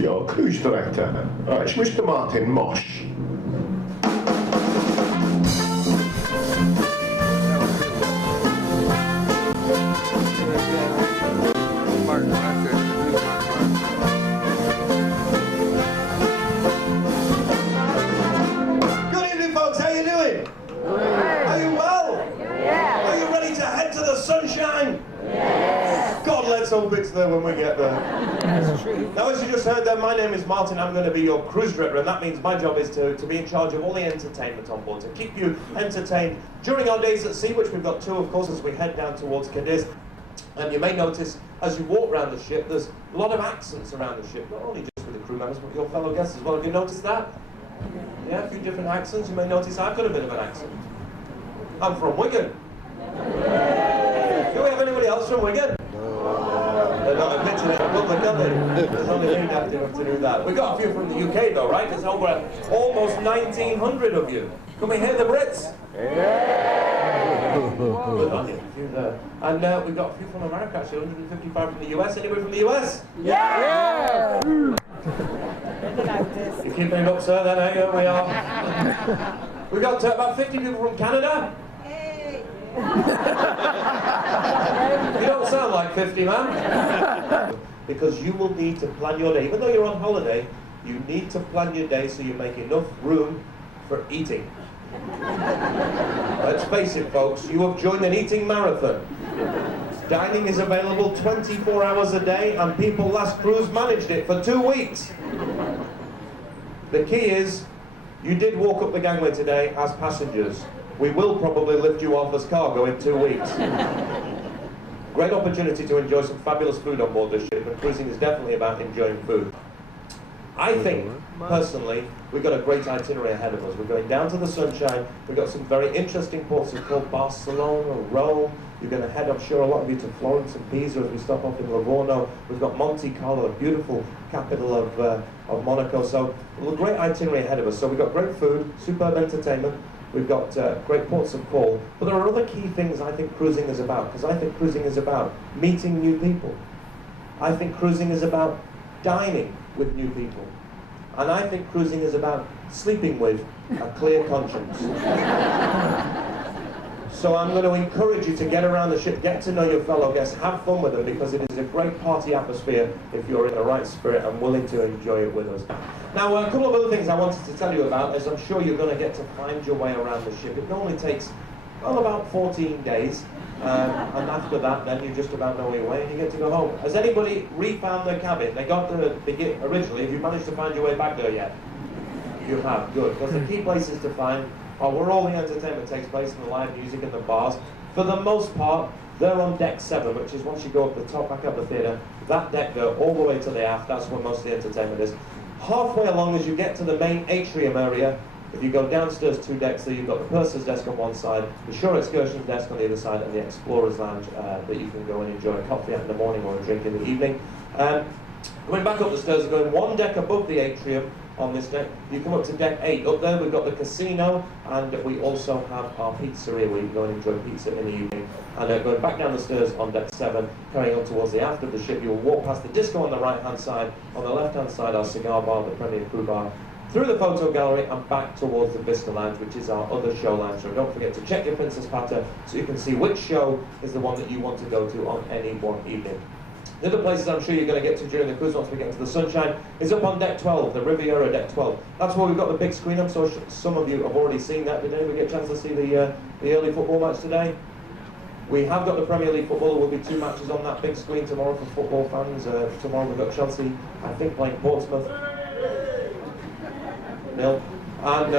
Your cruise director. It's Mr. Martin Mosh. Good evening, folks. How you doing? Are you well? Yeah. Are you ready to head to the sunshine? Yes. God, let's all fix there when we get there. That's true. Now, as you just heard there, my name is Martin. I'm going to be your cruise director, and that means my job is to be in charge of all the entertainment on board, to keep you entertained during our days at sea, which we've got two, of course, as we head down towards Cadiz. And you may notice, as you walk around the ship, there's a lot of accents around the ship, not only just with the crew members, but your fellow guests as well. Have you noticed that? Yeah, a few different accents. You may notice I've got a bit of an accent. I'm from Wigan. Do we have anybody else from Wigan? They're not admitting it in public, are they? There's only me that have to do that. We've got a few from the UK though, right? There's over almost 1,900 of you. Can we hear the Brits? Yeah! Good on you. And we've got a few from America actually, 155 from the US. Anybody from the US? Yeah! You're keeping it up, sir, then, eh? We are. We've got about 50 people from Canada. You don't sound like 50, man. Because you will need to plan your day. Even though you're on holiday, you need to plan your day so you make enough room for eating. Let's face it, folks, you have joined an eating marathon. Dining is available 24 hours a day, and people last cruise managed it for 2 weeks. The key is, you did walk up the gangway today as passengers. We will probably lift you off as cargo in 2 weeks. Great opportunity to enjoy some fabulous food on board the ship, and cruising is definitely about enjoying food. I think, personally, we've got a great itinerary ahead of us. We're going down to the sunshine. We've got some very interesting ports. We've called Barcelona, Rome. You're going to head, I'm sure, a lot of you to Florence and Pisa as we stop off in Livorno. We've got Monte Carlo, a beautiful capital of Monaco. So a great itinerary ahead of us. So we've got great food, superb entertainment. We've got great ports of call. But there are other key things I think cruising is about, because I think cruising is about meeting new people. I think cruising is about dining with new people. And I think cruising is about sleeping with a clear conscience. So I'm going to encourage you to get around the ship, get to know your fellow guests, have fun with them, because it is a great party atmosphere if you're in the right spirit and willing to enjoy it with us. Now, a couple of other things I wanted to tell you about, as I'm sure you're going to get to find your way around the ship. It normally takes, well, about 14 days. And after that, then you just about know your way and you get to go home. Has anybody refound their cabin? They got the beginning originally. Have you managed to find your way back there yet? You have, good. Because the key places to find are where all the entertainment takes place, and the live music and the bars. For the most part, they're on deck 7, which is once you go up the top, back up the theatre, that deck go all the way to the aft. That's where most of the entertainment is. Halfway along, as you get to the main atrium area, if you go downstairs 2 decks, there you've got the purser's desk on one side, the shore excursions desk on the other side, and the explorer's lounge that you can go and enjoy a coffee at in the morning or a drink in the evening. Going back up the stairs, going 1 deck above the atrium, on this deck. You come up to deck 8. Up there we've got the casino, and we also have our pizzeria where you can go and enjoy pizza in the evening. And going back down the stairs on deck 7, carrying on towards the aft of the ship, you'll walk past the disco on the right hand side. On the left hand side, our cigar bar, the Premier Crew Bar, through the photo gallery and back towards the Vista Lounge, which is our other show lounge. So don't forget to check your Princess Patter so you can see which show is the one that you want to go to on any one evening. The other places I'm sure you're going to get to during the cruise once we get to the sunshine is up on deck 12, the Riviera deck 12. That's where we've got the big screen. I'm so some of you have already seen that. Did anybody get a chance to see the early football match today? We have got the Premier League football. There will be 2 matches on that big screen tomorrow for football fans. Tomorrow we've got Chelsea, I think, playing Portsmouth. 0. And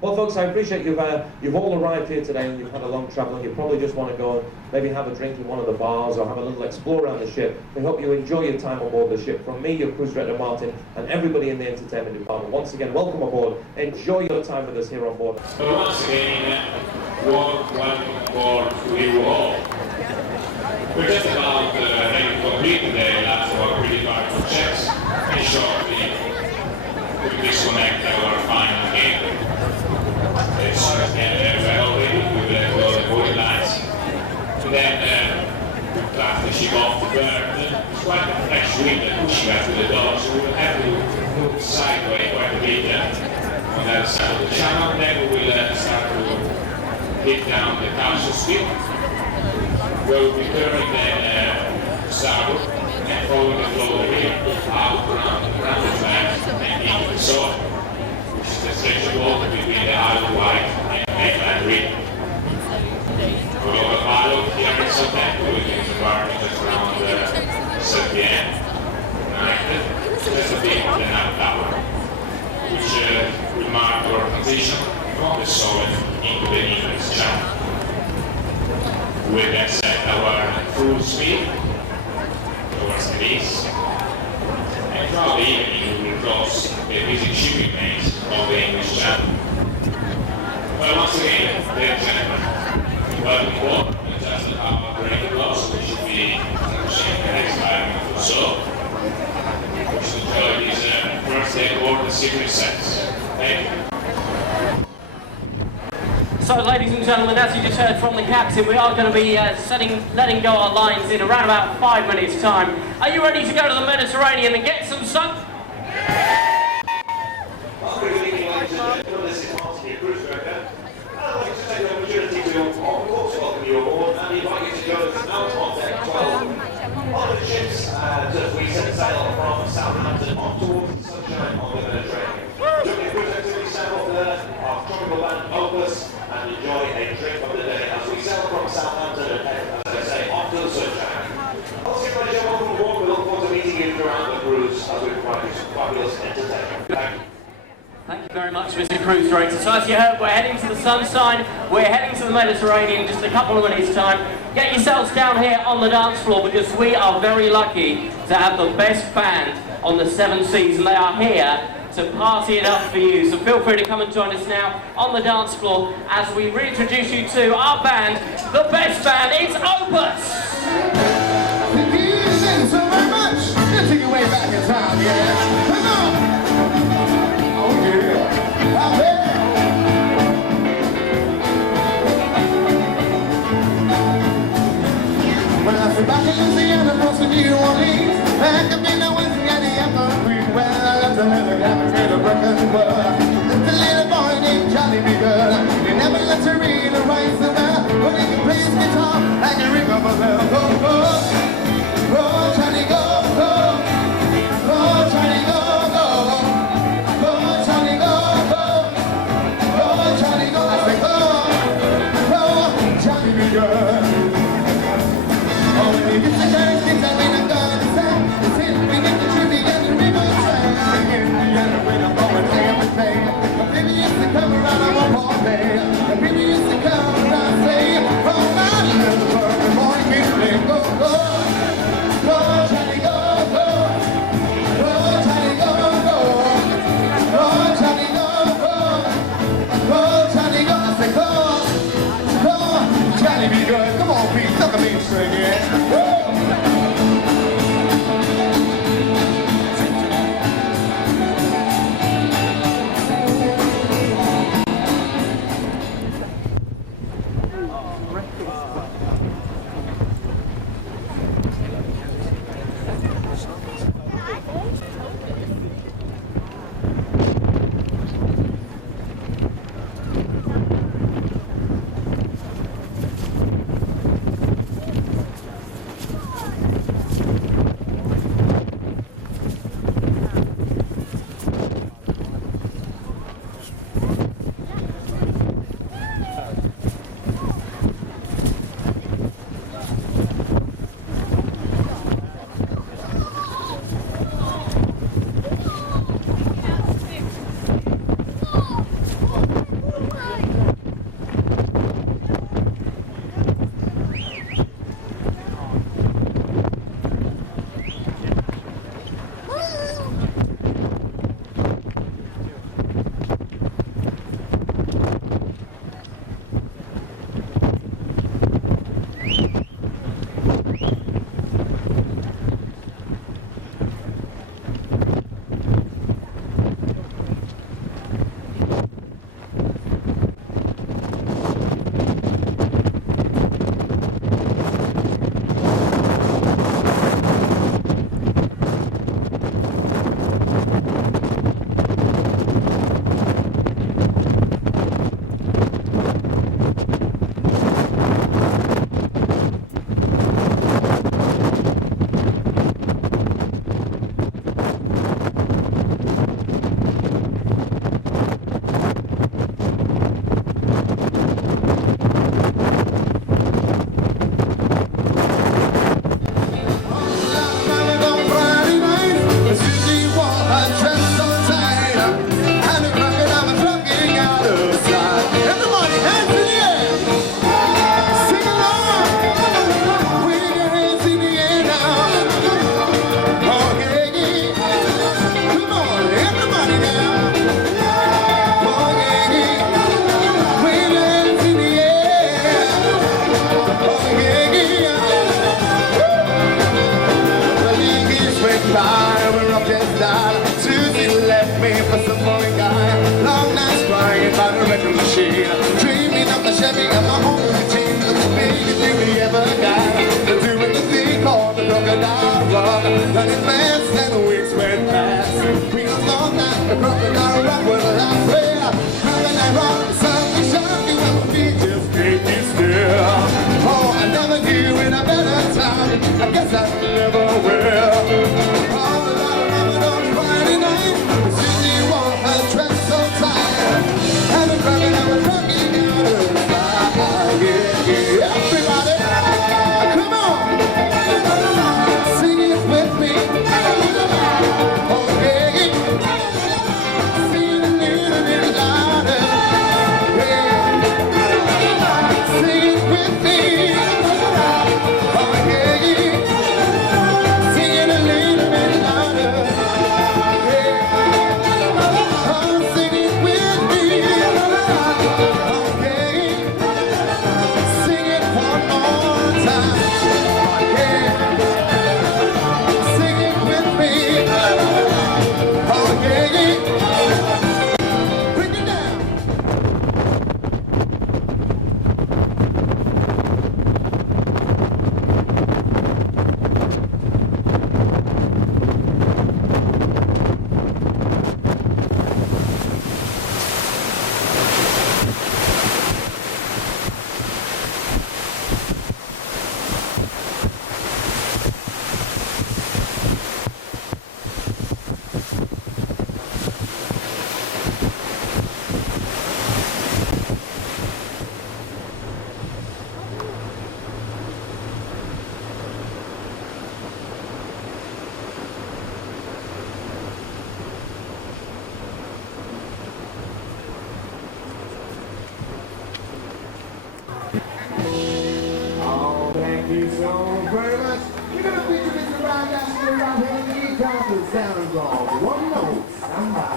well, folks, I appreciate you've all arrived here today and you've had a long travel and you probably just want to go and maybe have a drink in one of the bars or have a little explore around the ship. We hope you enjoy your time on board the ship. From me, your cruise director Martin, and everybody in the entertainment department, once again, welcome aboard. Enjoy your time with us here on board. So once again, welcome aboard to you all. We're just about ready to complete the last of our pre-departure checks and shortly we disconnect our final game. It's already with the boarding lines. And then we cast the ship off the berth. It's quite a fresh wind pushing us to the dock, so we will have to move sideways quite a bit on the other side of the channel. Then we will start to hit down the council speed. We'll be turning then south and following the flow here out around the flat and into the shore, which is the stretch of water between the Isle of Wight and mainland region. We'll go to Palo here in Southampton, which is embarking just around 7 p.m. That's a bit of the night tower, which will mark our transition from the Solent into the English Channel. We then set our cruise speed towards Cadiz, and throughout the evening we will cross the busy shipping lanes of the English Channel. Well, once again, ladies and gentlemen, welcome aboard. We just have a break close, we should be finishing the next 5 minutes or so. We should enjoy this first day aboard the Secret Sets. Thank you. So, ladies and gentlemen, as you just heard from the captain, we are going to be letting go our lines in around about 5 minutes' time. Are you ready to go to the Mediterranean and get some sun? Well, good evening, ladies and gentlemen. This is Martin, your cruise director. I'd like to take the opportunity to, of course, welcome you aboard and invite you to go out on deck 12. On the ships, as we set sail from Southampton on towards the sunshine on the Mediterranean. During the cruise activity, stand off there, our tropical band Opus, and enjoy a drink of the day as we sail from Southampton and head, as I say, off to the sunshine. Once again, ladies and gentlemen, welcome aboard. We look forward to meeting you throughout the cruise as we provide you some fabulous entertainment. Thank you. Thank you very much, Mr. Cruise Director. So as you heard, we're heading to the sunshine, we're heading to the Mediterranean in just a couple of minutes' time. Get yourselves down here on the dance floor because we are very lucky to have the best band on the 7 seas, and they are here to party it up for you. So feel free to come and join us now on the dance floor as we reintroduce you to our band, the best band. It's Opus! Thank you so very much. Let's take you way back in time, yeah. Come on. Oh yeah. Out there. When I sit back in Louisiana, across the New Orleans, back up in the West, got the Empire Queen. Well, I left the living, haven't made a breakfast, but the little boy named Johnny B. Good. He never lets her read or write so well, but he can play his guitar like a ring of a bell. Go, go, go, Johnny, go, go, go, Johnny, go. me for some morning guy. Long nights crying by the record machine, dreaming of the Chevy and my home routine. The biggest thing we ever got, doing the thing called the crocodile run. Running fast and the weeks went past. We got long night, the crocodile run with a last way. Having that run, the sun was shining when my feet just can't be still. Oh, I never knew in a better time. I guess I never will. All the night on Friday night, Sydney wore her dress so tight, and the crocodile was rocking down her side. Yeah, yeah, everybody, come on, sing it with me. Oh yeah, sing it a little bit louder. Yeah, sing it with me. Oh yeah, sing it a little bit louder. Yeah, oh, sing it with me. Okay, sing it one more time. Yeah, sing it with me. Okay, bring it down. Oh, thank you so very much. You're gonna feature Mr. Ryan Ashley right here in the e-concert sounds off. One note, stand by.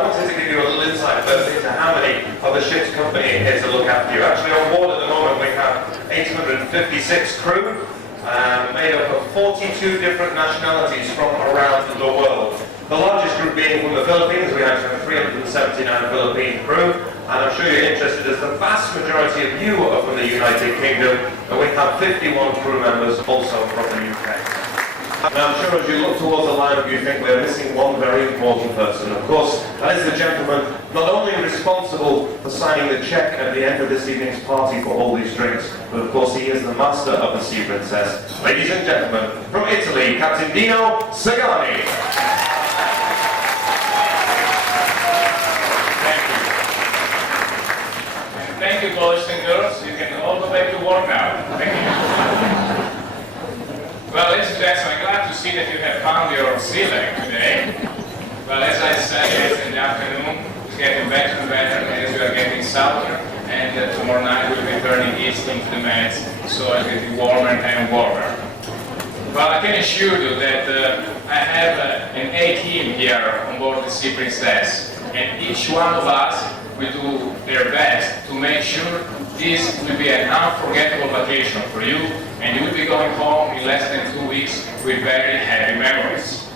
I wanted to give you a little insight first into how many of the ship's company is to look after you. Actually, on board at the moment we have 856 crew, made up of 42 different nationalities from around the world. The largest group being from the Philippines. We have 379 Philippine crew, and I'm sure you're interested as the vast majority of you are from the United Kingdom, and we have 51 crew members also from the UK. Now, I'm sure as you look towards the lineup, you think we're missing one very important person. Of course, that is the gentleman not only responsible for signing the cheque at the end of this evening's party for all these drinks, but of course he is the master of the Sea Princess. Ladies and gentlemen, from Italy, Captain Dino Sagani. Thank you, boys and girls. You can all go back to work now. Thank you. Well, ladies and gentlemen, I'm glad to see that you have found your sea leg today. Well, as I said, in the afternoon, it's getting better and better as we are getting southern, and tomorrow night we'll be turning east into the Med, so it's getting warmer and warmer. Well, I can assure you that I have an A team here on board the Sea Princess, and each one of us will do their best to make sure this will be an unforgettable vacation for you, and you will be going home in less than 2 weeks with very happy memories.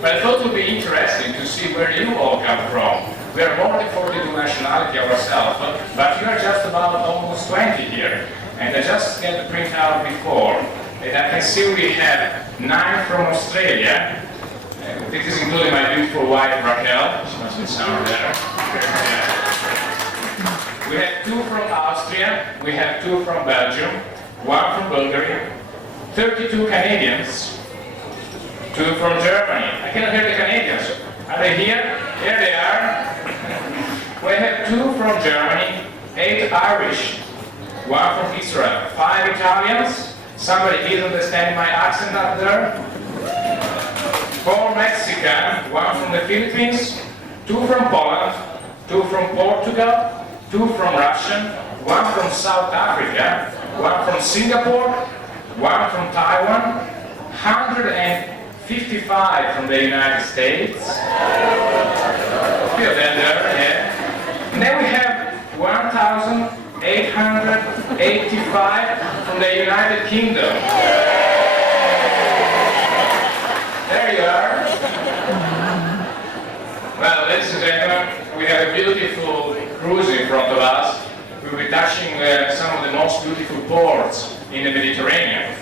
But I thought it would be interesting to see where you all come from. We are more than 42 nationality ourselves, but you are just about almost 20 here. And I just got the printout before, and I can see we have 9 from Australia. This is including my beautiful wife Raquel. She must be somewhere there. We have 2 from Austria, we have 2 from Belgium, 1 from Bulgaria, 32 Canadians, 2 from Germany. I cannot hear the Canadians. Are they here? Here they are. We have 2 from Germany, 8 Irish, 1 from Israel, 5 Italians. Somebody is understanding my accent up there. 4 Mexican, 1 from the Philippines, 2 from Poland, 2 from Portugal, 2 from Russia, 1 from South Africa, 1 from Singapore, 1 from Taiwan, 155 from the United States. A few of them there, yeah. And then we have 1,885 from the United Kingdom. There you are. Well, ladies and gentlemen, we have a beautiful cruise in front of us. We'll be touching some of the most beautiful ports in the Mediterranean.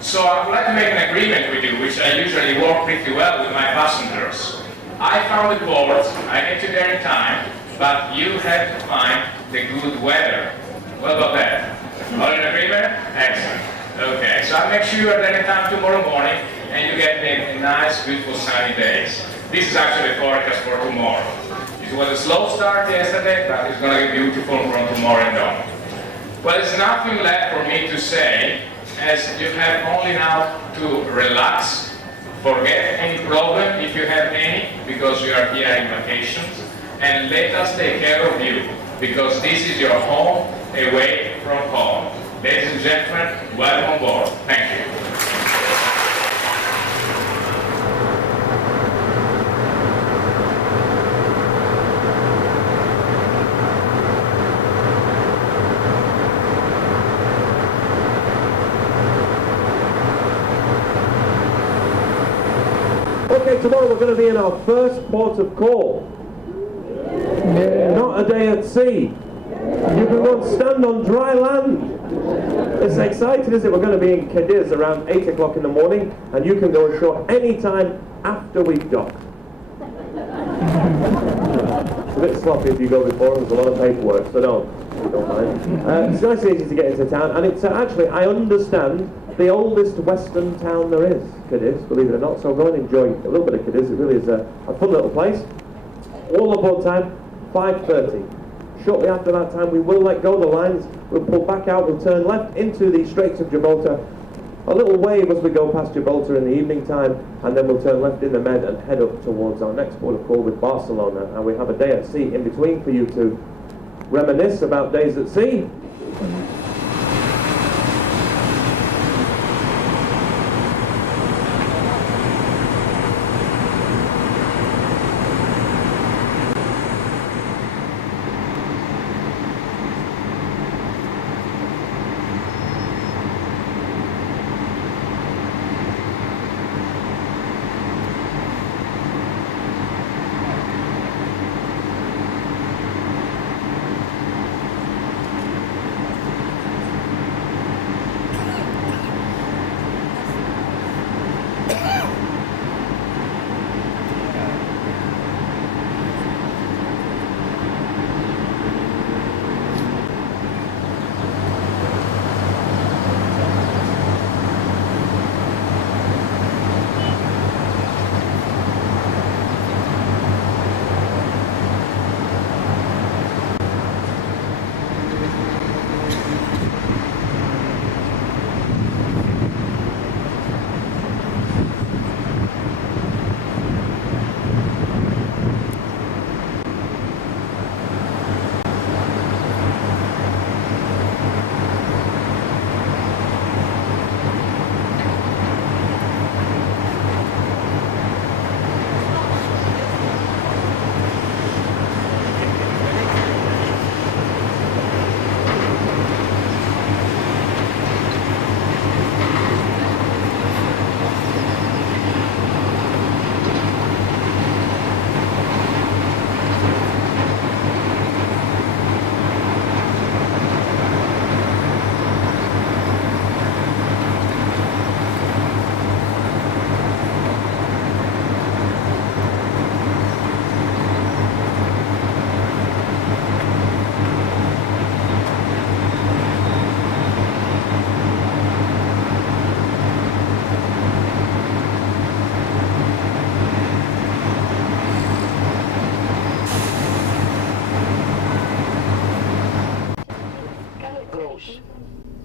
So I would like to make an agreement with you, which I usually work pretty well with my passengers. I found the port, I get you there in time, but you have to find the good weather. What about that? All in agreement? Excellent. Okay, so I'll make sure you are there in time tomorrow morning, and you get a nice, beautiful sunny days. This is actually the forecast for tomorrow. It was a slow start yesterday, but it's going to be beautiful from tomorrow and on. Well, there's nothing left for me to say, as you have only now to relax, forget any problem if you have any, because you are here in vacations, and let us take care of you, because this is your home away from home. Ladies and gentlemen, welcome on board. Thank you. Okay, tomorrow we're going to be in our first port of call. Not a day at sea. You can go and stand on dry land. It's exciting, isn't it? We're going to be in Cadiz around 8 o'clock in the morning, and you can go ashore any time after we've docked. It's a bit sloppy if you go before, there's a lot of paperwork, so don't mind. It's nice and easy to get into town, and it's actually, I understand, the oldest western town there is, Cadiz, believe it or not, so go and enjoy a little bit of Cadiz. It really is a fun little place. All aboard time, 5:30. Shortly after that time, we will let go of the lines, we'll pull back out, we'll turn left into the Straits of Gibraltar, a little wave as we go past Gibraltar in the evening time, and then we'll turn left in the Med and head up towards our next port of call with Barcelona, and we have a day at sea in between for you to reminisce about days at sea.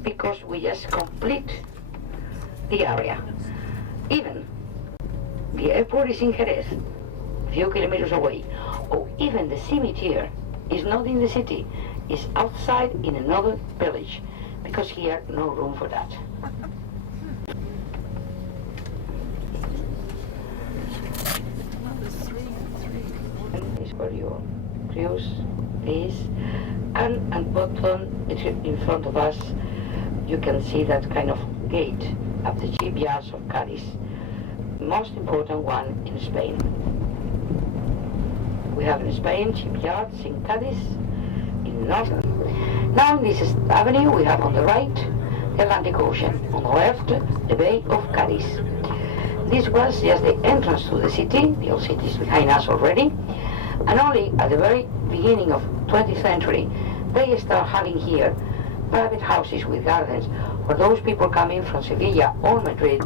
because we just complete the area. Even the airport is in Jerez, a few kilometers away. Or even the cemetery is not in the city, it's outside in another village, because here no room for that. Is for your cruise, please. And at bottom, in front of us, you can see that kind of gate of the shipyards of Cadiz. Most important one in Spain. We have in Spain shipyards in Cadiz, in northern. Now in this avenue we have on the right the Atlantic Ocean, on the left the Bay of Cadiz. This was just the entrance to the city. The old city is behind us already, and only at the very beginning of 20th century they start having here private houses with gardens for those people coming from Seville or Madrid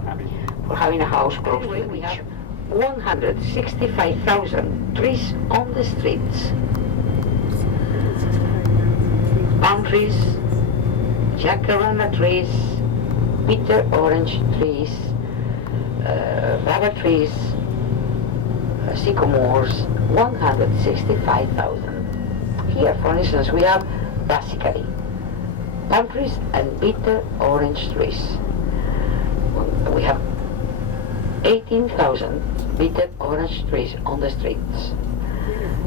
for having a house close to the beach. 165,000 trees on the streets. Palm trees, jacaranda trees, bitter orange trees, rubber trees, sycamores, 165,000. Here, for instance, we have basically palm trees and bitter orange trees. We have 18,000 bitter orange trees on the streets.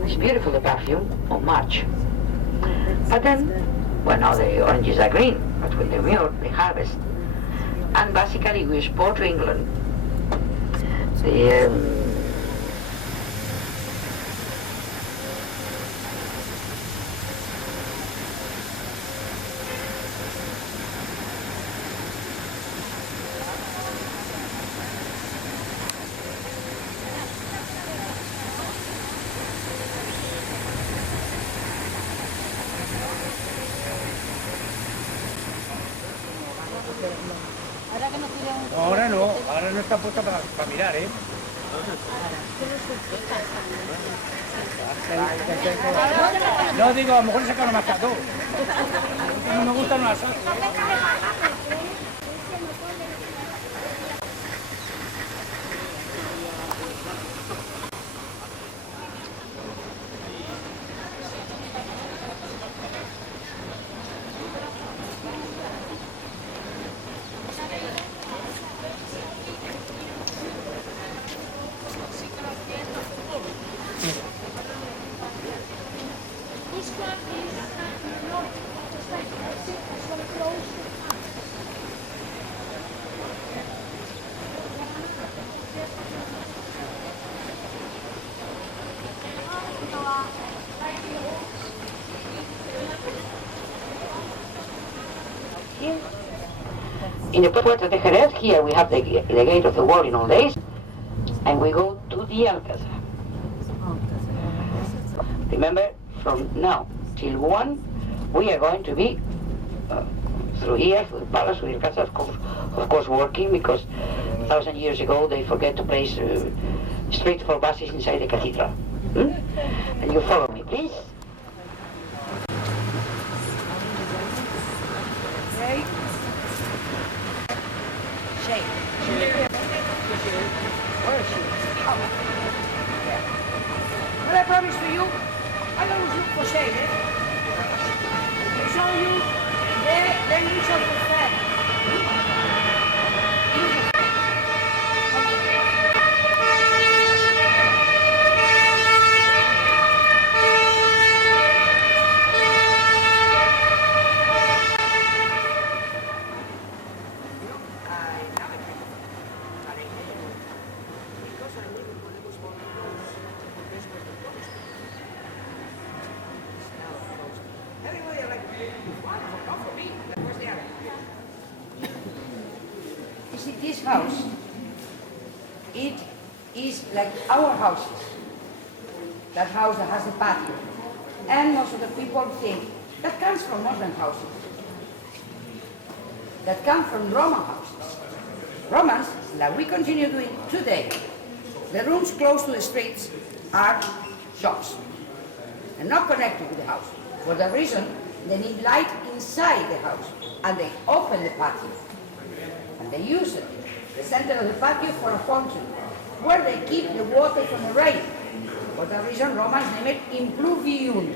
It's beautiful, the perfume of March. But then, well, now the oranges are green, but when they mature, they harvest. And basically we export to England the Ahora no está puesta para mirar, ¿eh? No, digo, a lo mejor le sacaron más cató. No me gustan las salsas. In the Puerta de Jerez, here we have the gate of the wall in all days, and we go to the Alcazar. Remember, from now till 1, we are going to be through here, through the palace, through the Alcazar, of course working, because 1,000 years ago they forget to place street for buses inside the cathedral. And you follow me, please. What I promise to you, I always look for shade, eh? I show you, then you shall prefer. This house, it is like our houses. That house that has a patio. And most of the people think that comes from modern houses. That come from Roman houses. Romans, like we continue doing today, the rooms close to the streets are shops and not connected with the house. For the reason They need light inside the house, and they open the patio. And they use it, the center of the patio, for a fountain, where they keep the water from the rain. For that reason, Romans name it impluvium.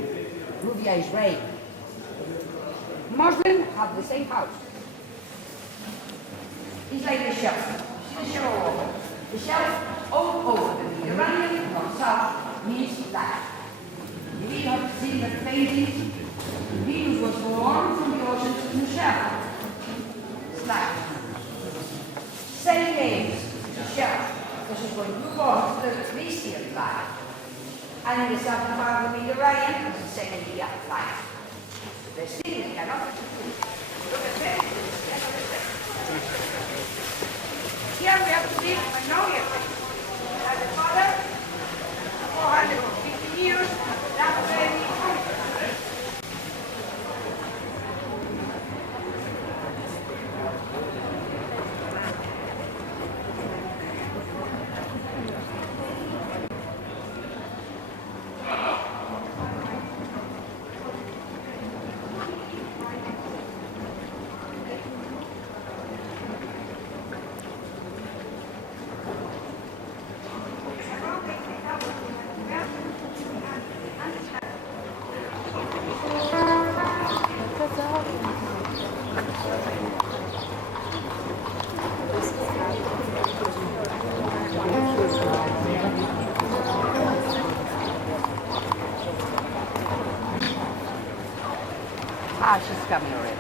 Pluvia is rain. Muslims have the same house. It's like the shelf. See the shelf over. The shelf all over the Mediterranean, from south, means light. You have seen the painting. Venus was born from the ocean in the shelf. It's light. Same names, the shelf. This is when you go to the Christian light. And in the southern part of the Mediterranean, it's the second year light. The city cannot look at that. Here we have to live Magnolia Tree. As a father, 450 years, that's very important. She's coming already.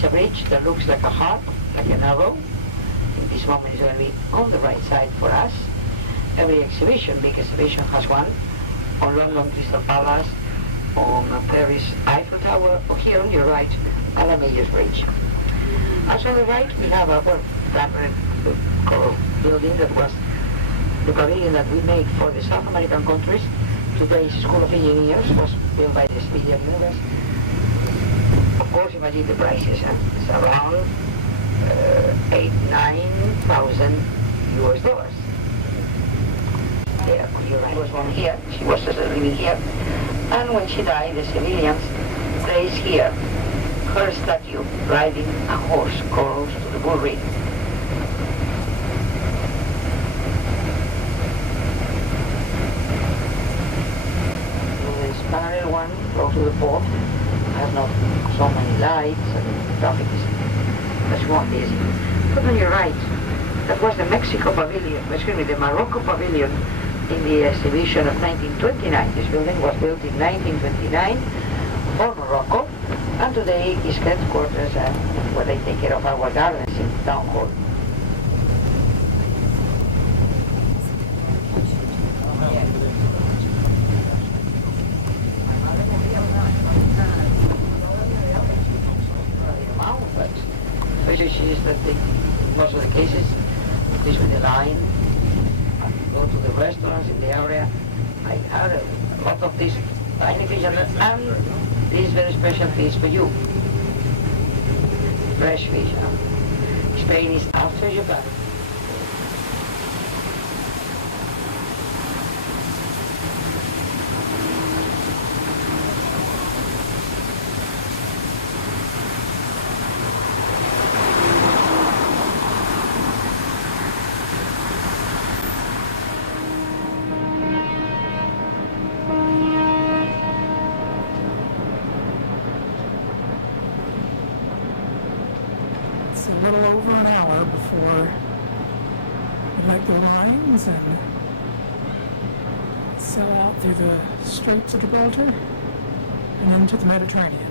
It's a bridge that looks like a harp, like an arrow. In this moment it's going to be on the right side for us. Every exhibition, big exhibition, has one on London Crystal Palace, on Paris Eiffel Tower, or here on your right, Alameda's Bridge. Also on the right we have a that building that was the pavilion that we made for the South American countries. Today's School of Engineers was built by the Seville University. Of course, imagine the prices. It's around 9,000 US dollars. There, she was born here. She was living here. And when she died, the civilians placed here her statue riding a horse close to the bull ring. This parallel one, close to the port, has not so many lights and traffic is much more busy. But on your right, that was the Mexico Pavilion, the Morocco Pavilion in the exhibition of 1929. This building was built in 1929 for Morocco, and today is headquarters where they take care of our gardens in the town hall. Is that in most of the cases, this with the line, go to the restaurants in the area. I had a lot of these tiny fish and this very special fish for you. Fresh fish. Spain is after Japan. A little over an hour before we let the lines and sail out through the Straits of Gibraltar and into the Mediterranean.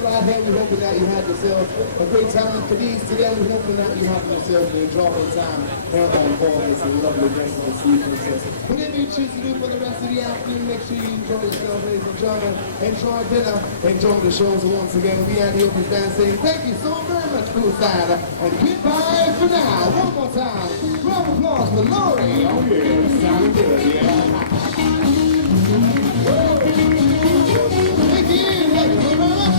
Right here, we're hoping that you had yourself a great time. Cadiz today, we're hoping that you have yourself an enjoyable time here on board this lovely place of the sea princess. Whatever you choose to do for the rest of the afternoon, make sure you enjoy yourself, ladies and gentlemen. Enjoy dinner, enjoy the shows once again. We at the Open Stand saying thank you so very much, poolside, and goodbye for now. One more time, round of applause for Laurie. Oh yeah, sounding good, yeah. Thank you very much.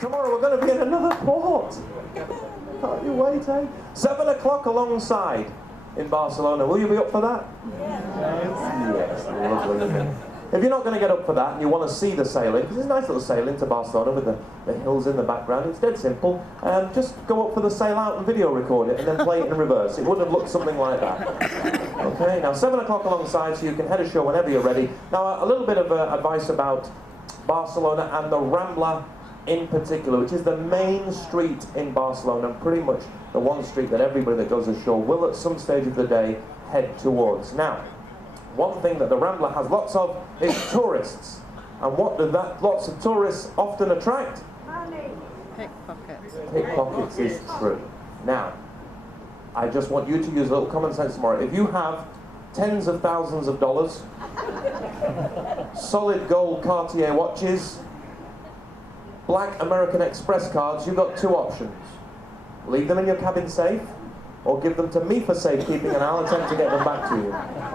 Tomorrow we're going to be in another port. Can't you wait, eh? 7 o'clock alongside in Barcelona. Will you be up for that? Yes. Lovely. If you're not going to get up for that and you want to see the sailing, because there's a nice little sailing to Barcelona with the hills in the background, it's dead simple. Just go up for the sail out and video record it and then play it in reverse. It would have looked something like that. Okay, now 7 o'clock alongside, so you can head ashore whenever you're ready. Now a little bit of advice about Barcelona and the Rambla in particular, which is the main street in Barcelona, and pretty much the one street that everybody that goes ashore will at some stage of the day head towards. Now, one thing that the Rambla has lots of is tourists. And what do lots of tourists often attract? Money. Pickpockets. Pickpockets is true. Now, I just want you to use a little common sense tomorrow. If you have tens of thousands of dollars, solid gold Cartier watches, black American Express cards, you've got two options. Leave them in your cabin safe, or give them to me for safekeeping and I'll attempt to get them back to you.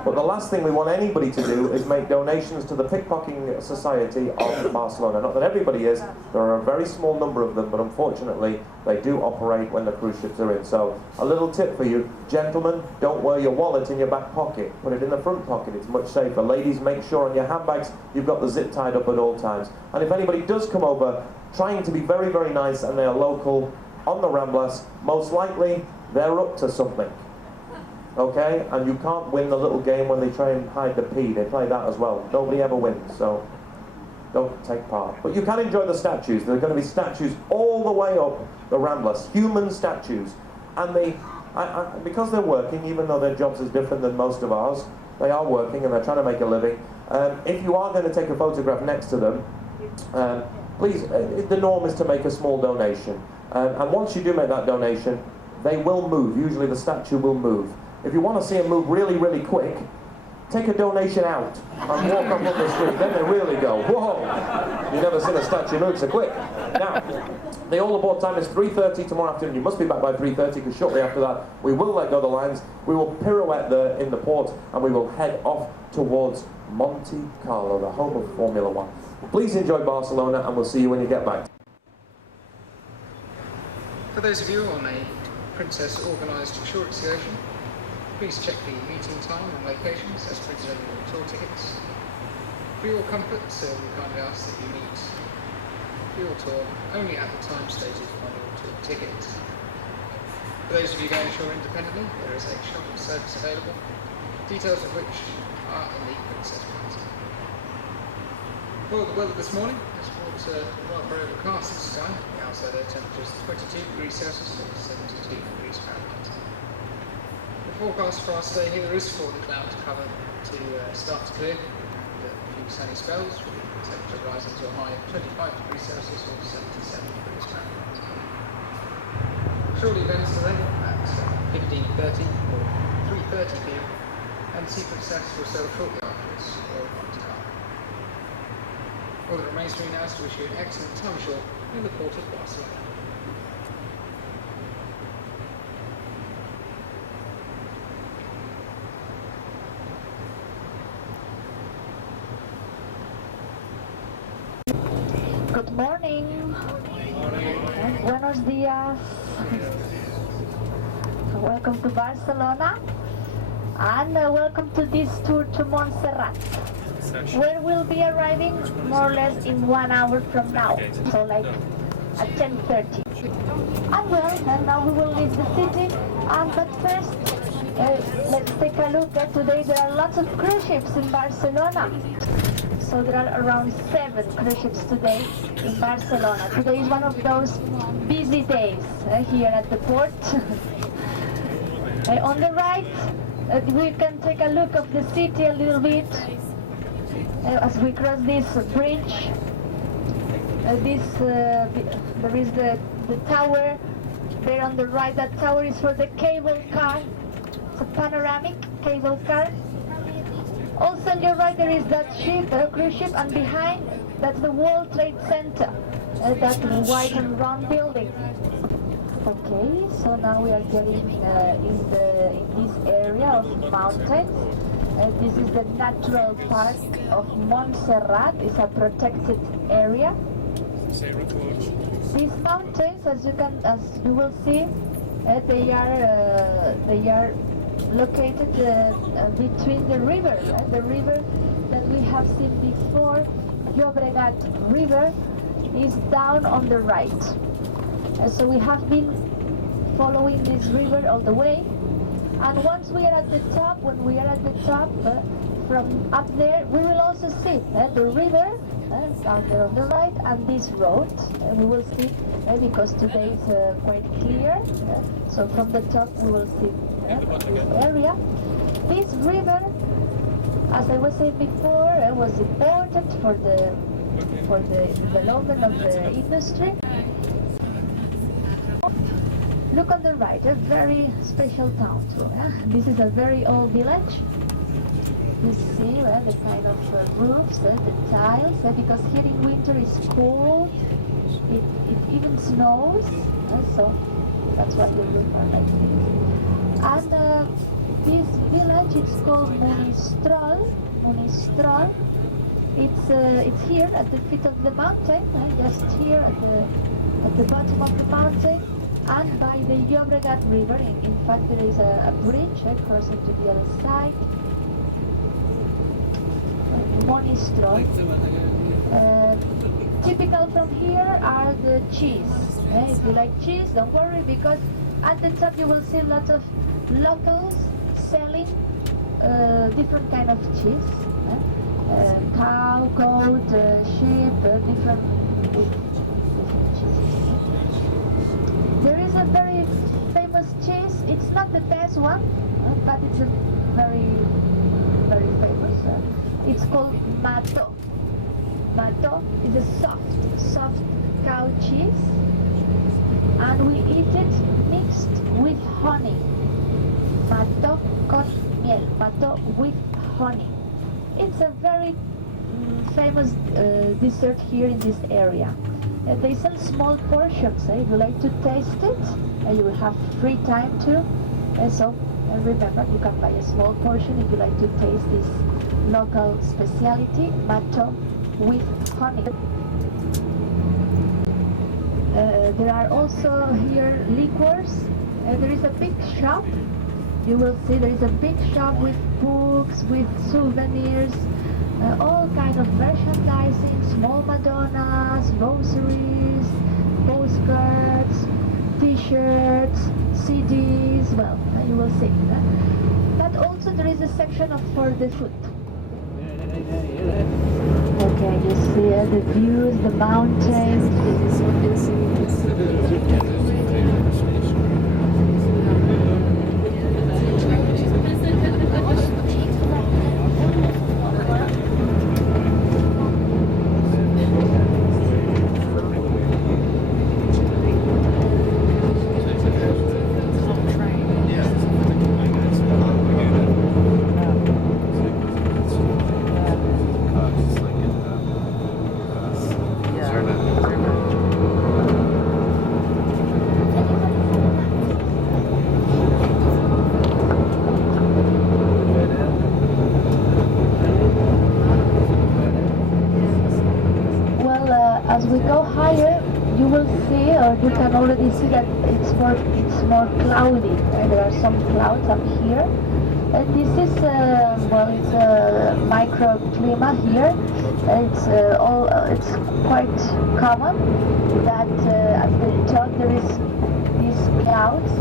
But the last thing we want anybody to do is make donations to the Pickpocketing Society of Barcelona. Not that everybody is, there are a very small number of them, but unfortunately they do operate when the cruise ships are in. So a little tip for you, gentlemen, don't wear your wallet in your back pocket. Put it in the front pocket, it's much safer. Ladies, make sure on your handbags you've got the zip tied up at all times. And if anybody does come over trying to be very, very nice and they're local on the Ramblas, most likely they're up to something, okay? And you can't win the little game when they try and hide the P. They play that as well. Nobody ever wins, so don't take part. But you can enjoy the statues. There are going to be statues all the way up the Ramblas, human statues. And they, because they're working, even though their jobs is different than most of ours, they are working and they're trying to make a living. If you are going to take a photograph next to them, please, the norm is to make a small donation. And once you do make that donation, they will move. Usually the statue will move. If you want to see them move really, really quick, take a donation out and walk up the street. Then they really go, whoa! You've never seen a statue move so quick. Now, the all-aboard time is 3:30 tomorrow afternoon. You must be back by 3:30 because shortly after that, we will let go the lines. We will pirouette there in the port and we will head off towards Monte Carlo, the home of Formula One. Please enjoy Barcelona and we'll see you when you get back. For those of you on a Princess organised shore excursion, please check the meeting time and locations as printed on your tour tickets. For your comfort, we kindly ask that you meet your tour only at the time stated on your tour ticket. For those of you going ashore independently, there is a shuttle service available, details of which are in the Princess Plaza. Well, the weather this morning has brought rather overcast sky. The outside air temperature is 22 degrees Celsius and 72 degrees Fahrenheit. The forecast for our stay here is for the cloud cover to start to clear and a few sunny spells, with the temperature rising to a high of 25 degrees Celsius or 77 degrees Fahrenheit. Shortly events today at 15:30 or 3:30 p.m. and Sea Princess will sail shortly afterwards for Monte Carlo. All that remains for me now is to wish you an excellent time ashore in the port of Barcelona. Good morning. Buenos días. Welcome to Barcelona and welcome to this tour to Monserrat, where we'll be arriving more or less in 1 hour from now, so like at 10:30. And well, and now we will leave the city, but first let's take a look at today. There are lots of cruise ships in Barcelona. So there are around 7 cruise ships today in Barcelona. Today is one of those busy days here at the port. On the right, we can take a look of the city a little bit as we cross this bridge. There is the tower there on the right. That tower is for the cable car. It's a panoramic cable car. Also on your right there is that ship, cruise ship, and behind that's the World Trade Center, that white and round building. Okay, so now we are getting in this area of mountains. This is the natural park of Monserrat. It's a protected area. These mountains, as you will see, they are located between the river that we have seen before. Llobregat River is down on the right. So we have been following this river all the way, and once we are at the top, from up there, we will also see the river down there on the right, and this road we will see because today is quite clear. So from the top we will see this area. This river, as I was saying before, was important for the development of the industry. Look on the right, a very special town too. This is a very old village. You see the kind of roofs, the tiles, because here in winter it's cold, it even snows, so that's what the roof are like. And this village, it's called Monistrol. It's here at the foot of the mountain, just here at the bottom of the mountain, and by the Llobregat River. In fact, there is a bridge crossing to the other side. Monistrol. Typical from here are the cheese. If you like cheese, don't worry, because at the top you will see lots of locals selling different kind of cheese. Cow, goat, sheep, different cheeses. There is a very famous cheese. It's not the best one, but it's a very, very famous. It's called matto. Matto is a soft cow cheese, and we eat it mixed with honey. Matto con miel. Matto with honey. It's a very famous dessert here in this area. They sell small portions. If you like to taste it, you will have free time to. So remember, you can buy a small portion if you like to taste this local speciality, matto with honey. There are also here liquors. There is a big shop. You will see there is a big shop with books, with souvenirs, all kind of merchandising, small Madonnas, rosaries, postcards, t-shirts, CDs, well, you will see. But also there is a section for the food. Okay, you see the views, the mountains. As we go higher, you will see, or you can already see that it's more cloudy. There are some clouds up here. This is it's a microclimate here. It's quite common that at the top there is these clouds.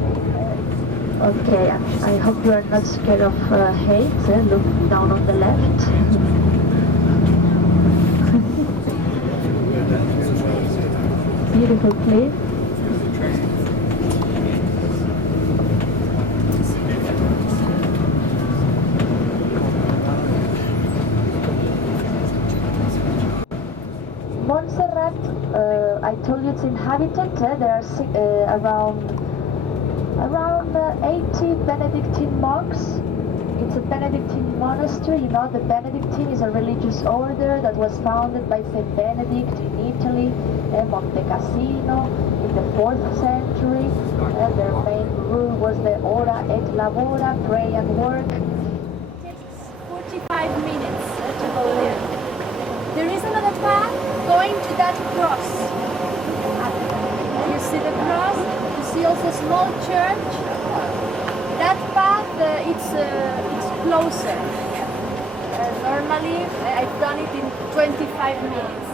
Okay, I hope you are not scared of height. Look down on the left. Beautiful place. Montserrat, I told you it's inhabited. There are around 80 Benedictine monks. It's a Benedictine monastery. You know, the Benedictine is a religious order that was founded by Saint Benedict in Italy, Monte Cassino, in the 4th century. Their main rule was the ora et labora, pray and work. It takes 45 minutes to go there. There is another path going to that cross. You see the cross, you see also a small church. That path, it's closer. Normally, I've done it in 25 minutes.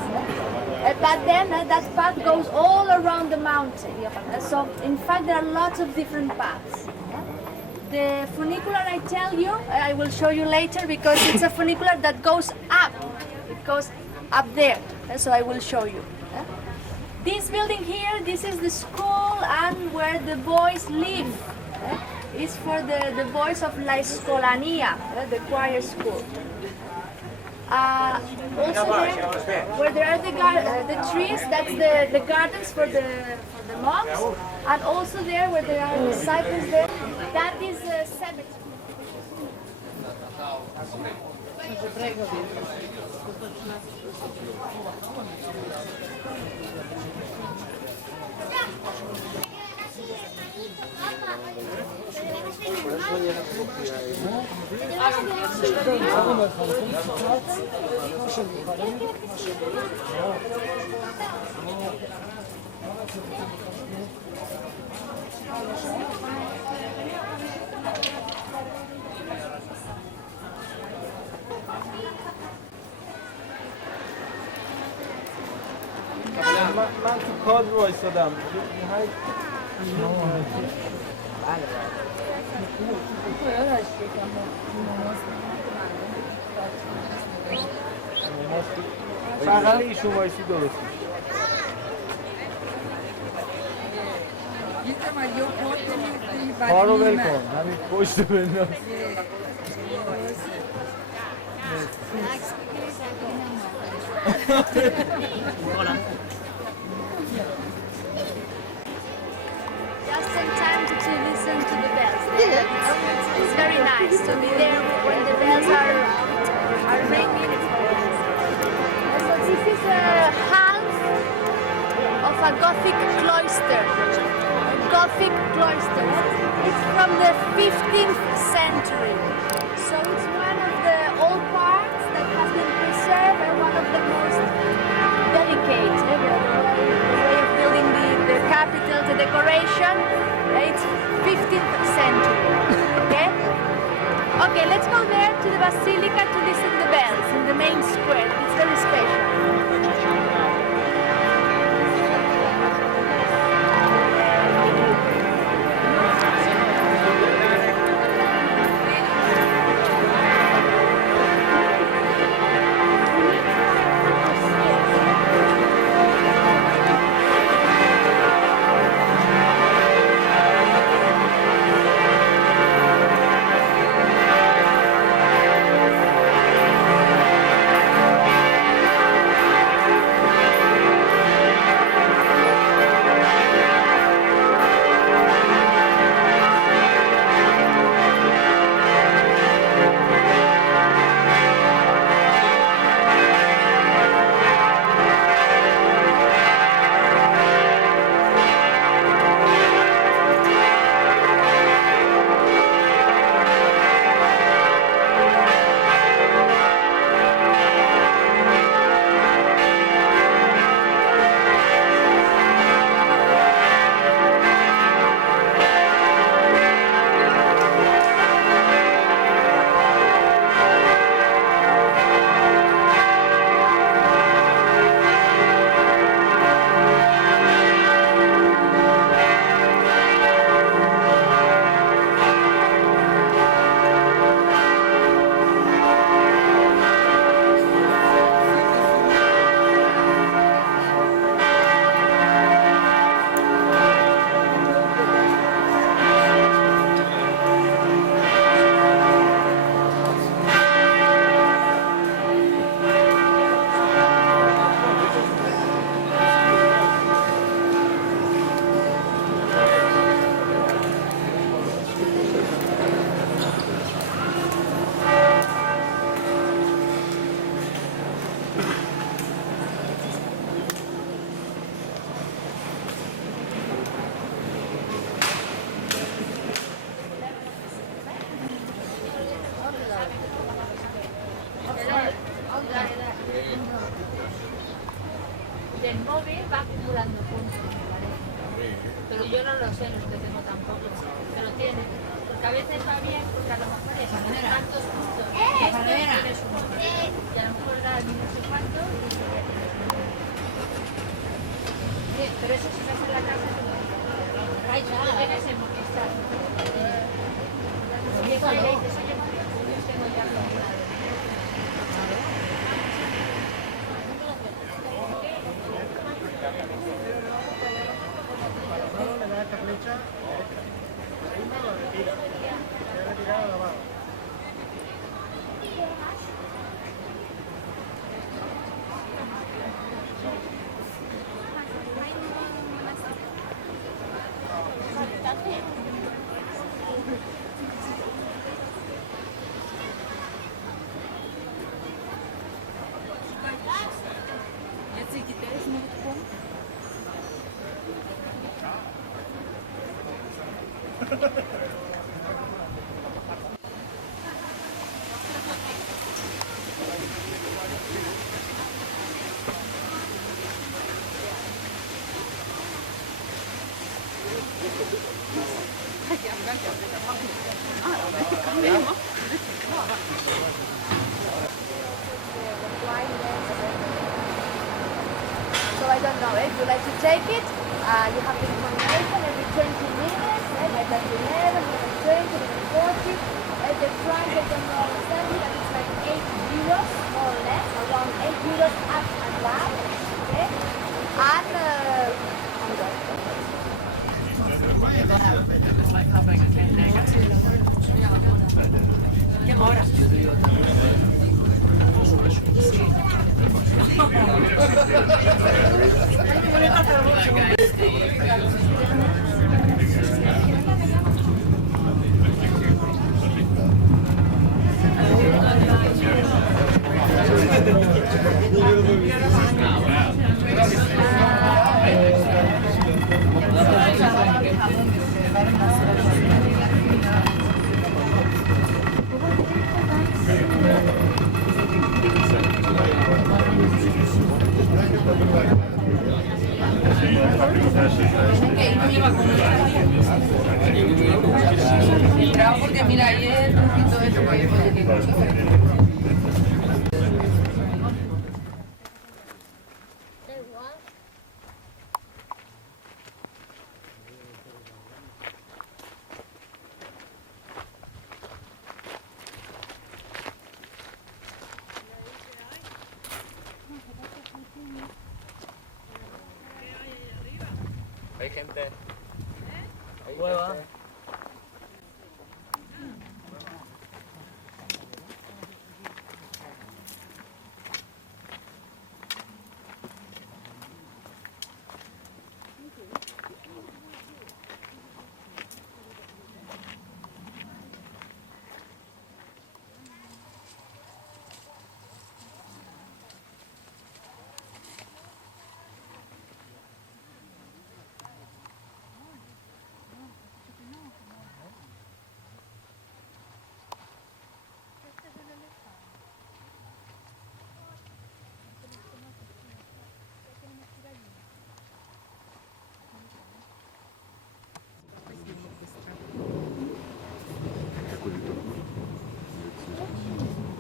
But then that path goes all around the mountain. So, in fact, there are lots of different paths. The funicular, I tell you, I will show you later because it's a funicular that goes up. It goes up there. So I will show you. This building here, this is the school and where the boys live. It's for the boys of La Escolania, the choir school. Also there, where there are the trees, that's the gardens for the monks. And also there, where there are the cypress there, that is a cemetery. من تو کادر وایسادم. بغل ایشون وایسی درست کار رو ول کن، همین پشت بنداز. Just in time to listen to the bells. It's very nice to be there when the bells are ringing. So this is half of a Gothic cloister. Gothic cloister. It's from the 15th century. So it's one of the old parts that has been preserved and one of the most delicate. The way of building the capital, the decoration. It's 15th century. Okay? Okay, let's go there to the Basilica to listen to the bells in the main square. It's very special. El móvil va acumulando puntos, me parece. Pero yo no lo sé, no es que tengo tampoco. Pero tiene. Porque a veces va bien, porque a lo mejor es tantos puntos. Esto tienes un móvil. Y a lo mejor da no sé cuánto. Pero eso si vas a la casa, no tienes en Movistar. Y eso le dices, oye, yo tengo ya lo. So I don't know, if you like to take it, you have the information every 20 minutes, like at 11, 20, 40. At the front, they don't know exactly, and it's like 8 euros, more or less, around 8 euros up and down, okay? And, porque mira, ayer un poquito de eso, Hay gente. Hay Hueva. gente.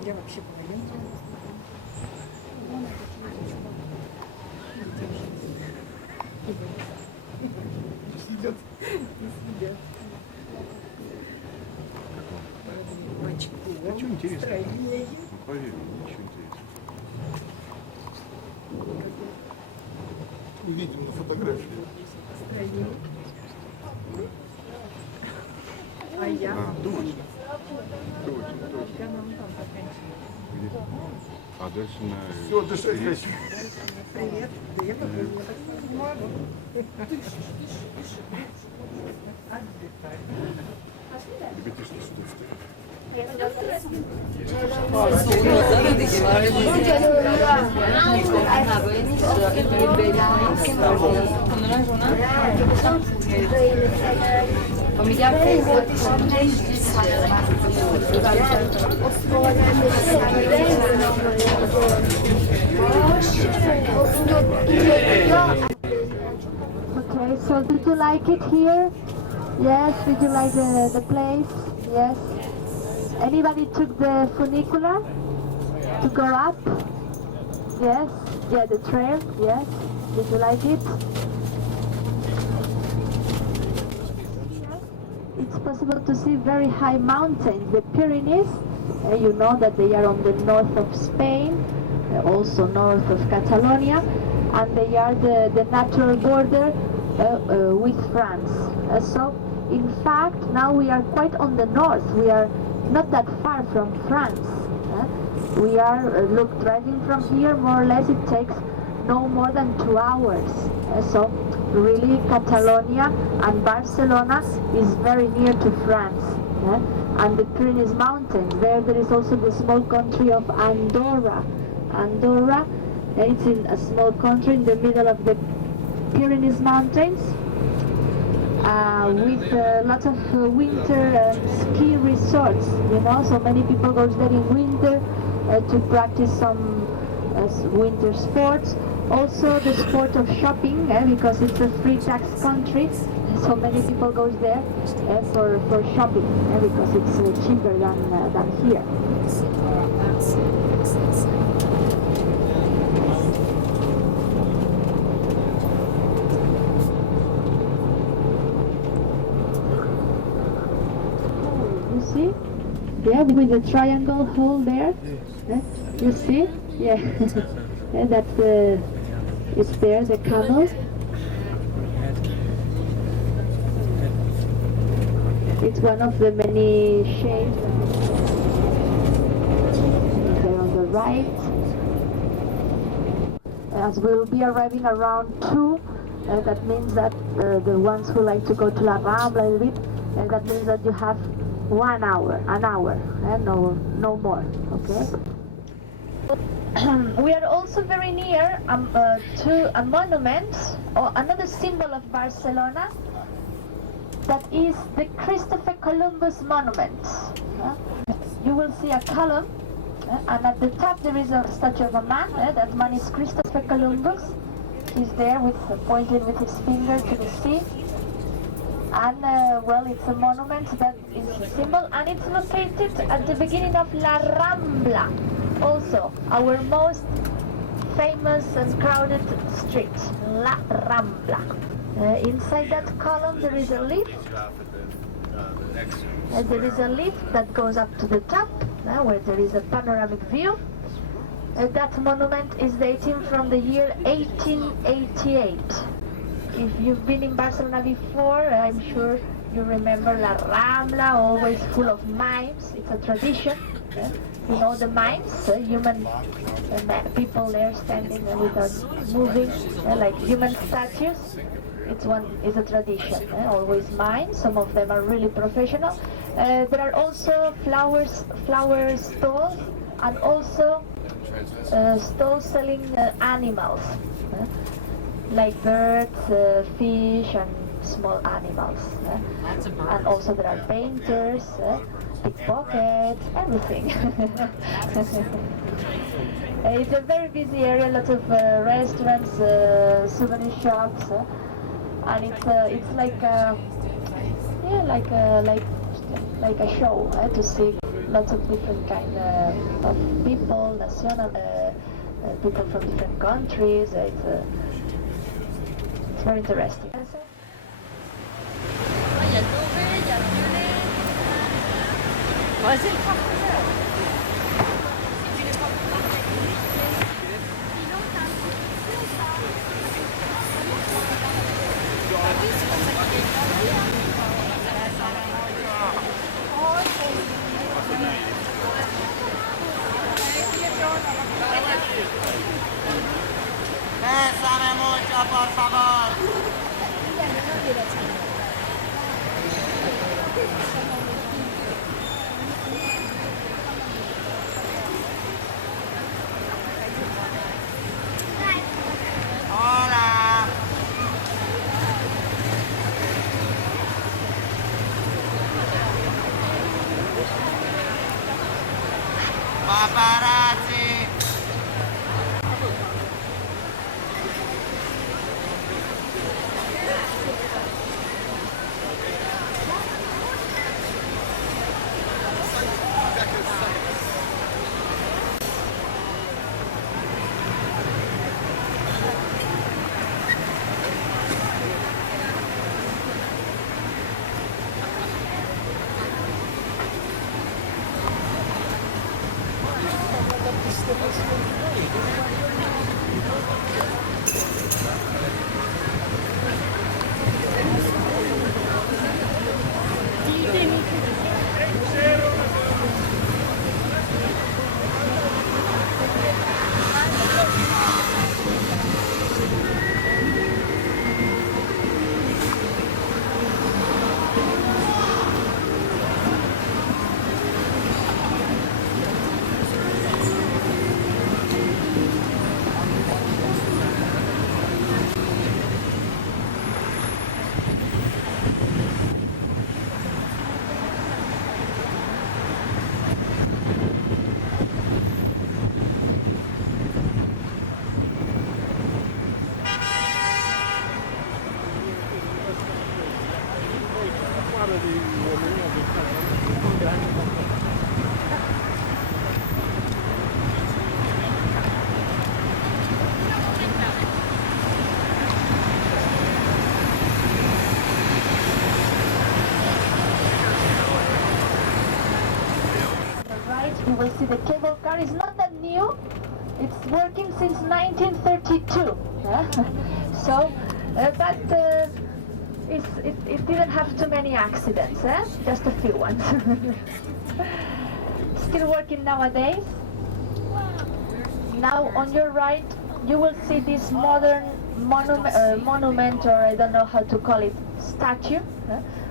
Я вообще пойдем. Сидят. Сидят. А что интересно? Поверь, ничего интересного. Увидим на фотографии. А я? А, точно. Точно. Я нам там заканчиваю. А дальше на... Все, дышать. Привет. Привет. Ребята, что стоит? Okay, so did you like it here? Yes, did you like the place? Yes. Anybody took the funicular to go up? Yes. Yeah, the trail? Yes. Did you like it? It's possible to see very high mountains, the Pyrenees. You know that they are on the north of Spain, also north of Catalonia, and they are the natural border with France. So, in fact, now we are quite on the north. We are not that far from France. We are, look, driving from here, more or less it takes no more than 2 hours. So, really, Catalonia and Barcelona is very near to France. And the Pyrenees Mountains, there is also the small country of Andorra. Andorra, it's in a small country in the middle of the Pyrenees Mountains, with lots of winter ski resorts, you know, so many people go there in winter to practice some winter sports, Also the sport of shopping, because it's a free tax country, so many people goes there for shopping, because it's cheaper than here. You see? Yeah, with the triangle hole there. You see? Yeah. And that's it's there, the camel. It's one of the many shapes. There on the right. As we'll be arriving around 2, that means that the ones who like to go to La Rambla a little bit, that means that you have an hour, no more, okay? We are also very near to a monument, or another symbol of Barcelona, that is the Christopher Columbus monument. You will see a column, and at the top there is a statue of a man. That man is Christopher Columbus. He's there pointing with his finger to the sea. And well, it's a monument that is a symbol, and it's located at the beginning of La Rambla, also our most famous and crowded street, La Rambla. Inside that column there is a lift. There is a lift that goes up to the top, where there is a panoramic view. That monument is dating from the year 1888. If you've been in Barcelona before, I'm sure you remember La Rambla, always full of mimes. It's a tradition. You know the mimes, human people there standing without moving, like human statues. It's a tradition, always mine. Some of them are really professional. There are also flower stalls, and also stalls selling animals, like birds, fish, and small animals. And also there are painters, pickpockets, everything. It's a very busy area, lots of restaurants, souvenir shops. And it's like like a show to see lots of different kind of people, national people from different countries. It's very interesting. Pésame mucho, por favor. Hola. Paparazzi. see the cable car is not that new. It's working since 1932. So, but it didn't have too many accidents, just a few ones. Still working nowadays. Now on your right, you will see this modern monument, or I don't know how to call it, statue,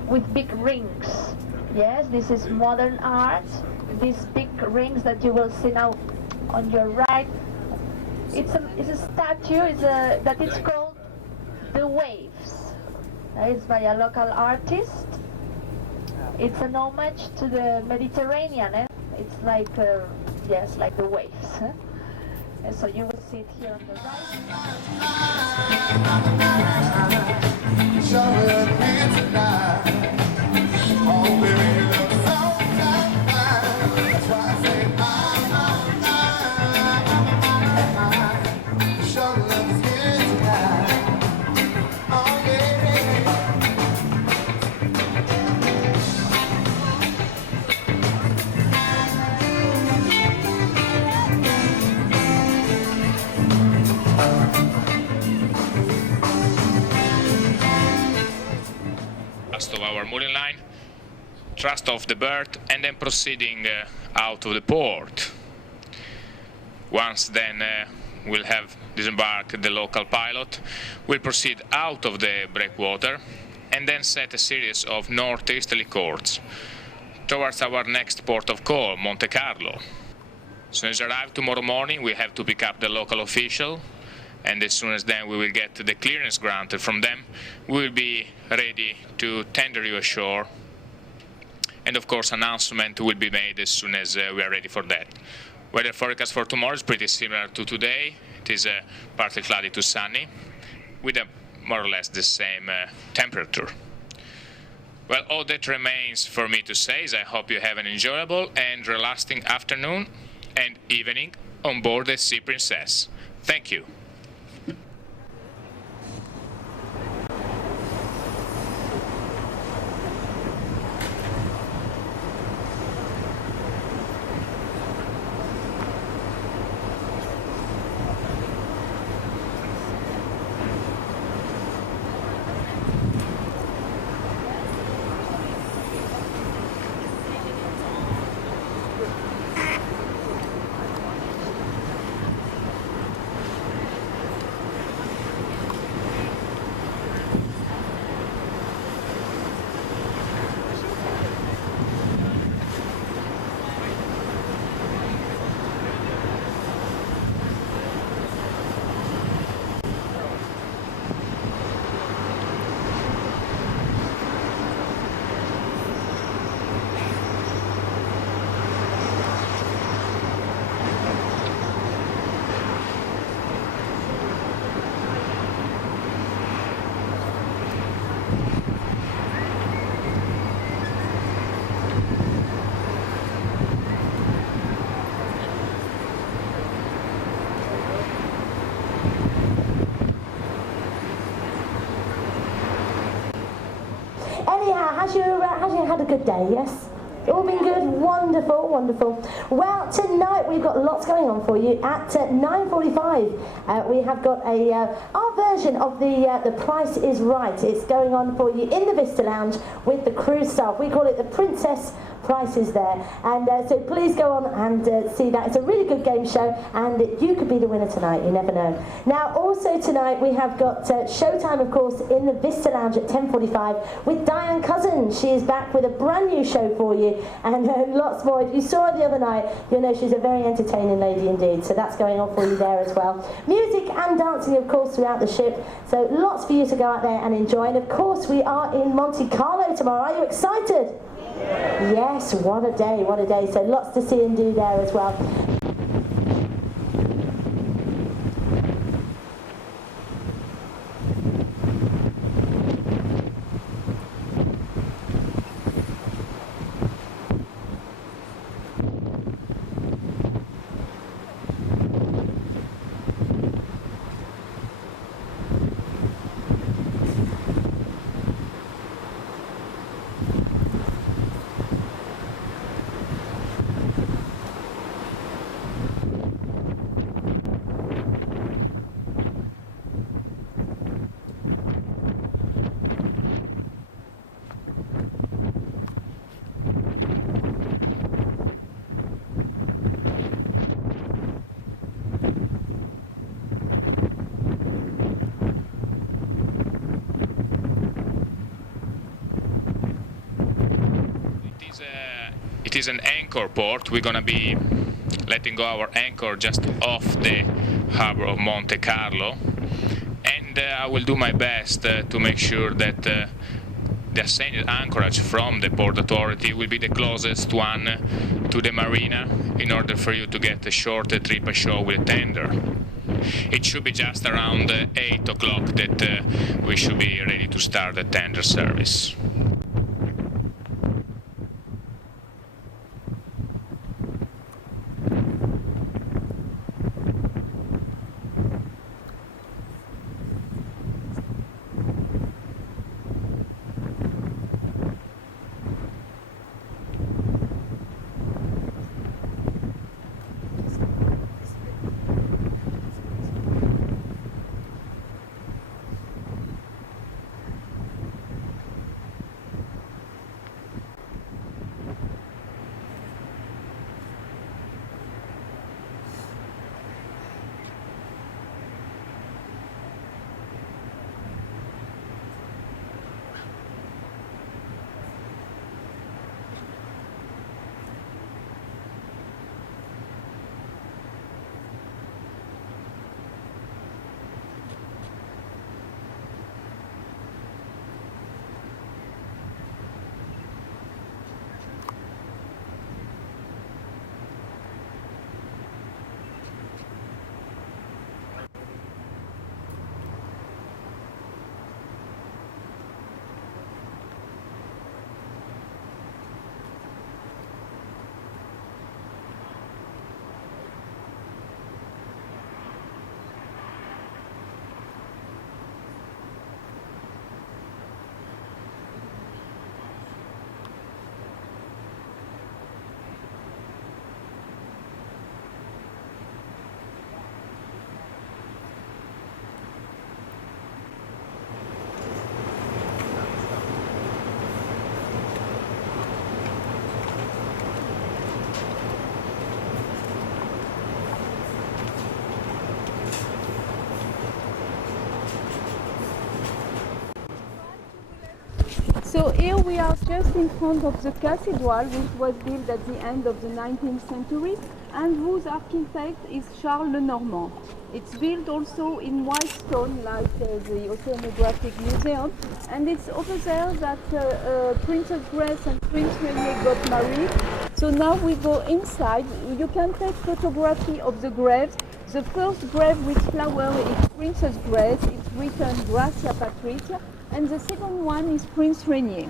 with big rings. Yes, this is modern art. These big rings that you will see now on your right. It's a statue. That it's called The Waves. It's by a local artist. It's an homage to the Mediterranean. It's like yes, like the waves. And so you will see it here on the Of our mooring line, thrust off the berth, and then proceeding out of the port. Once then we'll have disembarked the local pilot, we'll proceed out of the breakwater and then set a series of northeasterly course towards our next port of call, Monte Carlo. As soon as we arrive tomorrow morning, we have to pick up the local official, and as soon as then we will get the clearance granted from them, we will be ready to tender you ashore. And of course, announcement will be made as soon as we are ready for that. Weather forecast for tomorrow is pretty similar to today. It is partly cloudy to sunny, with more or less the same temperature. Well, all that remains for me to say is I hope you have an enjoyable and relaxing afternoon and evening on board the Sea Princess. Thank you. Has you had a good day, yes? All been good? Wonderful, wonderful. Well, tonight we've got lots going on for you. At 9:45, we have got our version of the Price is Right. It's going on for you in the Vista Lounge with the cruise staff. We call it the Princess Price is There. And so please go on and see that. It's a really good game show, and you could be the winner tonight. You never know. Now, also tonight we have got showtime, of course, in the Vista Lounge at 10:45 with Diane Cousins. She is back with a brand new show for you, and lots more. If you saw her the other night, you'll know she's a very entertaining lady indeed. So that's going on for you there as well. Music and dancing, of course, throughout the ship. So lots for you to go out there and enjoy. And of course, we are in Monte Carlo tomorrow. Are you excited? Yes, what a day, what a day. So lots to see and do there as well. is an anchor port. We're going to be letting go our anchor just off the harbour of Monte Carlo, and I will do my best to make sure that the assigned anchorage from the Port Authority will be the closest one to the marina, in order for you to get a short trip ashore with a tender. It should be just around 8 o'clock that we should be ready to start the tender service. So here we are just in front of the cathedral, which was built at the end of the 19th century, and whose architect is Charles Lenormand. It's built also in white stone, like the Oceanographic Museum, and it's over there that Princess Grace and Prince Renier got married. So now we go inside. You can take photography of the graves. The first grave with flower is Princess Grace. It's written Gracia Patricia. And the second one is Prince Renier.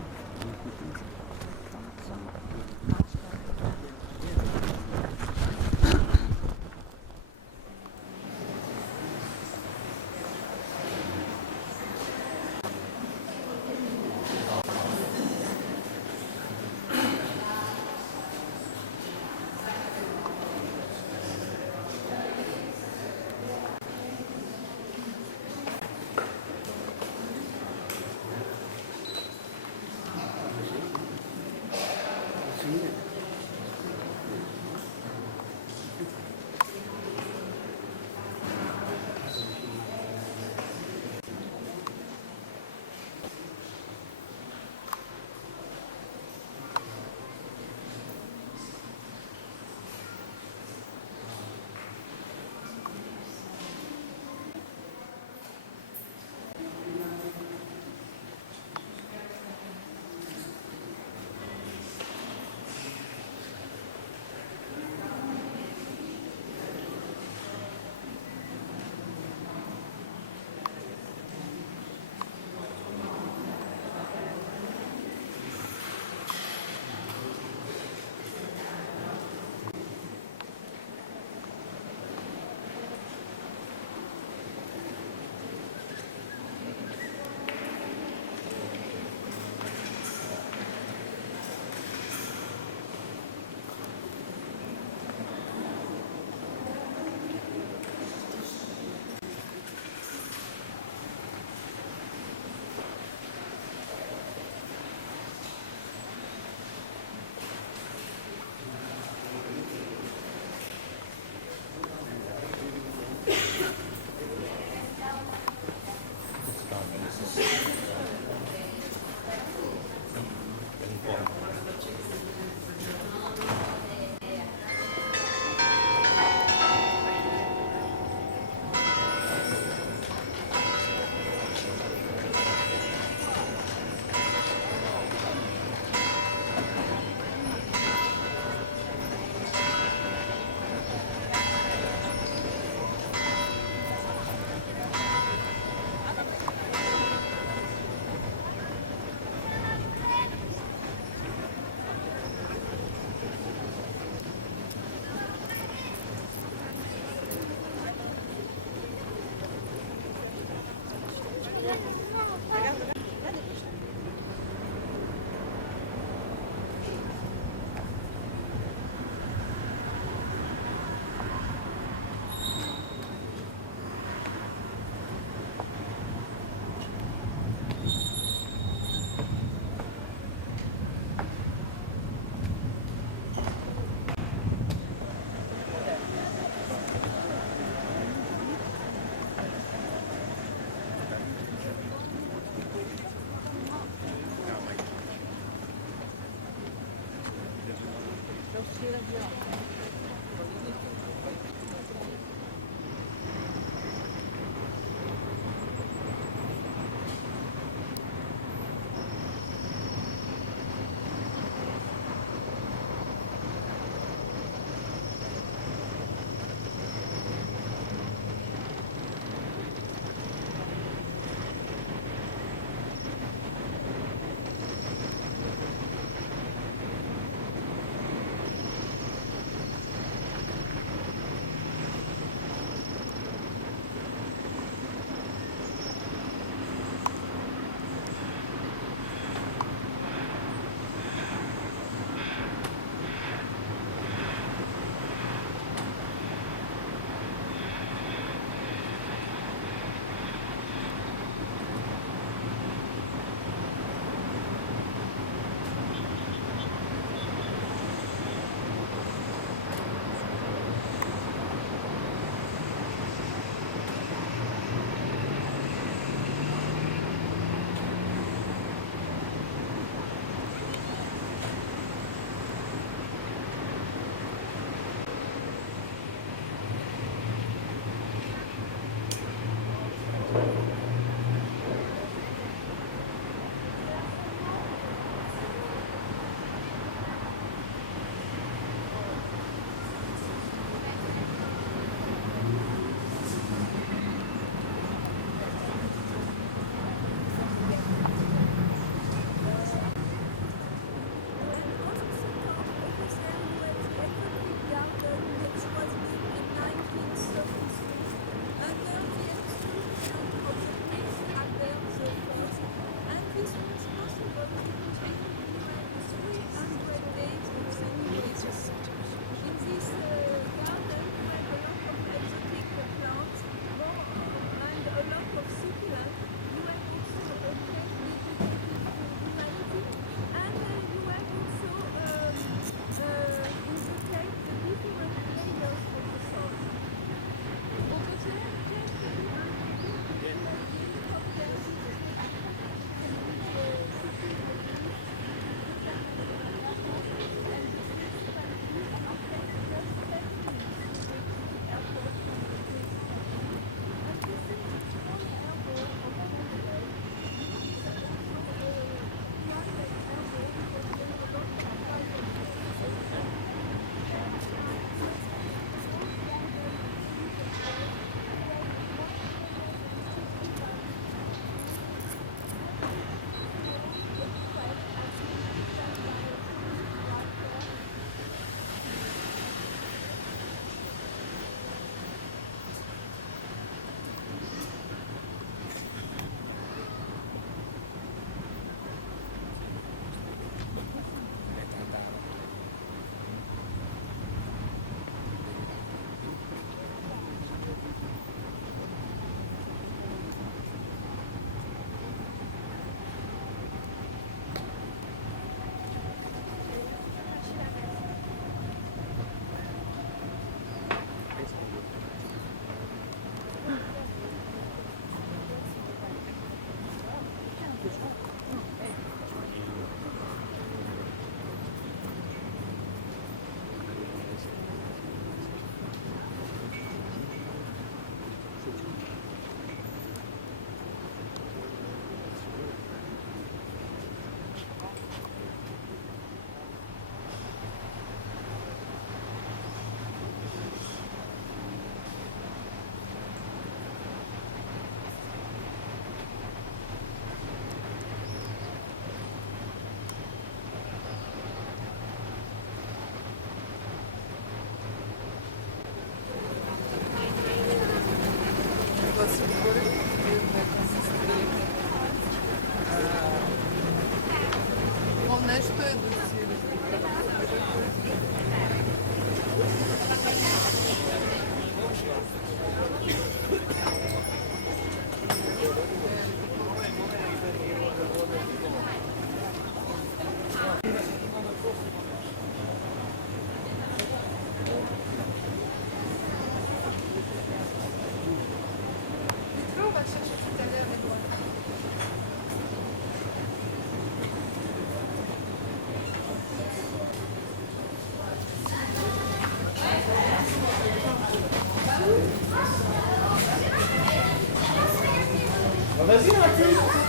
Vas-y, Mathilde.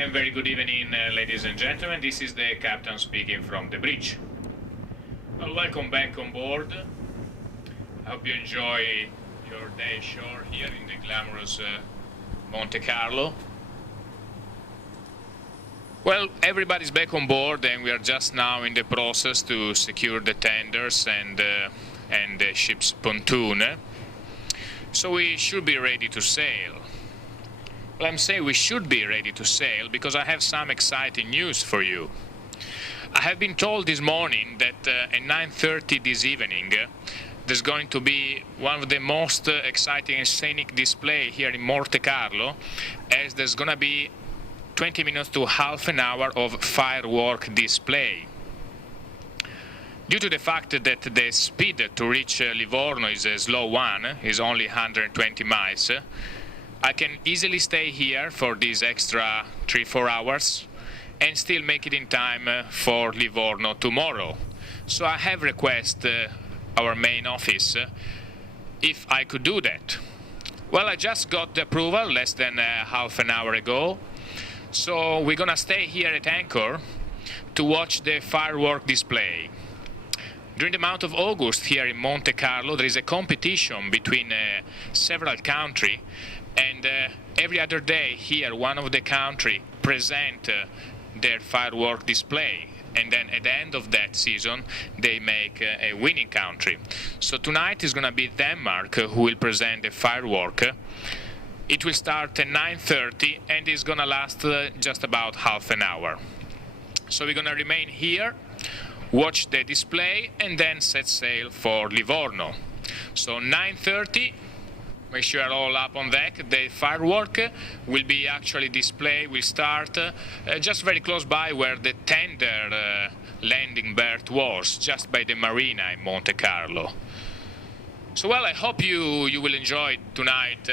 And very good evening, ladies and gentlemen. This is the captain speaking from the bridge. Well, welcome back on board. I hope you enjoy your day ashore here in the glamorous Monte Carlo. Well, everybody's back on board, and we are just now in the process to secure the tenders and the ship's pontoon. So we should be ready to sail. Well, I'm saying we should be ready to sail because I have some exciting news for you. I have been told this morning that at 9:30 this evening there's going to be one of the most exciting and scenic display here in Monte Carlo, as there's going to be 20 minutes to half an hour of firework display. Due to the fact that the speed to reach Livorno is a slow one, is only 120 miles, I can easily stay here for these extra 3-4 hours and still make it in time for Livorno tomorrow. So I have requested our main office if I could do that. Well, I just got the approval less than half an hour ago, so we're gonna stay here at anchor to watch the firework display. During the month of August here in Monte Carlo there is a competition between several countries, and every other day here one of the country present their firework display, and then at the end of that season they make a winning country. So tonight is going to be Denmark who will present the firework. It will start at 9:30 and is going to last just about half an hour. So we're going to remain here, watch the display, and then set sail for Livorno. So 9:30, make sure you're all up on deck. The firework will be actually displayed, will start just very close by where the tender landing berth was, just by the marina in Monte Carlo. So well, I hope you will enjoy tonight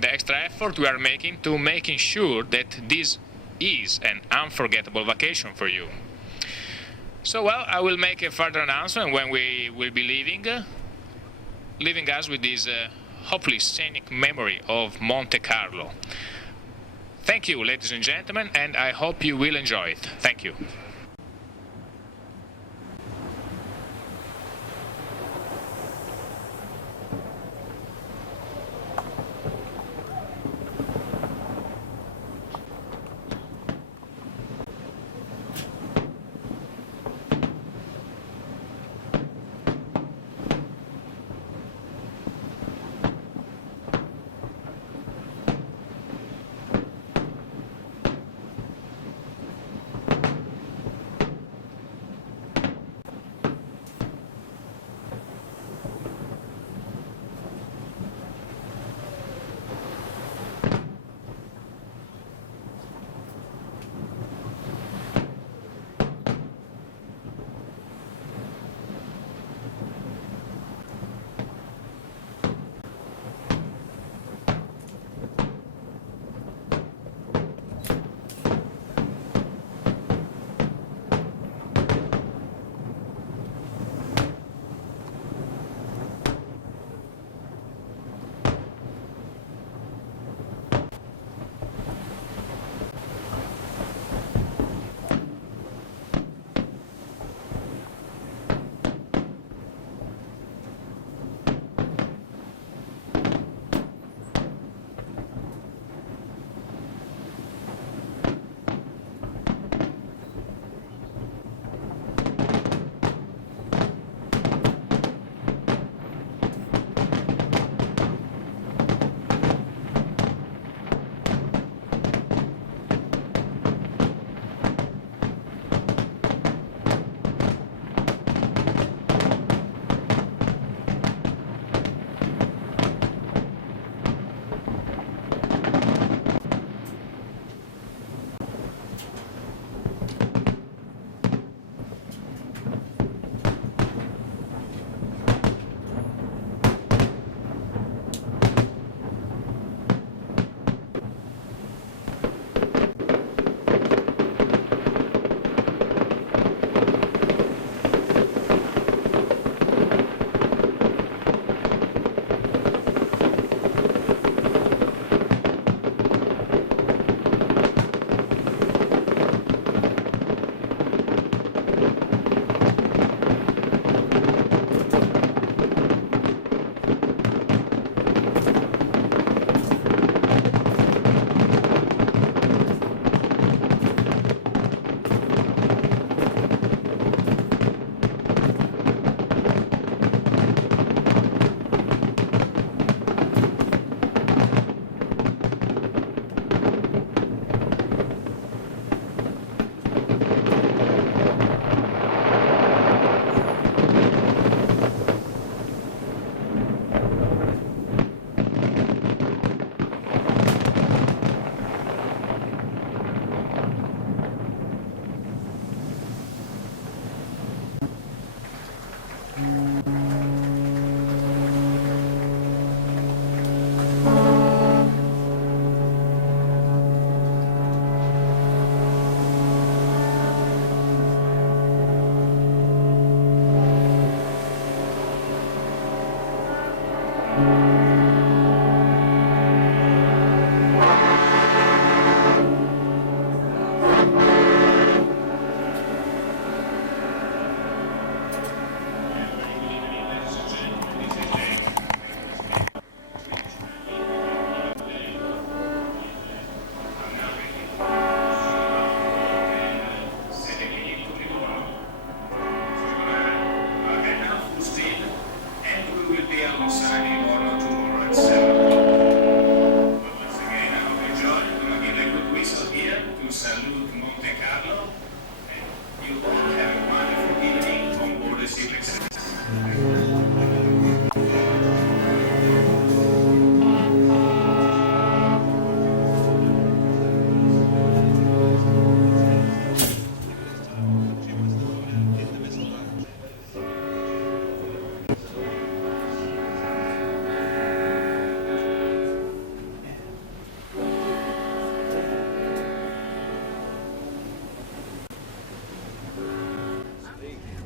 the extra effort we are making sure that this is an unforgettable vacation for you. So well, I will make a further announcement when we will be leaving us with this hopefully scenic memory of Monte Carlo. Thank you, ladies and gentlemen, and I hope you will enjoy it. Thank you.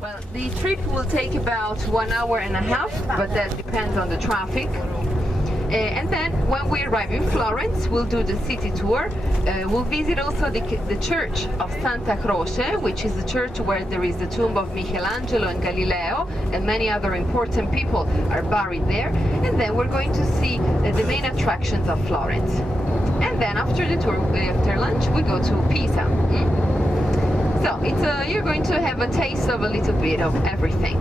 Well, the trip will take about 1 hour and a half, but that depends on the traffic. And then when we arrive in Florence, we'll do the city tour. We'll visit also the church of Santa Croce, which is the church where there is the tomb of Michelangelo and Galileo, and many other important people are buried there. And then we're going to see the main attractions of Florence. And then after the tour, after lunch, we go to Pisa. So you're going to have a taste of a little bit of everything.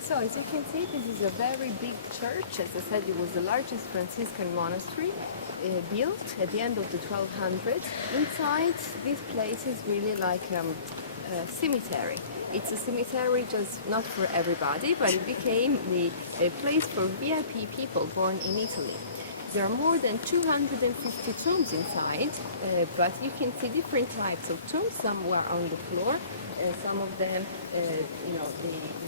So as you can see, this is a very big church. As I said, it was the largest Franciscan monastery built at the end of the 1200s. Inside, this place is really like a cemetery. It's a cemetery just not for everybody, but it became the place for VIP people born in Italy. There are more than 250 tombs inside, but you can see different types of tombs. Some were on the floor. Some of them, they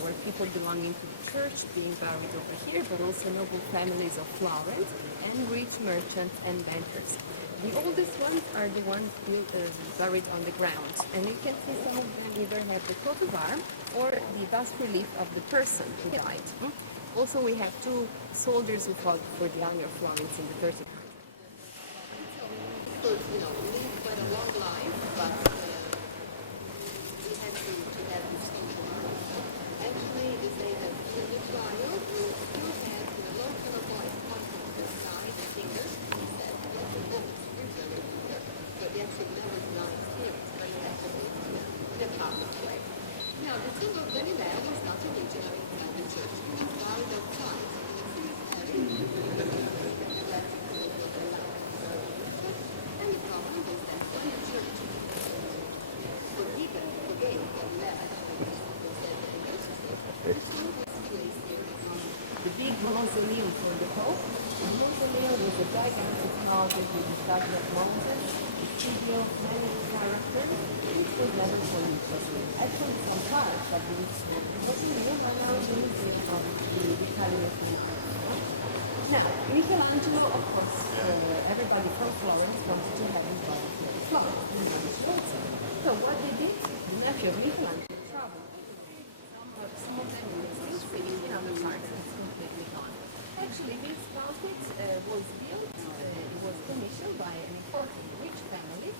were people belonging to the church being buried over here, but also noble families of Florence and rich merchants and bankers. The oldest ones are the ones buried on the ground, and you can see some of them either have the coat of arms or the bas relief of the person who died. Also, we have two soldiers who fought for the honor of Florence in the 1300s. So, lived quite a long life, but we had to have this compromise. Actually, they say that in the trial, we still have the Lord of Voice pointing to the side, the fingers, he said, but actually that was not experienced, but it actually the Palma way. Now, the tomb of Galileo was not originally in the church. It was buried outside in the cemetery. And the problem is that when the church forgave Galileo, the tomb was placed here on the big mausoleum for the Pope. The mausoleum was a gigantic closet with a statue of Moses, a studio, many characters. This was never finished. Actually, some parts of this mausoleum are now in the museum of the Italian people. Now, Michelangelo, of course, everybody from Florence wanted to have him buried here in Florence. So what they did, the nephew of Michelangelo traveled. Some of them were still sitting in other parts, it's completely gone. Actually, this pulpit was built, it was commissioned by an important rich family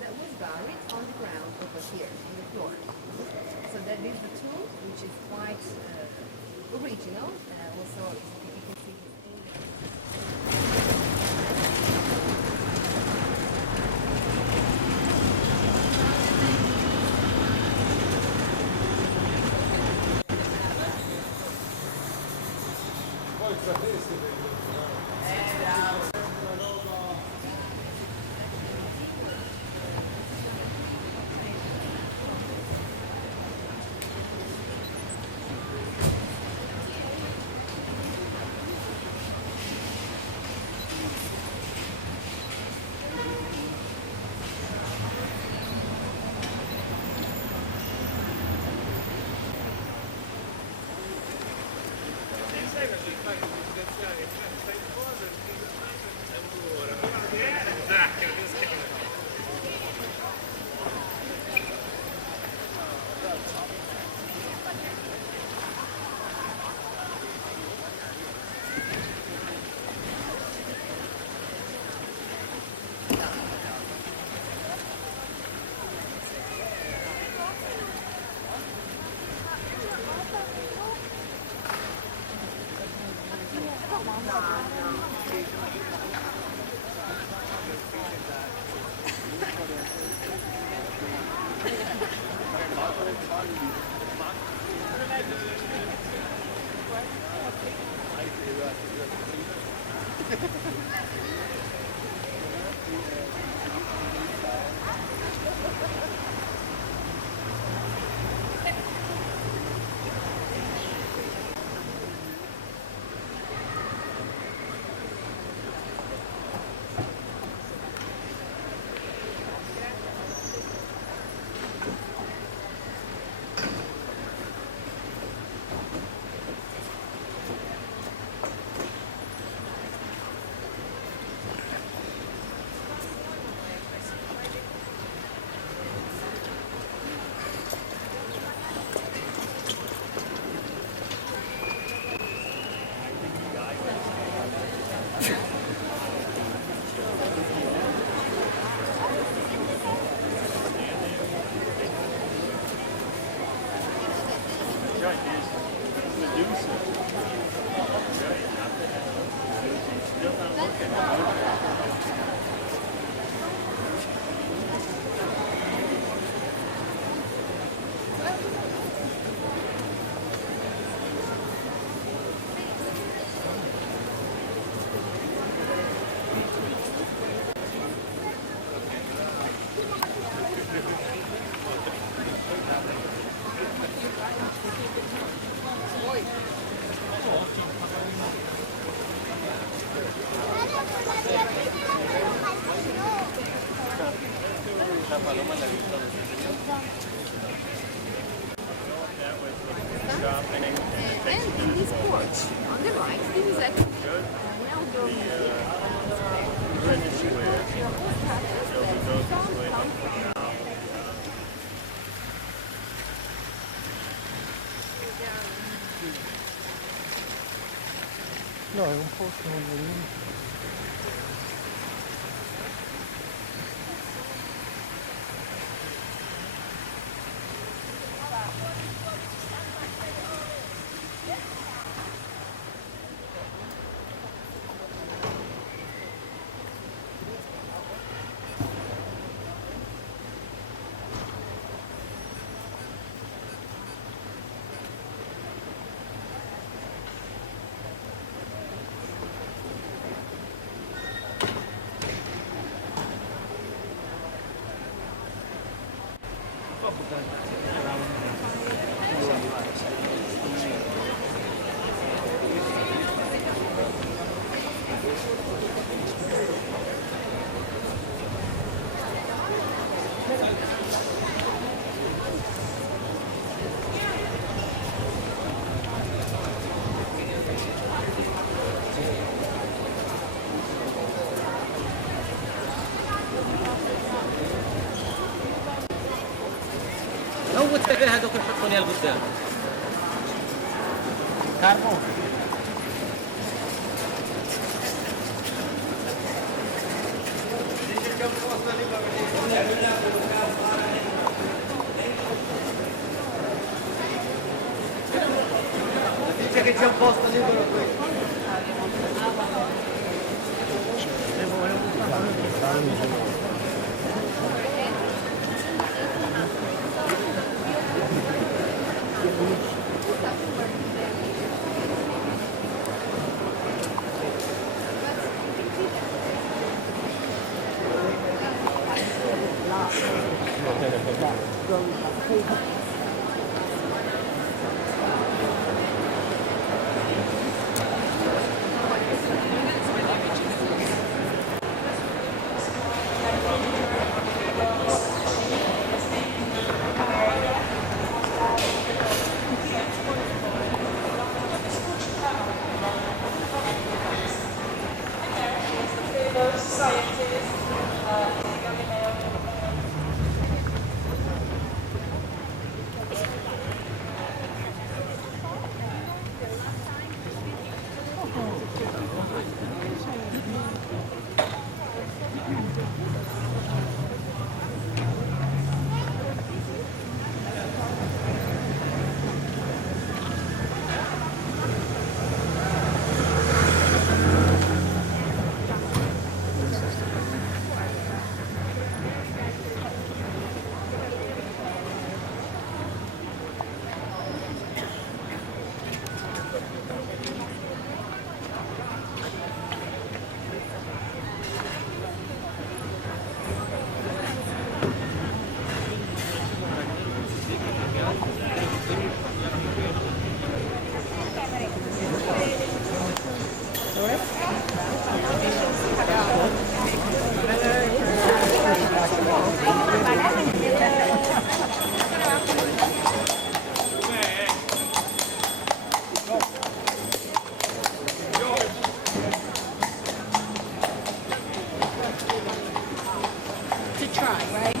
that was buried on the ground over here, on the floor. So that is the tomb, which is quite original. Also, you can see his And in this porch, on the right, this is actually an outdoor museum. No, è un posto molto. هذوك يحطوني لقدام كاربون dice che c'è un posto libero qui. try, right?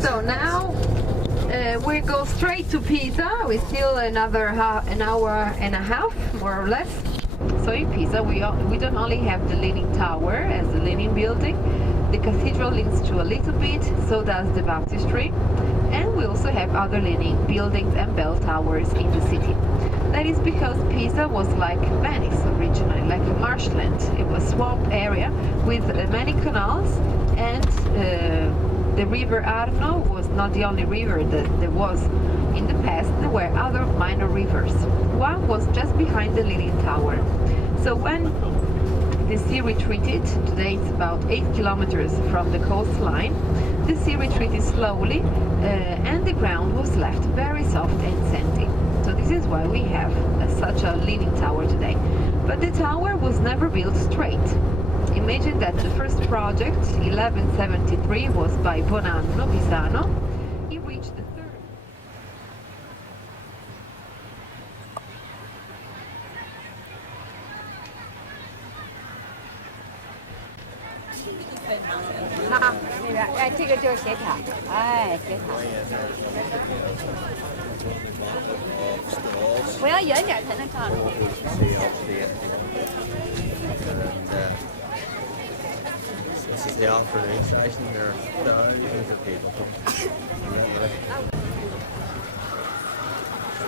So now we go straight to Pisa. We still another an hour and a half, more or less. So in Pisa, we don't only have the Leaning Tower as the leaning building. The cathedral leans to a little bit, so does the baptistry, and we also have other leaning buildings and bell towers in the city. That is because Pisa was like Venice originally, like a marshland. It was a swamp area with many canals, and the river Arno was not the only river that there was in the past. There were other minor rivers. One was just behind the Leaning Tower. So when the sea retreated, today it's about 8 kilometers from the coastline, the sea retreated slowly and the ground was left very soft and sandy. So this is why we have such a leaning tower today. But the tower was never built straight. Imagine that the first project, 1173, was by Bonanno Pisano. He reached the third. This is the afternoon session. There are thousands of people.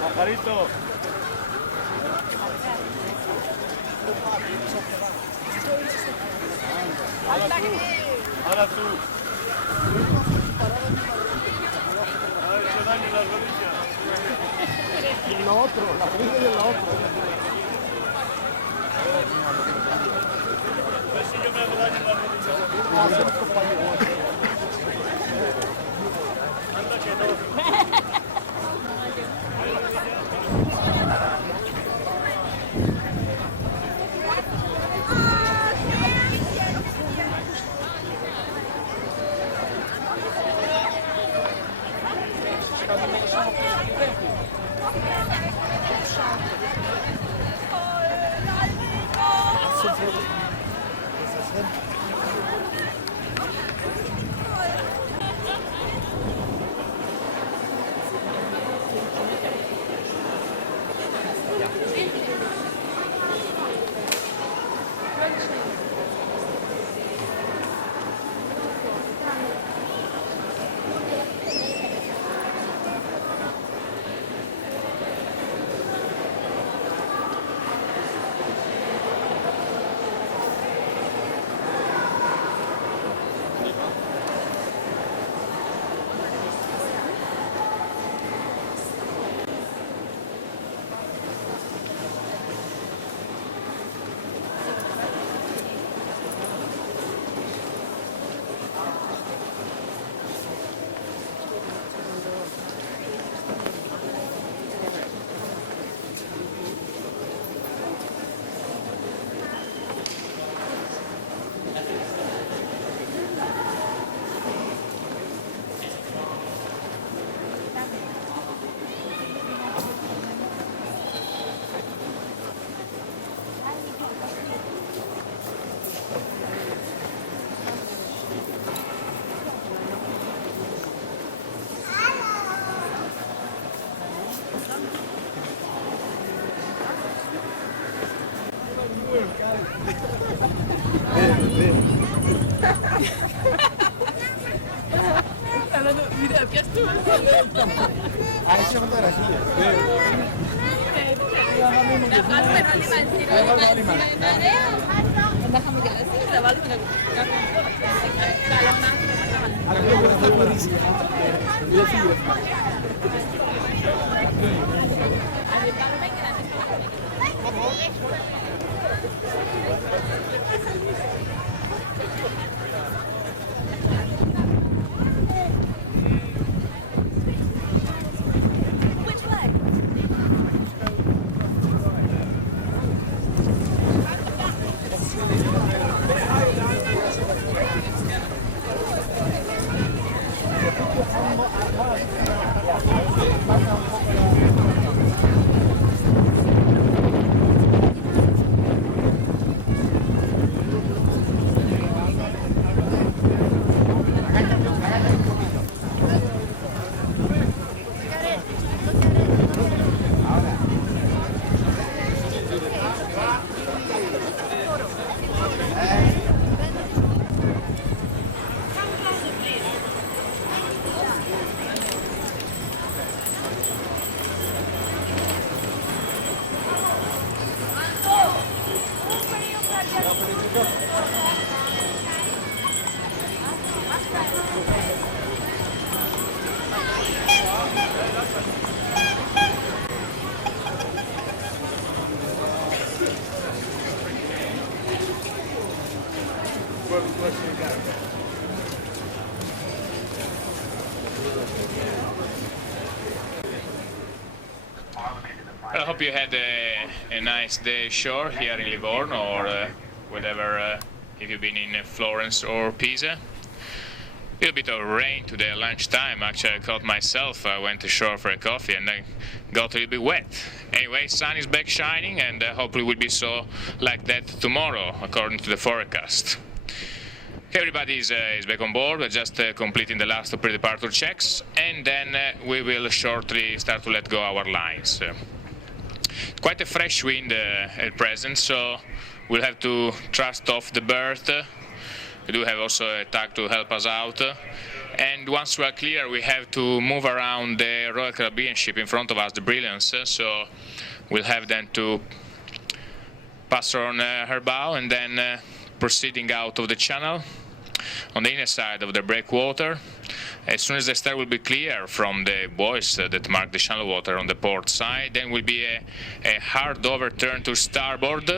Pajarito. Ahora tú. otro, la familia del otro. Aisyah kata rahsia. I hope you had a nice day ashore here in Livorno or whatever, if you've been in Florence or Pisa. A little bit of rain today at lunchtime. Actually, I caught myself. I went ashore for a coffee and I got a little bit wet. Anyway, sun is back shining and hopefully will be so like that tomorrow, according to the forecast. Everybody is back on board. We're just completing the last pre-departure checks, and then we will shortly start to let go our lines. Quite a fresh wind at present, so we'll have to thrust off the berth. We do have also a tug to help us out. And once we are clear, we have to move around the Royal Caribbean ship in front of us, the Brilliance. So we'll have then to pass on her bow and then proceeding out of the channel on the inner side of the breakwater, As soon as the star will be clear from the buoys that mark the shallow water on the port side, then will be a hard overturn to starboard.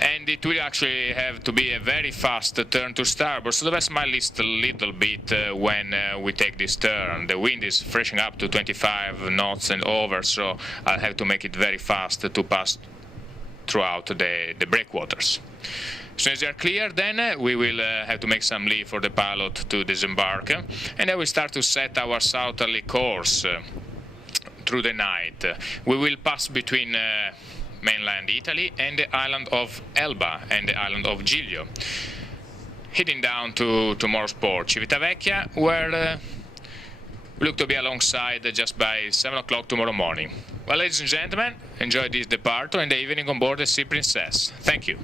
And it will actually have to be a very fast turn to starboard, so the vessel might list a little bit when we take this turn. The wind is freshening up to 25 knots and over, so I'll have to make it very fast to pass throughout the breakwaters. As soon as they are clear, then we will have to make some leave for the pilot to disembark, and then we start to set our southerly course through the night. We will pass between mainland Italy and the island of Elba and the island of Giglio, heading down to tomorrow's port, Civitavecchia, where we look to be alongside just by 7 o'clock tomorrow morning. Well, ladies and gentlemen, enjoy this departure and the evening on board the Sea Princess. Thank you.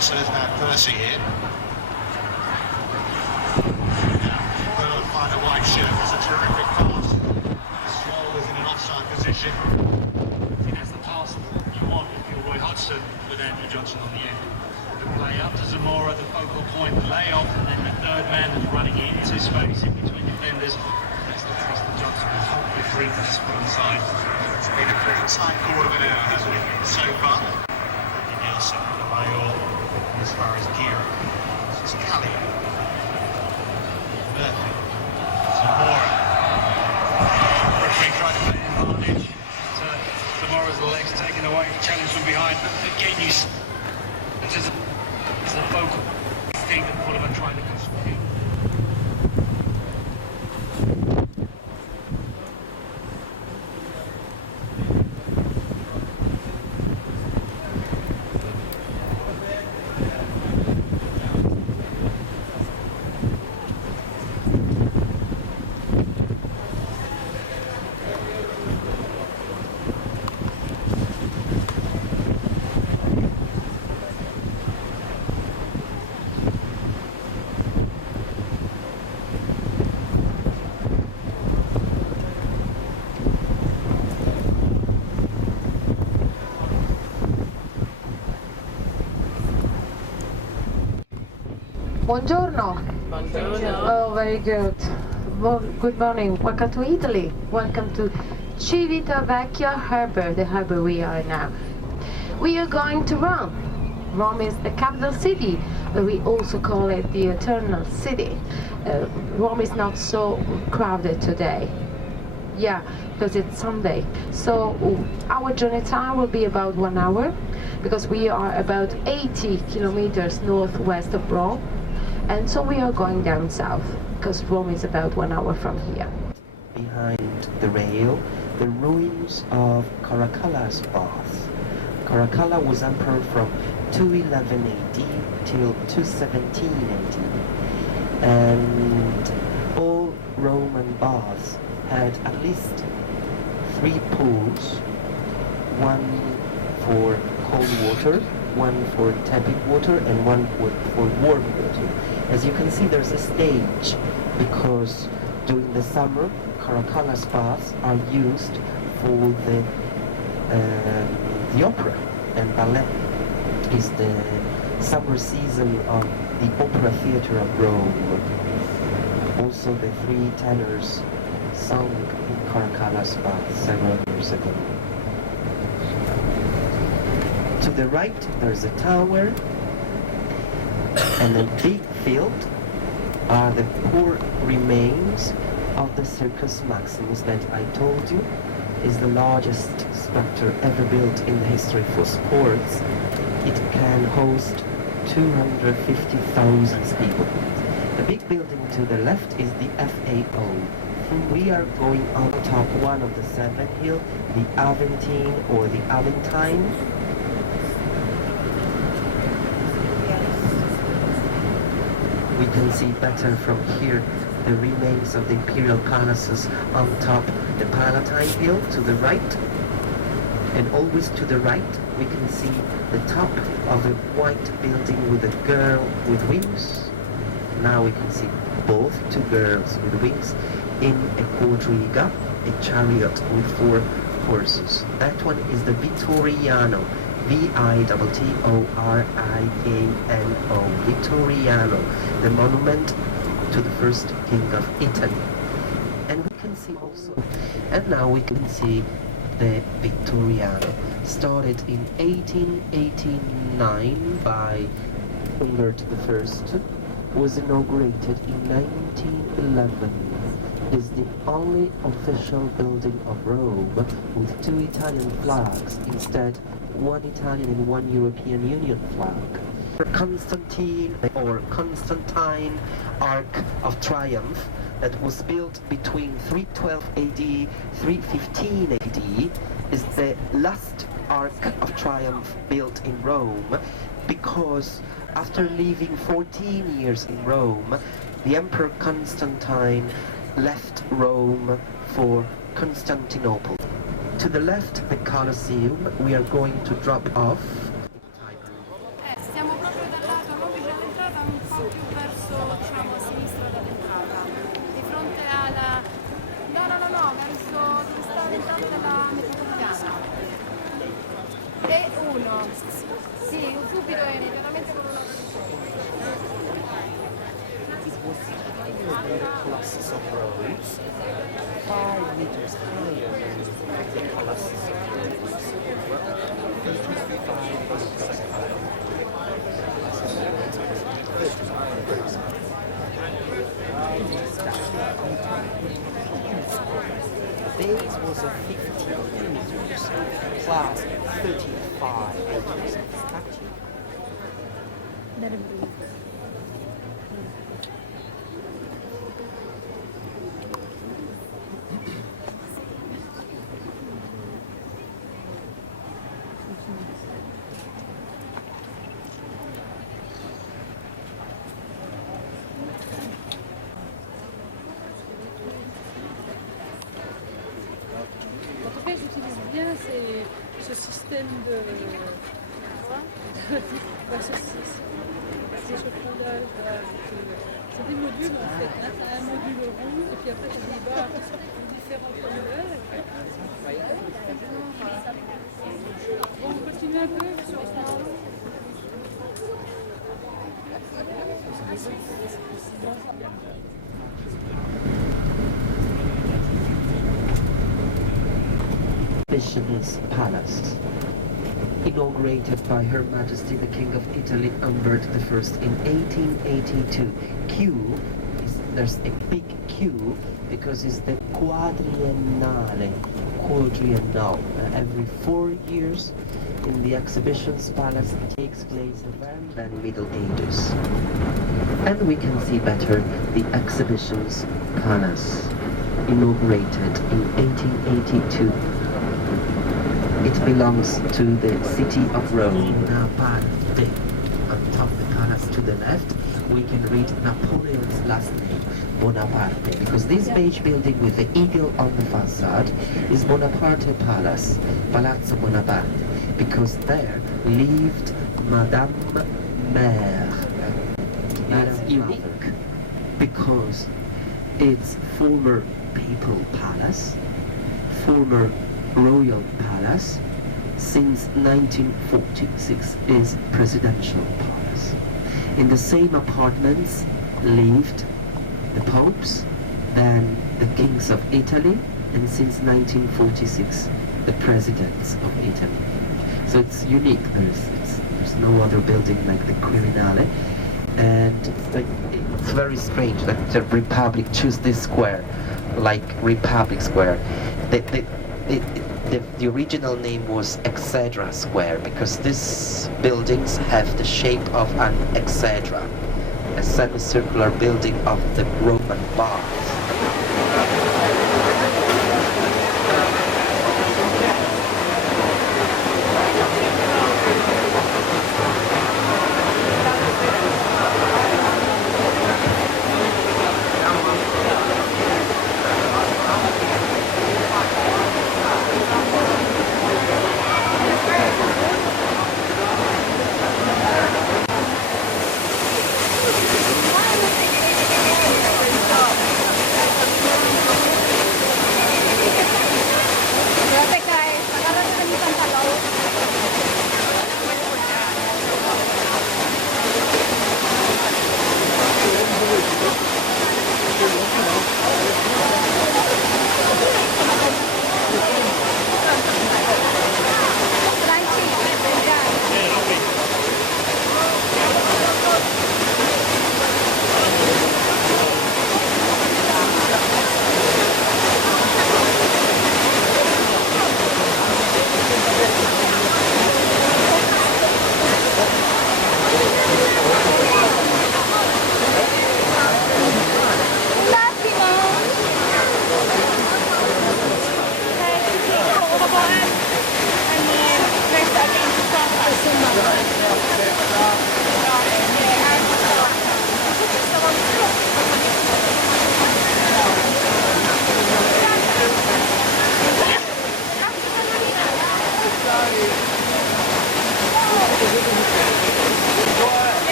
So there's now Percy here. We'll find a white shirt. That's a terrific pass. Stroll is in an offside position. I think that's the pass you want if you're Roy Hodgson with Andrew Johnson on the end. The play up to Zamora, the focal point, the lay-off, and then the third man is running into space in between defenders. That's the pass to Johnson. It's hopefully free to spot inside. It's been a pretty tight quarter of an hour, hasn't it, so far? Nielsen, the Mayor. As far as gear, this is Cali. Murphy. Zamora. Referee tried to play advantage. Zamora's legs taken away, challenge from behind. But again, it's the focal thing that Pullman tried to construct. Buongiorno. Buongiorno. Oh, very good. Well, good morning. Welcome to Italy. Welcome to Civitavecchia harbour, the harbour we are now. We are going to Rome. Rome is the capital city, but we also call it the Eternal City. Rome is not so crowded today. Yeah, because it's Sunday. So our journey time will be about 1 hour, because we are about 80 kilometers northwest of Rome. And so we are going down south, because Rome is about 1 hour from here. Behind the rail, the ruins of Caracalla's bath. Caracalla was emperor from 211 AD till 217 AD. And all Roman baths had at least 3 pools, one for cold water, one for tepid water, and one for warm water. As you can see, there's a stage, because during the summer, Caracalla's baths are used for the opera and ballet. Is the summer season of the opera theatre of Rome. Also, the 3 tenors sung in Caracalla's bath several years ago. To the right, there's a tower, and a big field are the poor remains of the Circus Maximus that I told you is the largest structure ever built in the history for sports. It can host 250,000 people. The big building to the left is the FAO. We are going on top one of the 7 hill, the Aventine or the Aventine. We can see better from here the remains of the imperial palaces on top the Palatine Hill to the right. And always to the right we can see the top of a white building with a girl with wings. Now we can see both 2 girls with wings in a quadriga, a chariot with 4 horses. That one is the Vittoriano, Vittoriano, Vittoriano, the monument to the first king of Italy. And we can see also, and now we can see the Vittoriano, started in 1889 by Umbert I, was inaugurated in 1911. It is the only official building of Rome with 2 Italian flags, instead 1 Italian and 1 European Union flag. Constantine or Constantine Arch of Triumph that was built between 312 AD, 315 AD is the last Arch of Triumph built in Rome, because after living 14 years in Rome, the Emperor Constantine left Rome for Constantinople. To the left, the Colosseum, we are going to drop off. Stiamo proprio dal lato non vicino all'entrata, un po' più verso, diciamo, a sinistra dall'entrata, di fronte alla... no, verso dove sta l'entrata della metropolitana. E 1. Sì, subito immediatamente con una... The Colossus of Rome, 5 meters higher than the Colossus of Rhodes, 35 meters high. The base was of 15 meters, class 35 meters statue. En tout cas, j'utilise bien ce système de chauffe-sondage. C'est des modules en fait. C'est un module rond et puis après tu as des barres qui sont différentes couleurs. Bon, on continue un peu sur ça. Bishop's Palace. Inaugurated by Her Majesty the King of Italy Humbert I in 1882. There's a big Q because it's the quadriennale. Every 4 years in the Exhibitions Palace takes place around the Middle Ages. And we can see better the Exhibitions Palace, inaugurated in 1882. It belongs to the city of Rome. Bonaparte. On top of the palace to the left, we can read Napoleon's last name, Bonaparte, because this beige building with the eagle on the facade is Bonaparte Palace, Palazzo Bonaparte, because there lived Madame Mère. It's unique because it's former papal palace, former royal palace, since 1946 is presidential palace. In the same apartments lived the popes, then the kings of Italy, and since 1946 the presidents of Italy. So it's unique. There's no other building like the Quirinale, and it's very strange that the Republic choose this square, like Republic Square. The original name was Exedra Square because these buildings have the shape of an exedra, a semicircular building of the Roman baths.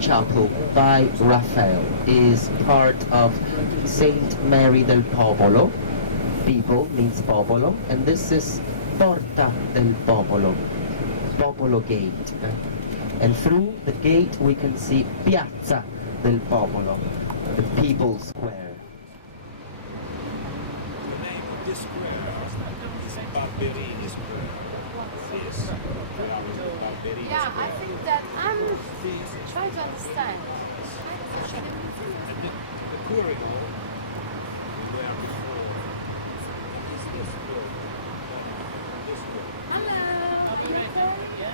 Chapel by Raphael is part of Saint Mary del Popolo. People means Popolo, and this is Porta del Popolo, Popolo Gate. And through the gate we can see Piazza del Popolo, the People's Square. The name of this square is Barberini Square. Yes. Yeah, I think that I'm trying to understand. And the corridor where before is this door. This door. Hello. The Trevi Fountain is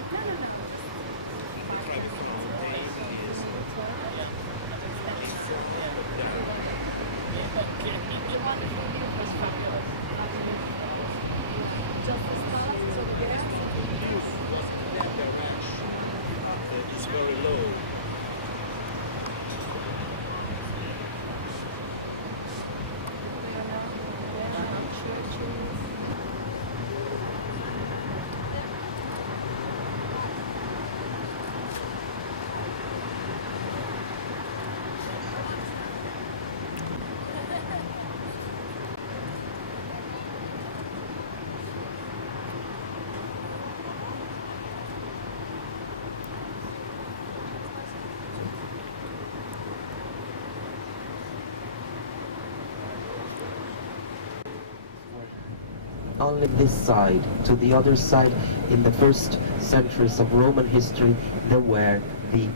only this side. To the other side, in the first centuries of Roman history, there were the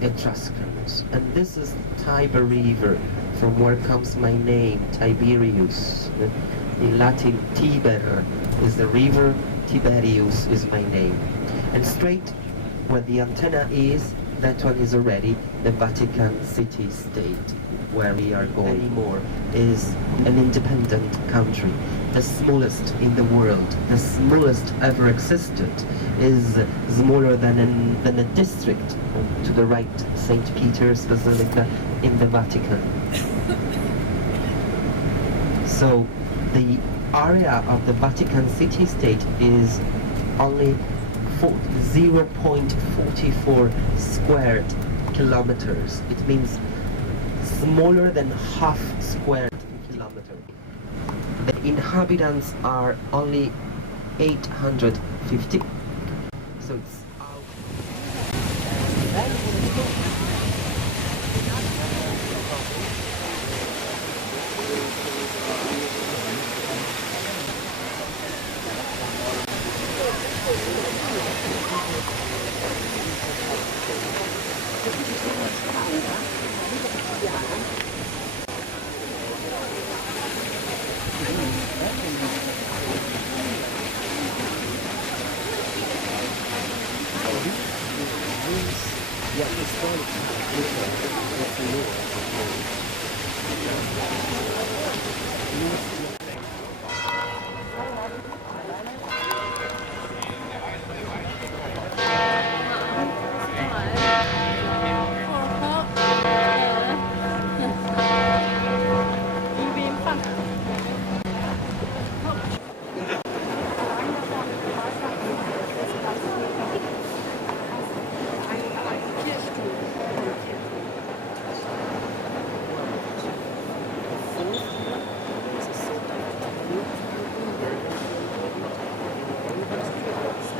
Etruscans. And this is Tiber River, from where comes my name, Tiberius. In Latin, Tiber is the river, Tiberius is my name. And straight where the antenna is, that one is already the Vatican City-State, where we are going anymore, is an independent country, the smallest in the world, the smallest ever existed, is smaller than a district. To the right, St. Peter's Basilica in the Vatican. So the area of the Vatican City-State is only 0.44 square kilometers. It means smaller than half square kilometer. The inhabitants are only 850. So it's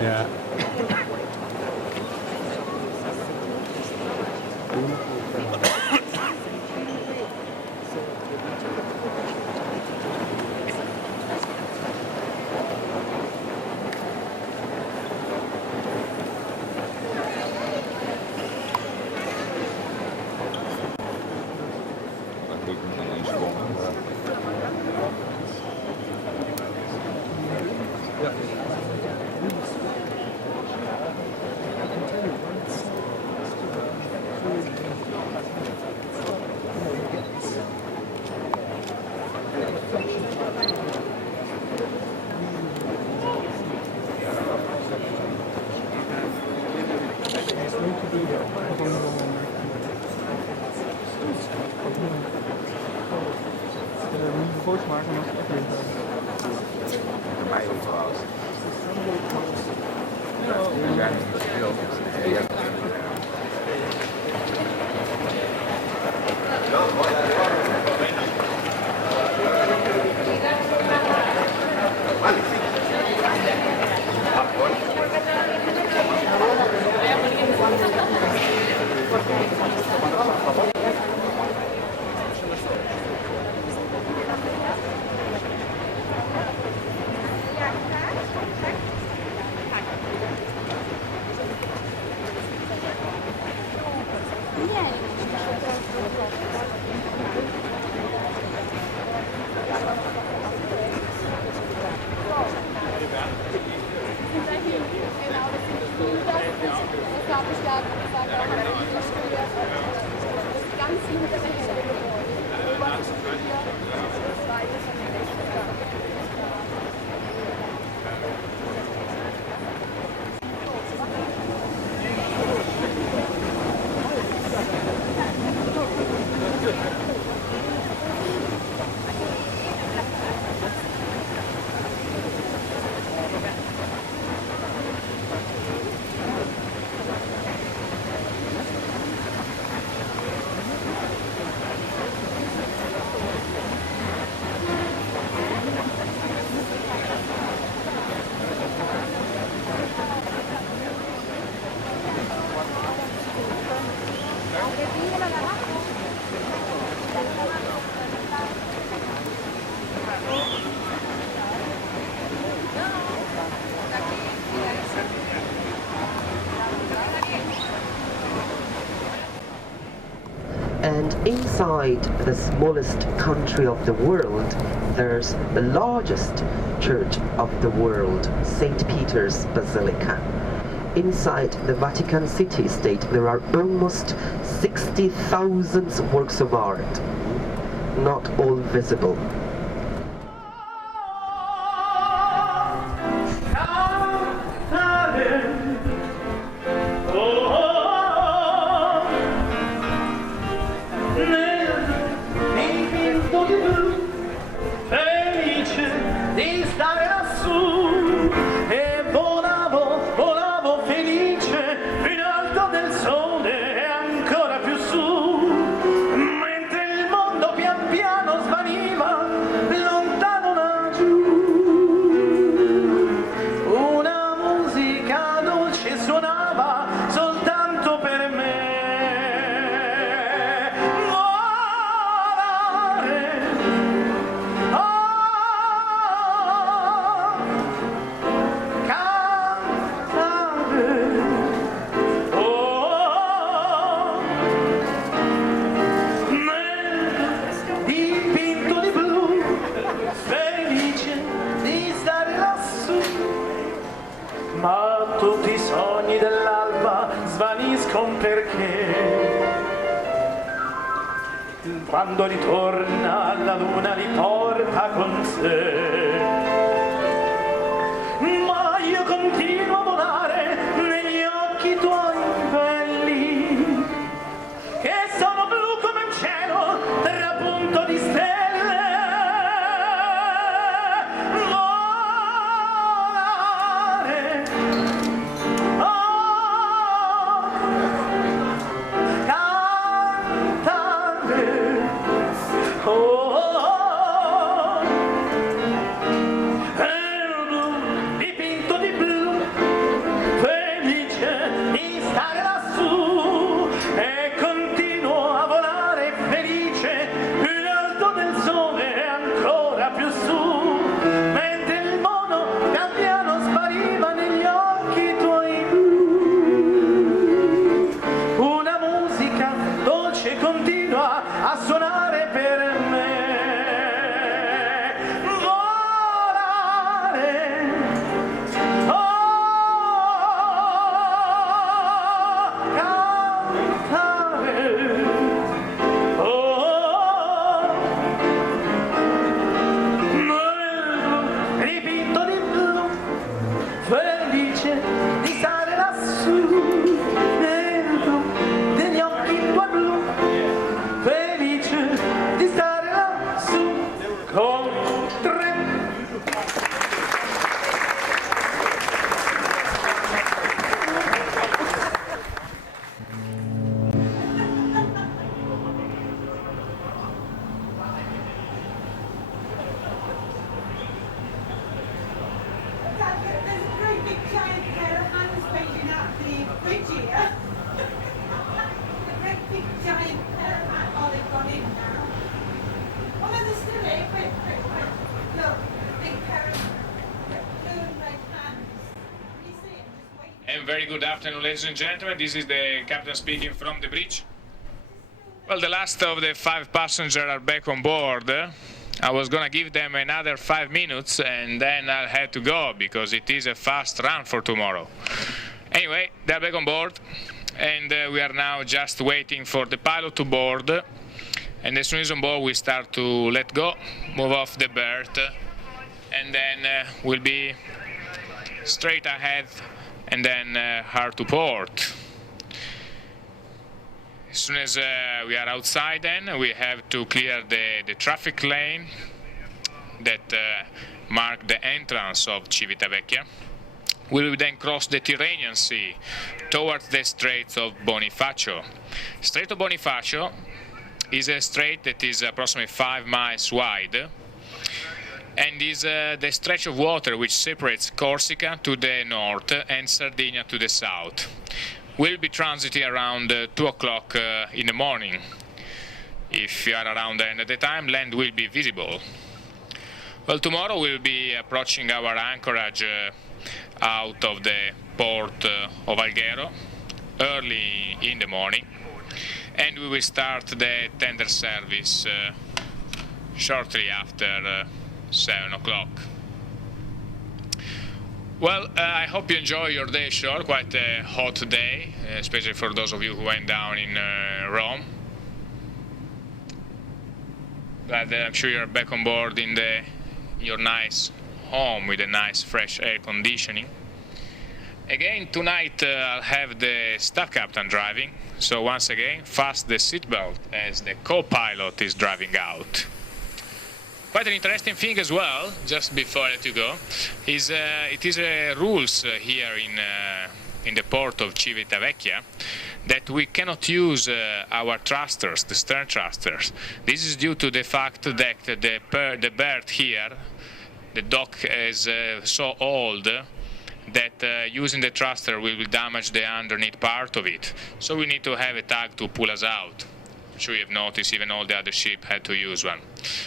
Yeah. And inside the smallest country of the world, there's the largest church of the world, St. Peter's Basilica. Inside the Vatican city-state, there are almost 60,000 works of art, not all visible. Quando ritorna la luna li porta con sé. Ma io continuo a volare negli occhi tuoi belli, che sono blu come un cielo trapunto di stelle. Volare, dipinto di blu, felice di stare lassù, e continuo a volare felice più in alto del sole e ancora più su, mentre il mono pian piano spariva negli occhi tuoi blu. Una musica dolce continua a suonare per me. And very good afternoon, ladies and gentlemen. This is the captain speaking from the bridge. Well, the last of the 5 passengers are back on board. I was going to give them another 5 minutes and then I'll have to go because it is a fast run for tomorrow. Anyway, they're back on board and we are now just waiting for the pilot to board. And as soon as on board, we start to let go, move off the berth, and then we'll be straight ahead and then hard to port. As soon as we are outside, then we have to clear the traffic lane that mark the entrance of Civitavecchia. We will then cross the Tyrrhenian Sea towards the Straits of Bonifacio. Strait of Bonifacio is a strait that is approximately 5 miles wide and is the stretch of water which separates Corsica to the north and Sardinia to the south. We'll be transiting around 2 o'clock in the morning. If you are around then at the time, land will be visible. Well, tomorrow we'll be approaching our anchorage out of the port of Alghero early in the morning. and we will start the tender service shortly after 7 o'clock. Well, I hope you enjoy your day ashore, quite a hot day, especially for those of you who went down in Rome. But I'm sure you're back on board in your nice home with a nice fresh air conditioning. Again, tonight I'll have the staff captain driving, so once again, fasten the seatbelt as the co-pilot is driving out. Quite an interesting thing as well, just before I let you go, is it is rules here in the port of Civitavecchia that we cannot use our thrusters, the stern thrusters. This is due to the fact that the berth here, the dock is so old that using the thruster will damage the underneath part of it. So we need to have a tug to pull us out. I'm sure you've noticed even all the other ships had to use one.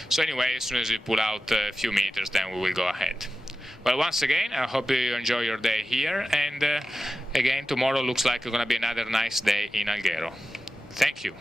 So anyway, as soon as we pull out a few meters, then we will go ahead. Well, once again, I hope you enjoy your day here, and again, tomorrow looks like it's going to be another nice day in Alghero. Thank you.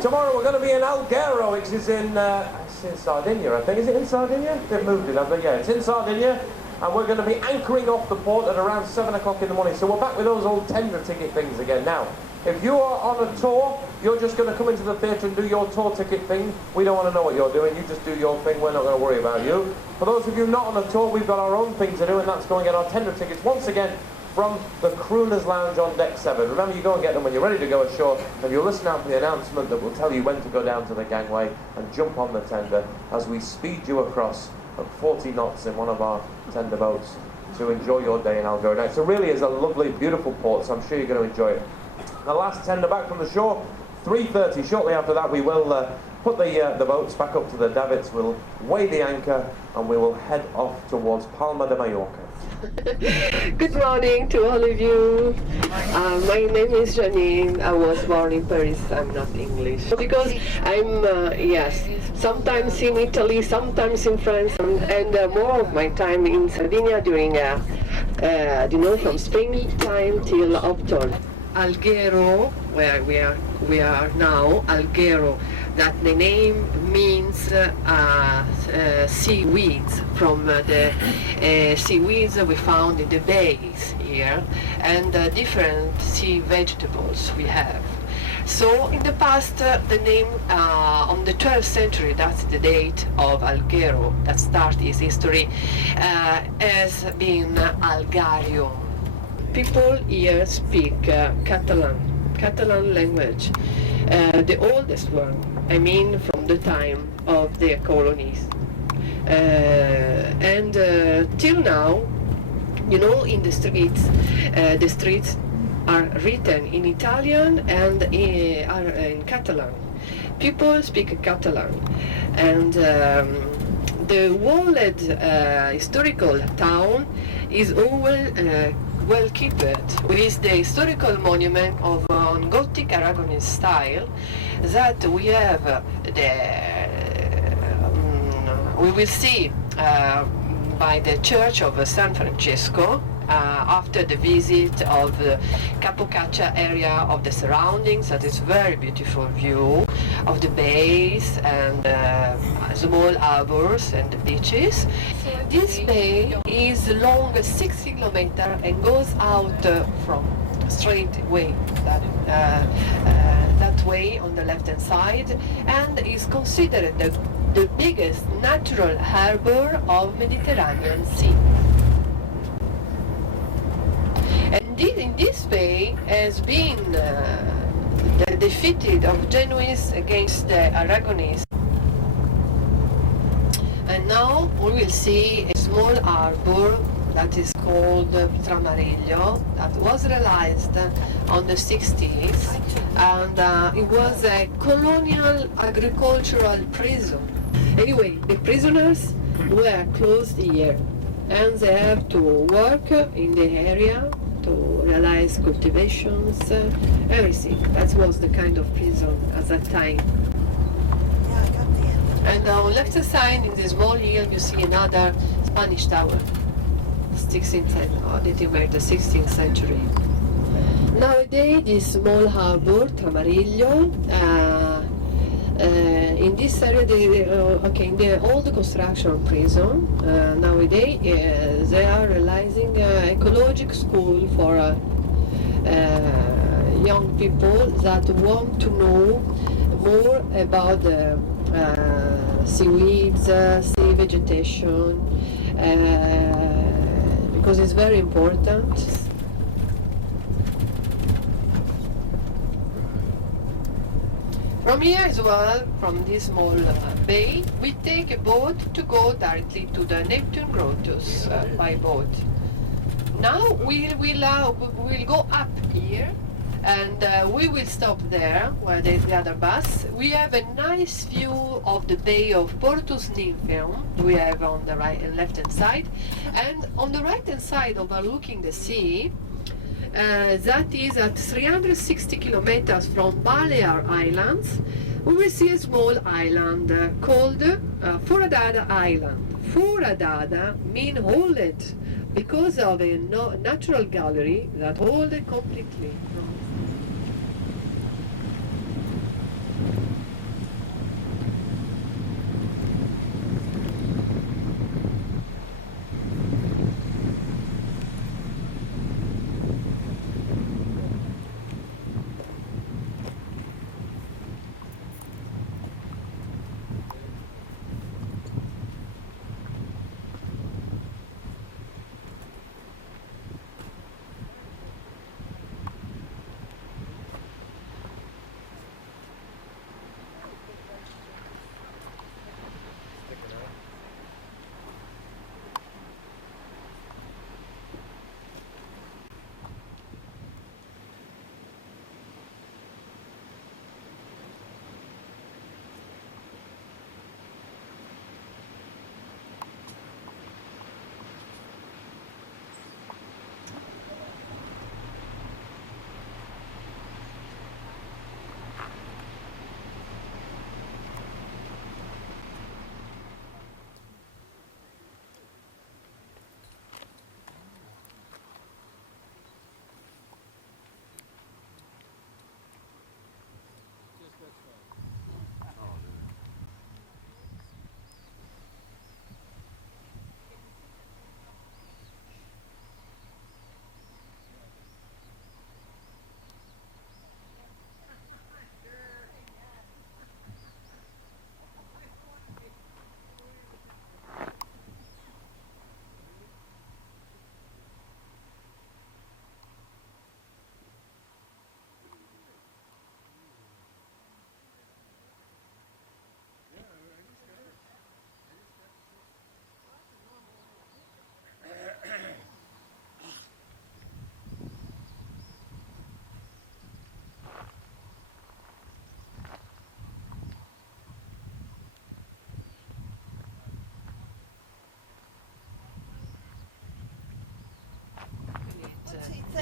Tomorrow we're going to be in Alghero, which is in Sardinia, I think. Is it in Sardinia? They've moved it, haven't they? Yeah, it's in Sardinia. And we're going to be anchoring off the port at around 7 o'clock in the morning. So we're back with those old tender ticket things again. Now, if you are on a tour, you're just going to come into the theatre and do your tour ticket thing. We don't want to know what you're doing. You just do your thing. We're not going to worry about you. For those of you not on a tour, we've got our own thing to do, and that's going to get our tender tickets once again from the Crooner's Lounge on Deck 7. Remember, you go and get them when you're ready to go ashore, and you'll listen out for the announcement that will tell you when to go down to the gangway and jump on the tender as we speed you across at 40 knots in one of our tender boats to enjoy your day in Alghero. Now, it really is a lovely, beautiful port, so I'm sure you're going to enjoy it. The last tender back from the shore, 3:30. Shortly after that, we will put the boats back up to the davits, we'll weigh the anchor, and we will head off towards Palma de Mallorca. Good morning to all of you. My name is Janine. I was born in Paris. I'm not English. Because I'm, yes, sometimes in Italy, sometimes in France, and more of my time in Sardinia during, from springtime till autumn. Alghero, where we are now, Alghero, that the name means seaweeds, from the seaweeds we found in the bays here, and different sea vegetables we have. So in the past, the name on the 12th century, that's the date of Alghero, that starts its history, has been Algario. People here speak Catalan language, the oldest one, I mean from the time of the colonies. And till now, in the streets are written in Italian and are in Catalan. People speak Catalan, and the walled historical town is well kept, with the historical monument of Gothic Aragonese style that we have. We will see by the Church of San Francesco after the visit of the Capocaccia area of the surroundings. That is very beautiful view of the bays and small harbors and the beaches. This bay is long 60 kilometers and goes out from straight way that way on the left hand side, and is considered the biggest natural harbour of Mediterranean Sea. And in this bay has been the defeated of Genoese against the Aragonese. And now we will see a small harbour that is called Tramarillo, that was realized on the 60s, and it was a colonial agricultural prison. Anyway, the prisoners were closed here, and they have to work in the area to realize cultivations, everything. That was the kind of prison at that time. And on left side, in the small hill, you see another Spanish tower, dating back the 16th century. Nowadays, this small harbour, Tramarillo, in this area, in the old construction prison, nowadays they are realizing ecological school for young people that want to know more about the seaweeds, sea vegetation, because it's very important. From here as well, from this small bay, we take a boat to go directly to the Neptune Grottos by boat. Now we'll go up here, and we will stop there where there's the other bus. We have a nice view of the bay of Portus Nymphaeum. We have on the right and left hand side, and on the right hand side, overlooking the sea, that is at 360 kilometers from Balear Islands, we will see a small island called Foradada Island. Foradada means hollowed because of a natural gallery that holds completely.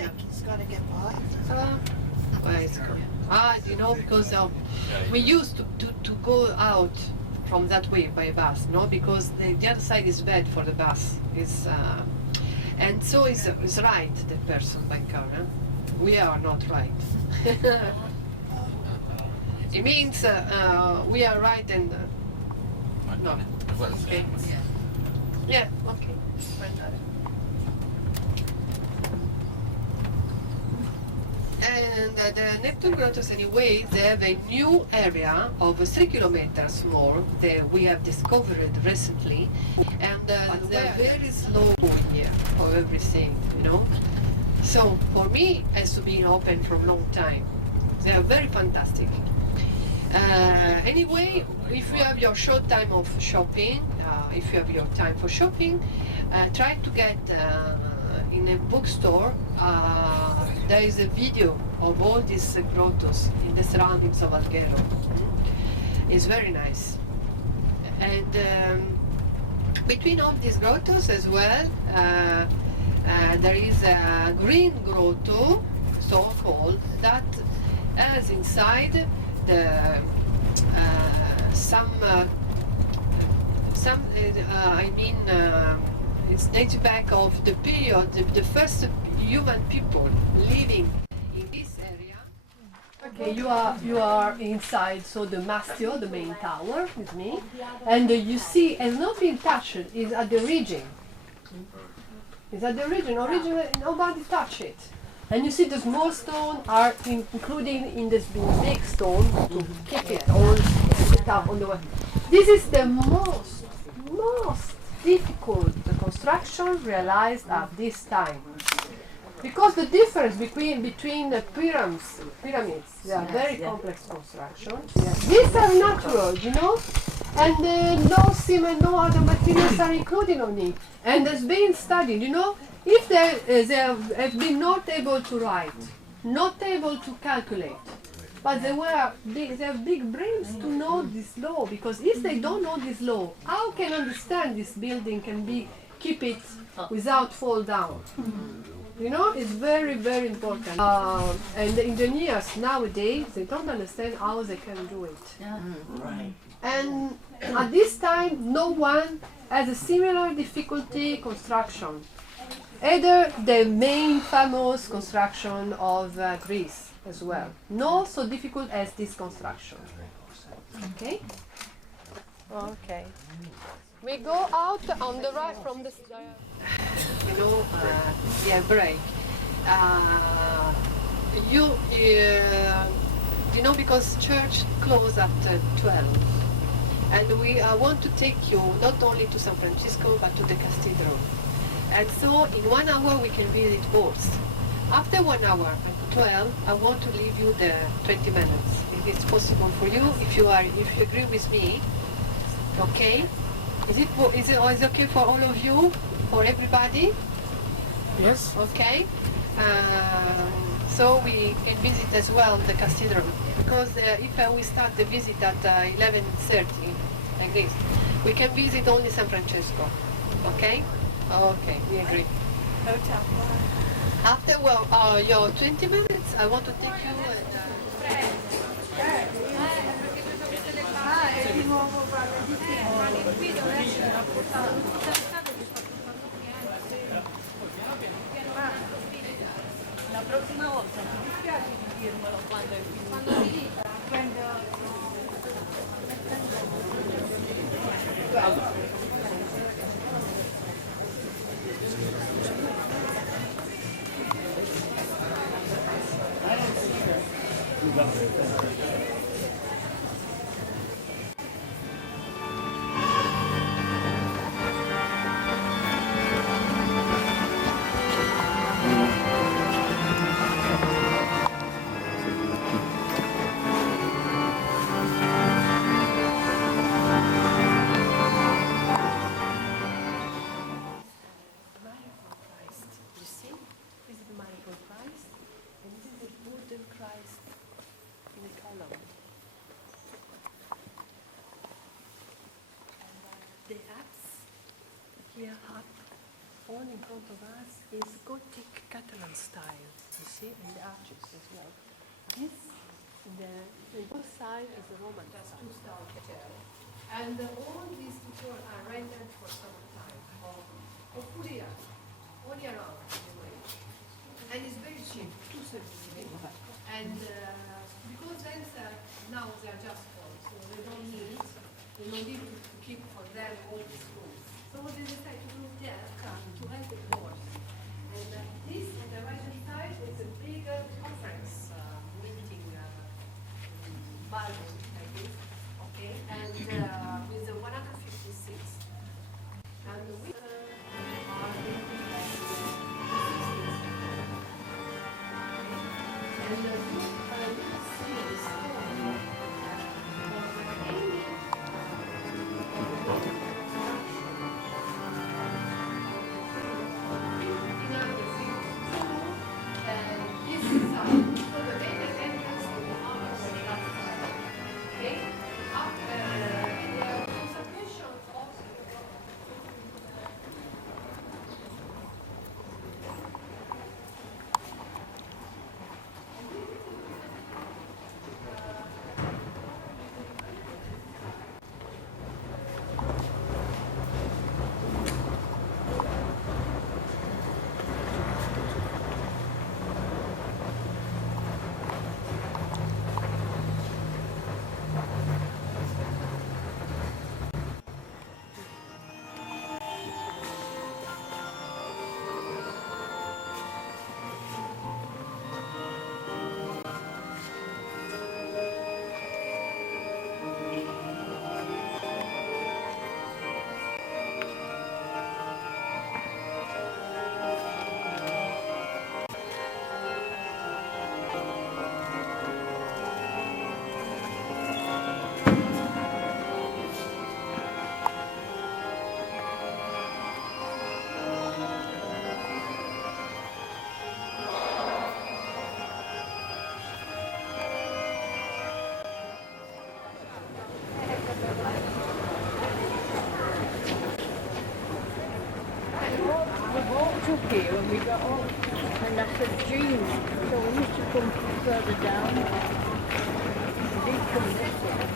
think it's going to get by? Where is it going? You know, because we used to go out from that way by bus, no? Because the other side is bad for the bus. And so is right, the person by car. Huh? We are not right. It means we are right and no. Okay. Yeah, okay. And the Neptune Grottos, anyway, they have a new area of 3 kilometers more that we have discovered recently, and they're very slow here for everything, you know. So for me, it has been open for a long time. They are very fantastic. Anyway, if you have your short time of shopping, if you have your time for shopping, try to get in a bookstore. There is a video of all these grottos in the surroundings of Alghero. It's very nice. And between all these grottos as well, there is a green grotto, so-called, that has inside the it dates back of the period, the first human people living in this area. Okay, you are inside, so the mastio, the main tower, with me, and you see, has not been touched, is at the origin. It's at the origin. Originally, nobody touched it. And you see the small stone are including in this big stone to keep it all set up on the way. This is the most difficult construction realized at this time. Because the difference between the pyramids, they are very complex constructions. These are natural, you know, and no cement, no other materials are included on it. And it's been studied, you know. If they have been not able to write, not able to calculate, but they have big brains to know this law, because if they don't know this law, how can understand this building can keep it without fall down? You know, it's very, very important. And the engineers nowadays, they don't understand how they can do it. Right. And at this time, no one has a similar difficulty construction. Either the main famous construction of Greece as well. Not so difficult as this construction. Okay? Okay. We go out on the right from the... You know, break. You know, because church close at 12. And we want to take you not only to San Francisco, but to the Cathedral. And so in 1 hour we can visit both. After 1 hour at 12, I want to leave you the 20 minutes, if it's possible for you, if you agree with me. Okay? Is it okay for all of you? For everybody? Yes. Okay. So we can visit as well the Cathedral, because if we start the visit at 11:30, like this, we can visit only San Francisco. Okay? Okay, we agree. After your 20 minutes, I want to take you La prossima volta mi dispiace di dirmelo quando ti dica. here up all in front of us is Gothic Catalan style, you see, and the arches as well. This, the both sides is the Roman style cathedral. And all these people are rented for some time, or full year, all year round anyway. And it's very cheap, 270. And because then now they are just full, so they don't need to keep for them all these rooms. So what they decide to do there to rent the doors. And this on the right hand side is a bigger conference meeting ballroom like this, okay? And with the 156. And we are in the 16th. And you see the stone of any up here when we got off, and I said, Jean, so we used to come further down. We did come this way.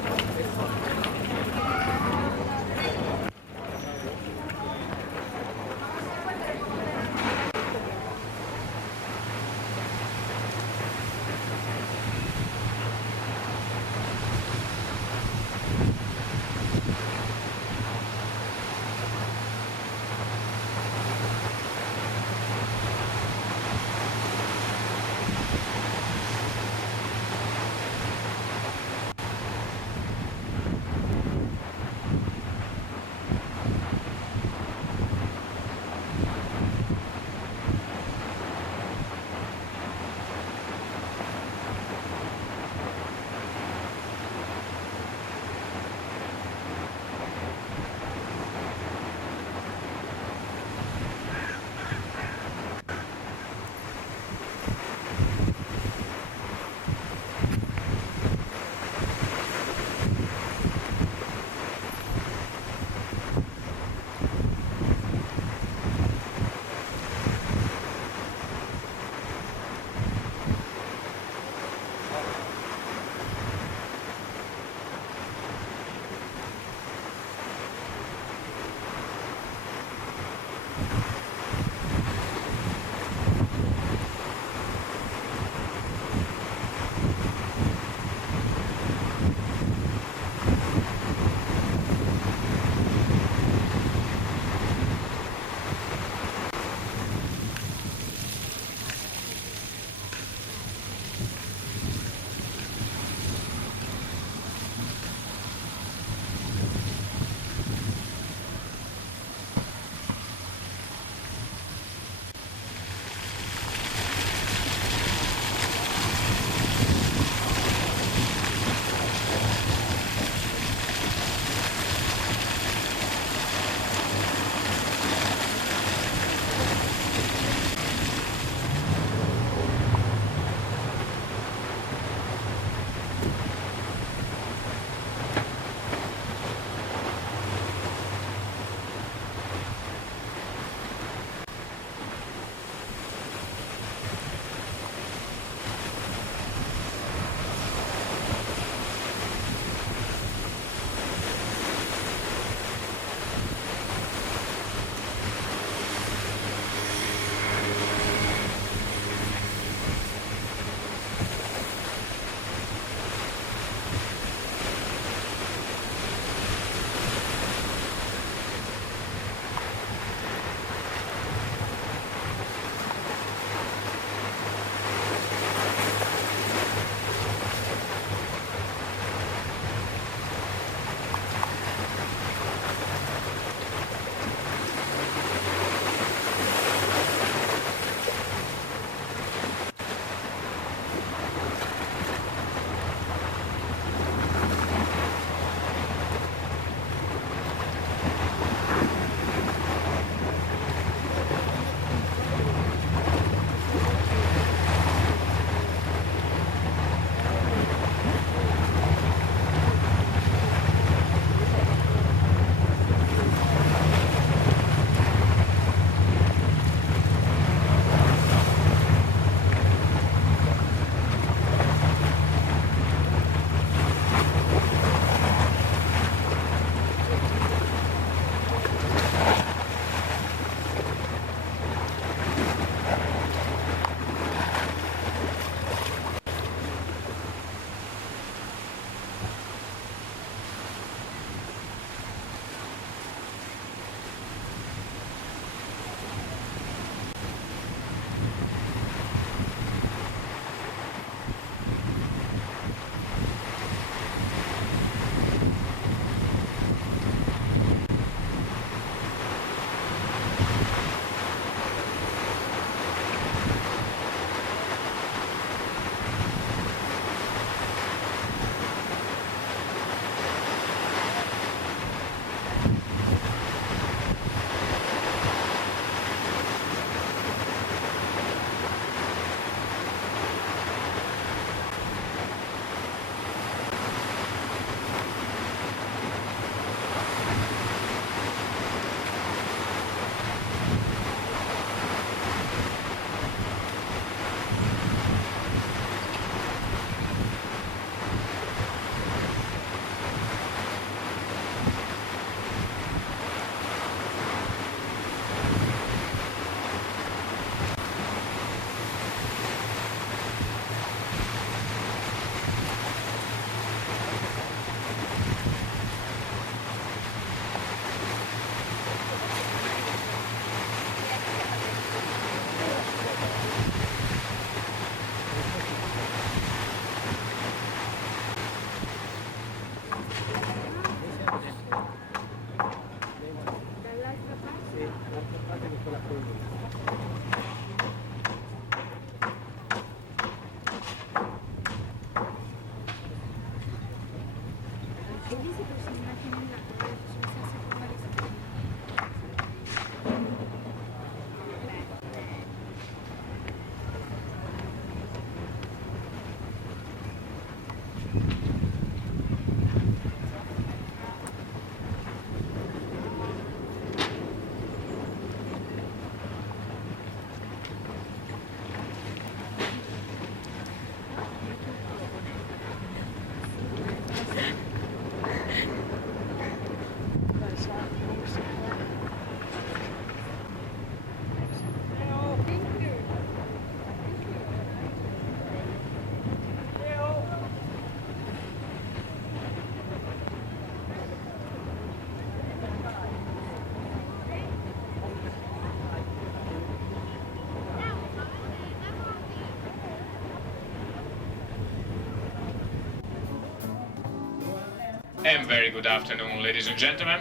And very good afternoon, ladies and gentlemen.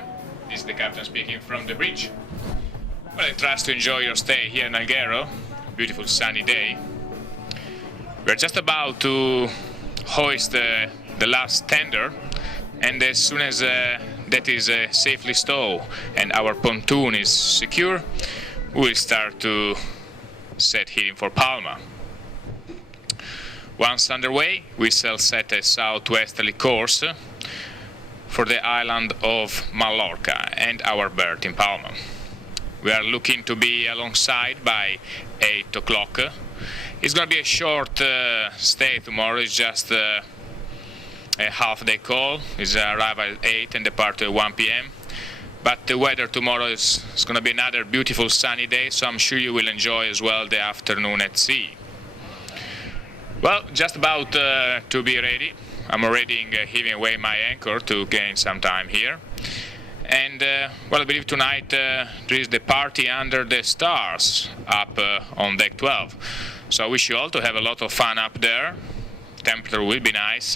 This is the captain speaking from the bridge. Well, I trust to enjoy your stay here in Alghero. Beautiful sunny day. We're just about to hoist the last tender, and as soon as that is safely stowed and our pontoon is secure, we'll start to set heading for Palma. Once underway, we shall set a southwesterly course for the island of Mallorca and our berth in Palma. We are looking to be alongside by 8 o'clock. It's going to be a short stay tomorrow. It's just a half-day call. It's arrival at 8 and depart at 1 p.m. But the weather tomorrow is going to be another beautiful sunny day, so I'm sure you will enjoy as well the afternoon at sea. Well, just about to be ready. I'm already heaving away my anchor to gain some time here. And, well, I believe tonight there is the party under the stars up on deck 12. So I wish you all to have a lot of fun up there. Temperature will be nice.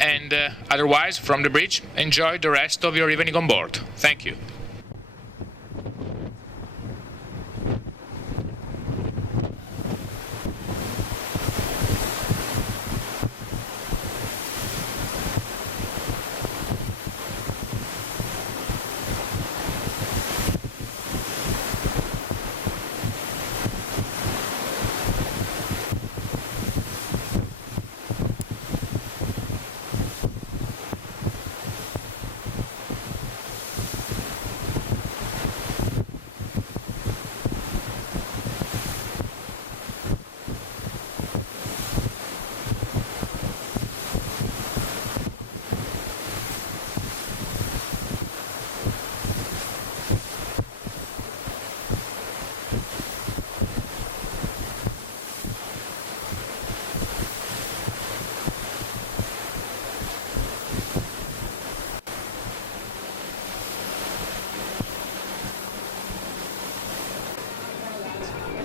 And otherwise, from the bridge, enjoy the rest of your evening on board. Thank you.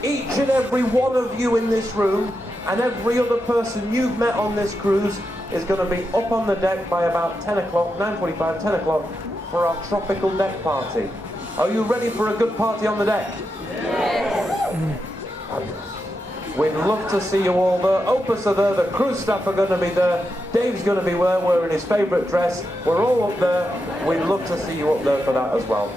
Each and every one of you in this room and every other person you've met on this cruise is going to be up on the deck by about 10 o'clock, 9:45, 10 o'clock for our tropical deck party. Are you ready for a good party on the deck? Yes! We'd love to see you all there. Opus are there, the cruise staff are going to be there, Dave's going to be there wearing his favourite dress. We're all up there. We'd love to see you up there for that as well.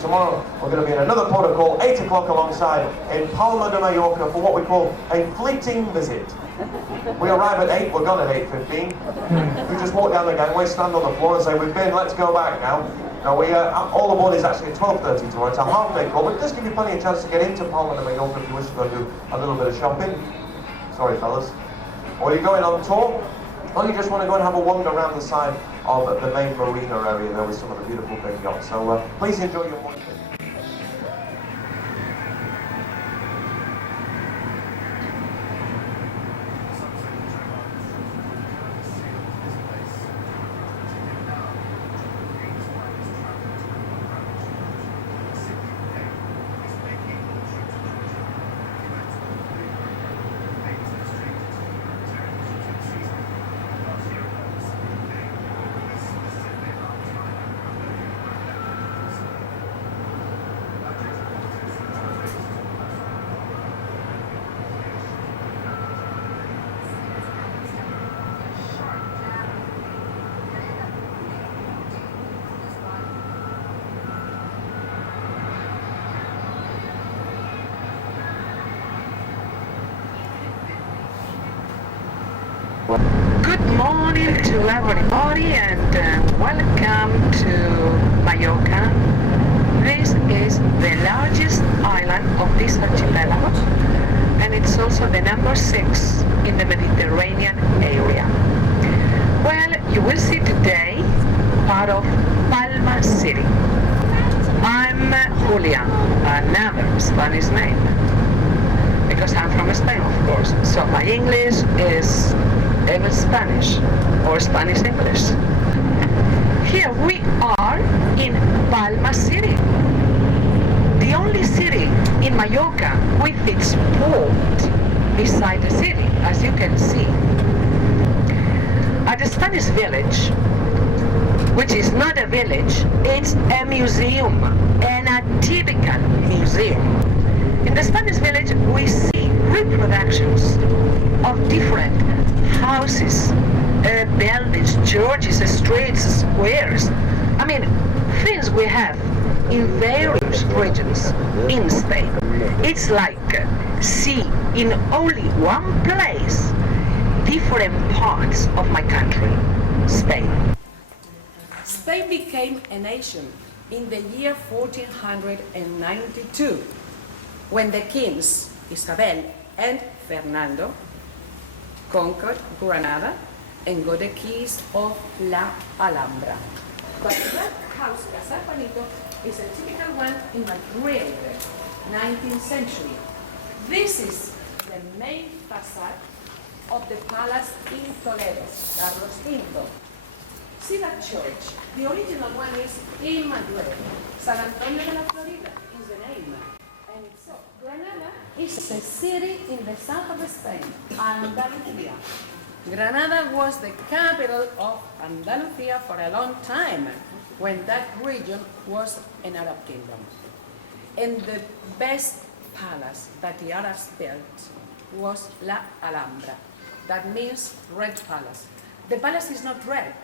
Tomorrow we're going to be in another port of call, 8 o'clock alongside in Palma de Mallorca for what we call a fleeting visit. We arrive at 8, we're gone at 8:15. We just walk down the gangway, stand on the floor and say, we've been, let's go back now. Now all aboard is actually a 12:30 tour. It's a half-day call, but it does give you plenty of chance to get into Palma de Mallorca if you wish to go do a little bit of shopping. Sorry, fellas. Or you're going on tour, or you just want to go and have a wander around the side of the main marina area there with some of the beautiful big yachts. So please enjoy your morning. Good morning to everybody and welcome to Mallorca. This is the largest island of this archipelago and it's also the number 6 in the Mediterranean area. Well, you will see today part of Palma City. I'm Julia, another Spanish name, because I'm from Spain, of course, so my English is Spanish or Spanish English. Here we are in Palma City, the only city in Mallorca with its port beside the city, as you can see. At the Spanish village, which is not a village, it's a museum, and a typical museum. In the Spanish village we see reproductions of different houses, buildings, churches, streets, squares. I mean, things we have in various regions in Spain. It's like see in only one place different parts of my country, Spain. Spain became a nation in the year 1492 when the kings Isabel and Fernando conquered Granada and got the keys of La Alhambra. But that house, Casa Juanito, is a typical one in Madrid, 19th century. This is the main facade of the palace in Toledo, Carlos V. See that church? The original one is in Madrid. San Antonio de la Florida is the name. And it's so. Granada is a city in the south of Spain, Andalusia. Granada was the capital of Andalusia for a long time, when that region was an Arab kingdom. And the best palace that the Arabs built was La Alhambra. That means red palace. The palace is not red,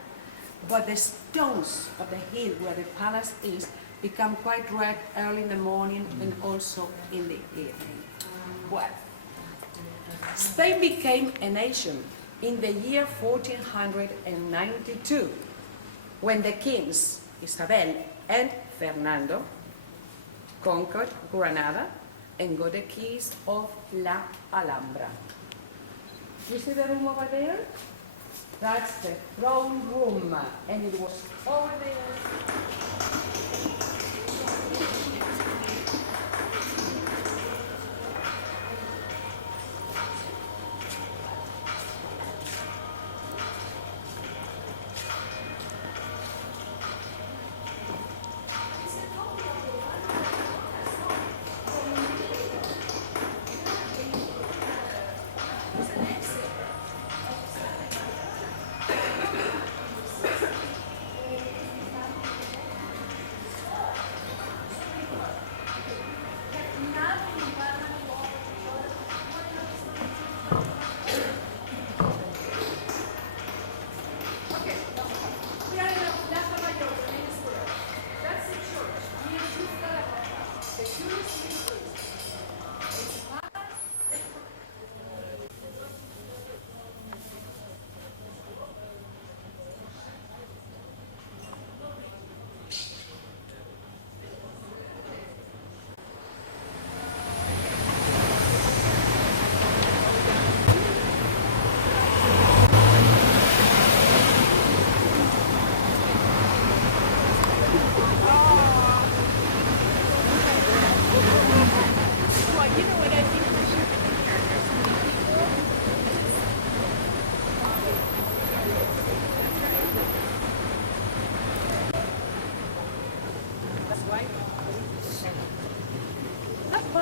but the stones of the hill where the palace is become quite red early in the morning and also in the evening. Well, Spain became a nation in the year 1492 when the kings Isabel and Fernando conquered Granada and got the keys of La Alhambra. You see the room over there? That's the throne room, and it was over there.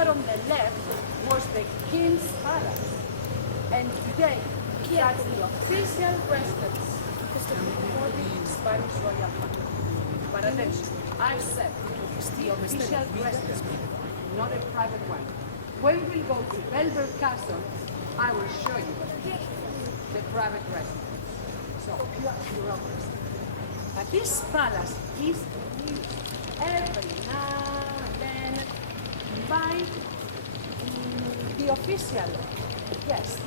that on the left was the King's Palace. And today, that's the official residence for the Spanish royal family. But attention, I've said it's the official residence, not a private one. When we go to Belver Castle, I will show you the private residence. So, bureaucracy. But this palace is used every now and then by the official guests.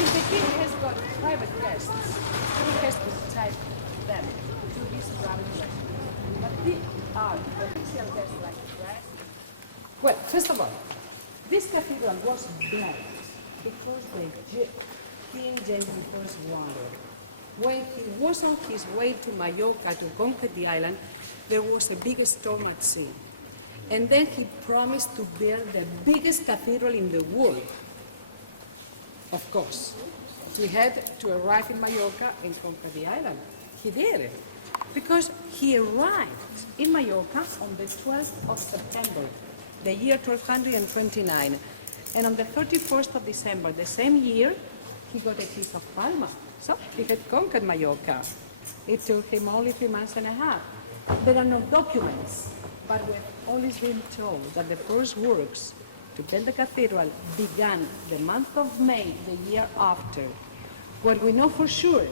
If the king has got private guests, he has to type them to his private residence. But these are official guests like the rest. Well, first of all, this cathedral was built because the King James I's wanted. When he was on his way to Mallorca to conquer the island, there was a big storm at sea. And then he promised to build the biggest cathedral in the world. Of course, he had to arrive in Mallorca and conquer the island. He did it, because he arrived in Mallorca on the 12th of September, the year 1229. And on the 31st of December, the same year, he got a piece of Palma. So he had conquered Mallorca. It took him only 3 months and a half. There are no documents, but we've always been told that the first works to build the cathedral began the month of May the year after. What we know for sure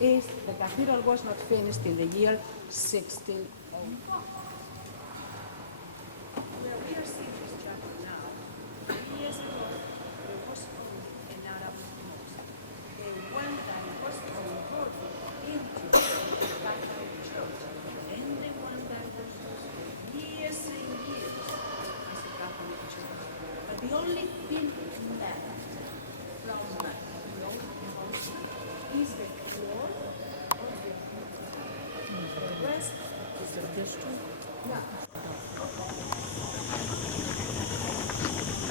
is the cathedral was not finished in the year 1601. Where we are seeing this chapel now, 3 years ago, there was an Arab mosque. The one that was converted into the Catholic Church, and the one that was years and years as a Catholic Church. But the only thing left from that mosque is the floor of the cathedral. The rest is the district. Yeah.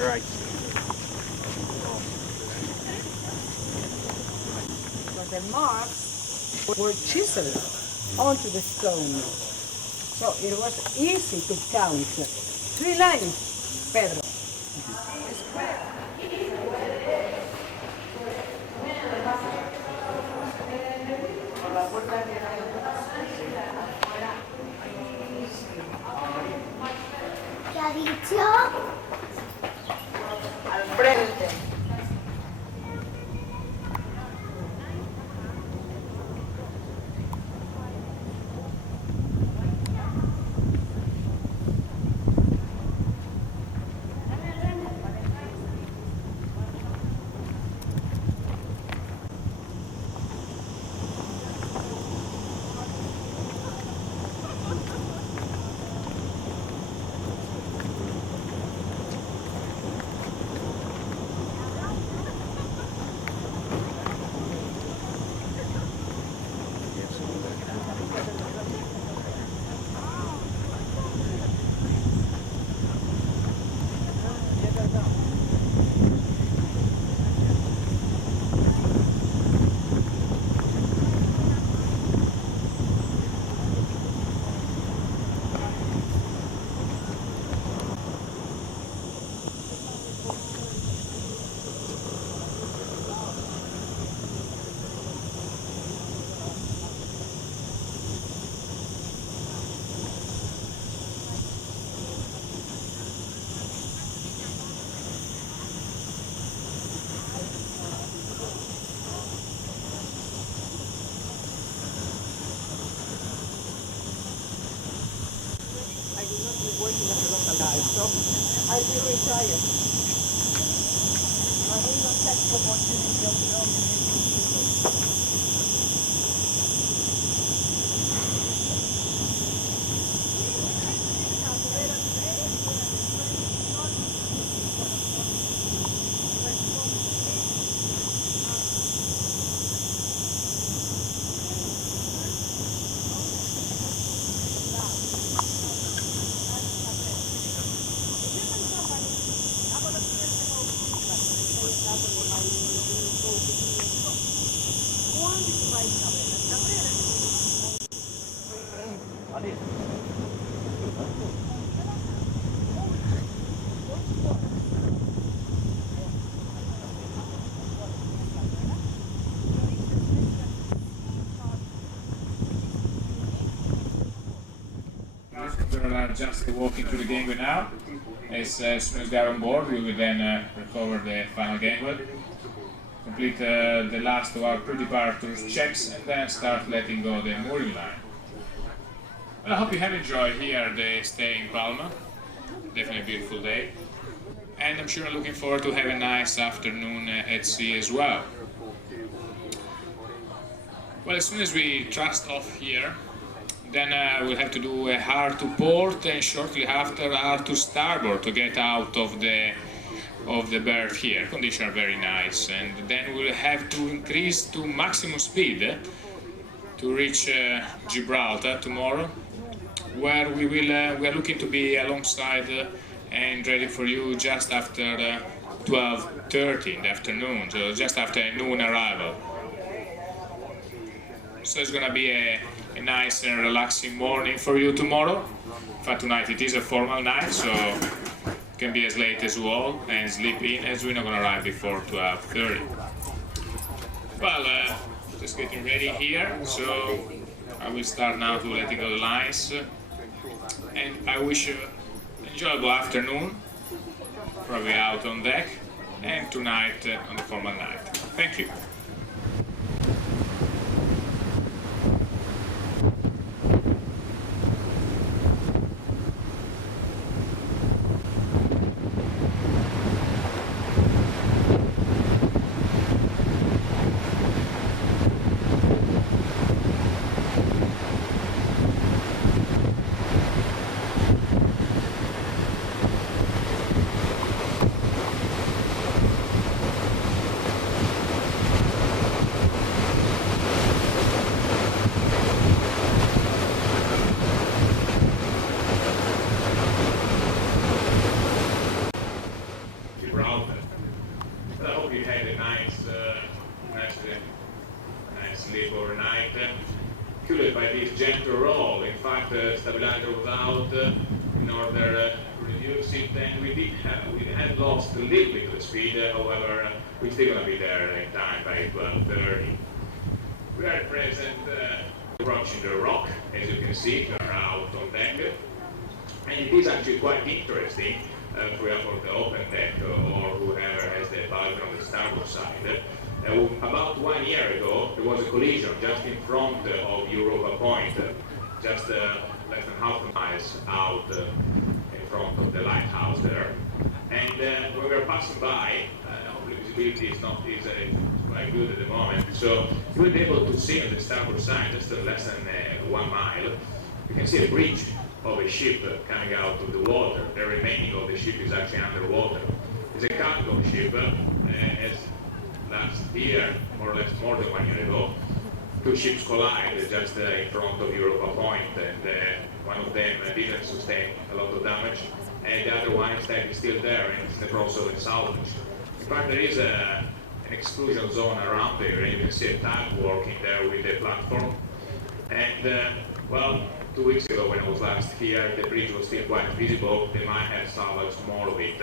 Right. But the marks were chiseled onto the stone. So it was easy to count. 3 lines, Pedro. Al frente. Working as a local guide, so I will retire. I will not take the opportunity of belonging. passengers are just walking to the gangway now. As soon as they are on board, we will then recover the final gangway, complete the last of our pre-departure checks, and then start letting go the mooring line. Well, I hope you have enjoyed here the stay in Palma. Definitely a beautiful day. And I'm sure I'm looking forward to have a nice afternoon at sea as well. Well, as soon as we thrust off here, then we'll have to do a hard to port, and shortly after hard to starboard to get out of the berth here. Conditions are very nice, and then we'll have to increase to maximum speed to reach Gibraltar tomorrow, where we are looking to be alongside and ready for you just after 12:30 in the afternoon, so just after a noon arrival. So it's gonna be a nice and relaxing morning for you tomorrow. In fact, tonight it is a formal night, so it can be as late as you all and sleep in, as we're not gonna arrive before 12:30. Well, just getting ready here, so I will start now to letting go the lines, and I wish you an enjoyable afternoon, probably out on deck, and tonight on the formal night. Thank you. Sleep overnight, cured by this gentle roll. In fact, stabilizer was out in order to reduce it, and we had lost a little bit of speed. However, we're still going to be there in time by 12:30. We are at present approaching the rock. As you can see, we are out on deck, and it is actually quite interesting for the open deck or whoever has the balcony on the starboard side. About 1 year ago, there was a collision just in front of Europa Point, just less than half a mile out in front of the lighthouse there. And when we were passing by, hopefully visibility is quite good at the moment, so you will be able to see on the starboard side, just less than 1 mile, you can see a bridge of a ship coming out of the water. The remaining of the ship is actually underwater. It's a cargo ship, as last year, more or less more than 1 year ago, two ships collided just in front of Europa Point, and one of them didn't sustain a lot of damage, and the other one instead is still there and is in the process of salvage. In fact, there is an exclusion zone around there, and you can see a tug working there with the platform. And well, 2 weeks ago when I was last here, the bridge was still quite visible. They might have salvaged more of it,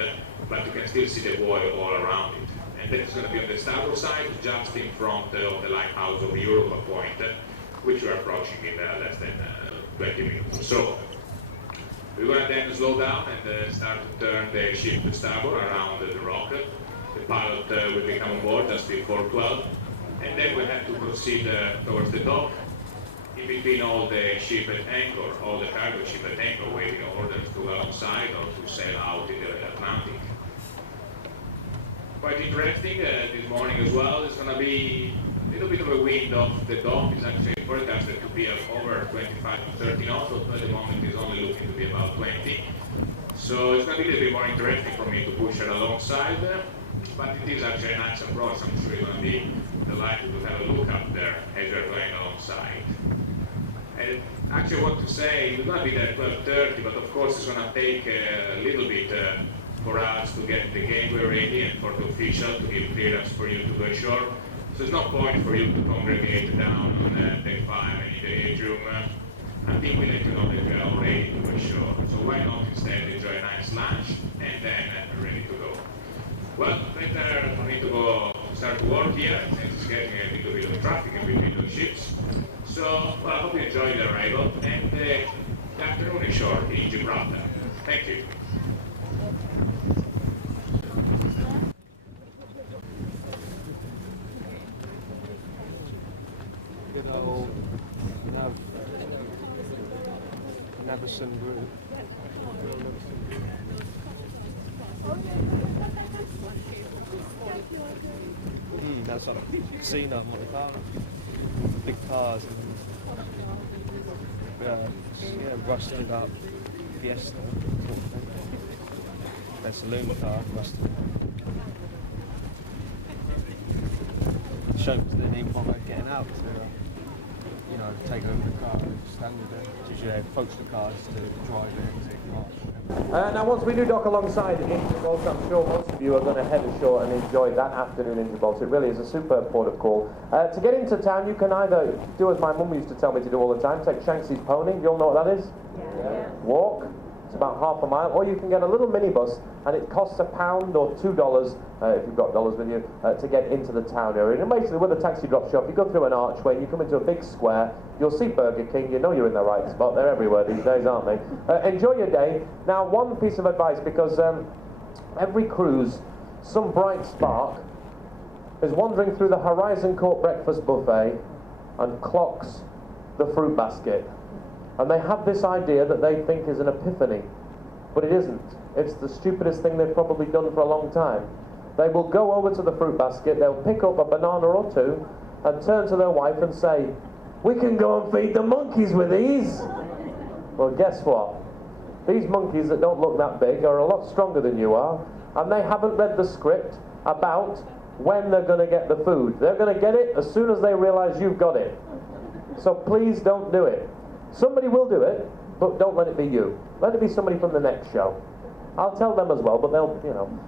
but you can still see the buoy all around it. And then it's going to be on the starboard side, just in front of the lighthouse of Europa Point, which we're approaching in less than 20 minutes or so. We're going to then slow down and start to turn the ship to starboard around the rock. The pilot will become on board just before 12, and then we'll have to proceed towards the dock. In between all the ship at anchor, all the cargo ship at anchor, waiting orders to go alongside or to sail out in the Atlantic. Quite interesting this morning as well. It's going to be a little bit of a wind off the dock. It's actually forecasted to be over 25 to 30 knots, but at the moment it's only looking to be about 20. So it's going to be a little bit more interesting for me to push it alongside, but it is actually a nice approach. I'm sure you're going to be delighted to have a look up there as you're going alongside. And actually I want to say, we're going to be there at 12:30, but of course it's going to take a little bit for us to get the gangway ready and for the official to give clearance for you to go ashore. So there's no point for you to congregate down on deck 5 and in the atrium until we let you know that we are all ready to go ashore. So why not instead enjoy a nice lunch and then ready to go. Well, better for me to go start to work here, since it's getting a little bit of traffic in between the ships. So, well, I hope you enjoyed the arrival and the afternoon ashore in Gibraltar. Gibraltar. Thank you. Good old Neverson group. That's like a casino in Monte Carlo. Big cars and rusted up Fiesta. Their saloon car rusted. Shows they didn't even bother getting out to, take over the car and stand there. Usually they approach the cars to drive in and take cars. Now once we do dock alongside in Gibraltar, I'm sure most of you are going to head ashore and enjoy that afternoon in Gibraltar. It really is a superb port of call. To get into town, you can either do as my mum used to tell me to do all the time, take Shanksy's pony. You all know what that is? Yeah. Walk. It's about half a mile. Or you can get a little minibus, and it costs £1 or $2, if you've got dollars with you, to get into the town area. And basically, with a taxi drop shop, you go through an archway, and you come into a big square. You'll see Burger King. You know you're in the right spot. They're everywhere these days, aren't they? Enjoy your day. Now, one piece of advice, because every cruise, some bright spark is wandering through the Horizon Court breakfast buffet and clocks the fruit basket. And they have this idea that they think is an epiphany, but it isn't. It's the stupidest thing they've probably done for a long time. They will go over to the fruit basket, they'll pick up a banana or two, and turn to their wife and say, "We can go and feed the monkeys with these." Well, guess what? These monkeys that don't look that big are a lot stronger than you are, and they haven't read the script about when they're going to get the food. They're going to get it as soon as they realize you've got it. So please don't do it. Somebody will do it, but don't let it be you. Let it be somebody from the next show. I'll tell them as well, but they'll,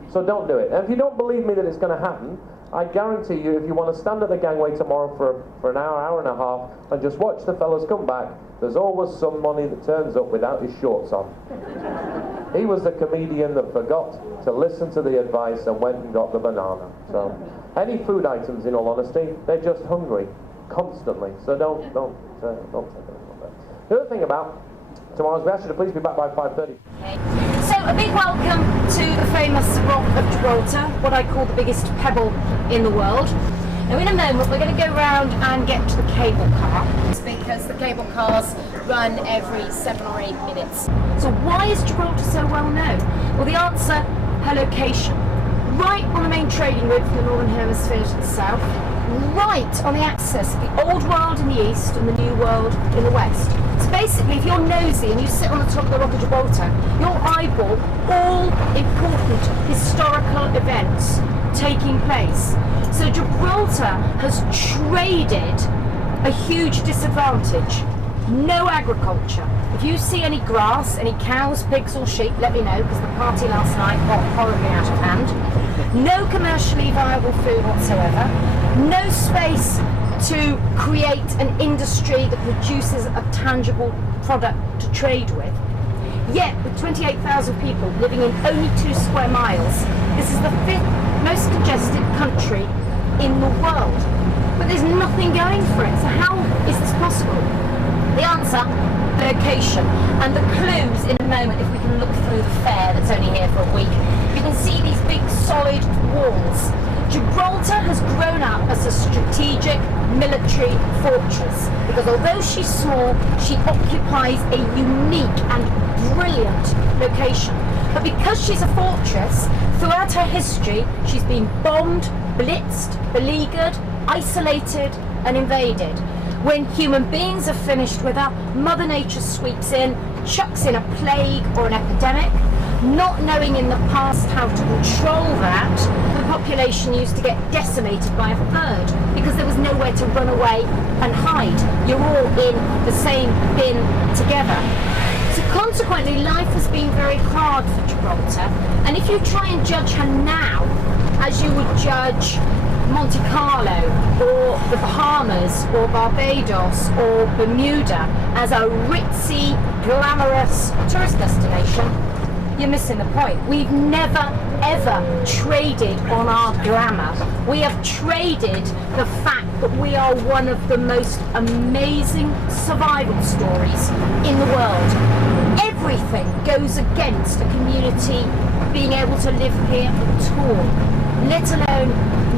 so don't do it. And if you don't believe me that it's going to happen, I guarantee you, if you want to stand at the gangway tomorrow for an hour and a half, and just watch the fellas come back, there's always somebody that turns up without his shorts on. He was the comedian that forgot to listen to the advice and went and got the banana. So, any food items, in all honesty, they're just hungry, constantly. So don't take it. The other thing about tomorrow's, we ask you to please be back by 5:30. So a big welcome to the famous Rock of Gibraltar, what I call the biggest pebble in the world. Now in a moment we're going to go round and get to the cable car, because the cable cars run every 7 or 8 minutes. So why is Gibraltar so well known? Well, the answer, her location. Right on the main trading route from the Northern Hemisphere to the south, right on the axis of the old world in the east and the new world in the west. So basically, if you're nosy and you sit on the top of the Rock of Gibraltar, you'll eyeball all important historical events taking place. So Gibraltar has traded a huge disadvantage. No agriculture. If you see any grass, any cows, pigs or sheep, let me know, because the party last night got horribly out of hand. No commercially viable food whatsoever. No space to create an industry that produces a tangible product to trade with. Yet, with 28,000 people living in only 2 square miles, this is the 5th most congested country in the world. But there's nothing going for it. So how is this possible? The answer, location. And the clues in a moment, if we can look through the fair that's only here for a week, you can see these big solid walls. Gibraltar has grown up as a strategic military fortress, because although she's small, she occupies a unique and brilliant location. But because she's a fortress, throughout her history, she's been bombed, blitzed, beleaguered, isolated and invaded. When human beings are finished with her, Mother Nature sweeps in, chucks in a plague or an epidemic. Not knowing in the past how to control that, the population used to get decimated by a third because there was nowhere to run away and hide. You're all in the same bin together. So consequently, life has been very hard for Gibraltar. And if you try and judge her now, as you would judge Monte Carlo or the Bahamas or Barbados or Bermuda as a ritzy, glamorous tourist destination, you're missing the point. We've never ever traded on our glamour. We have traded the fact that we are one of the most amazing survival stories in the world. everything goes against a community being able to live here at all, let alone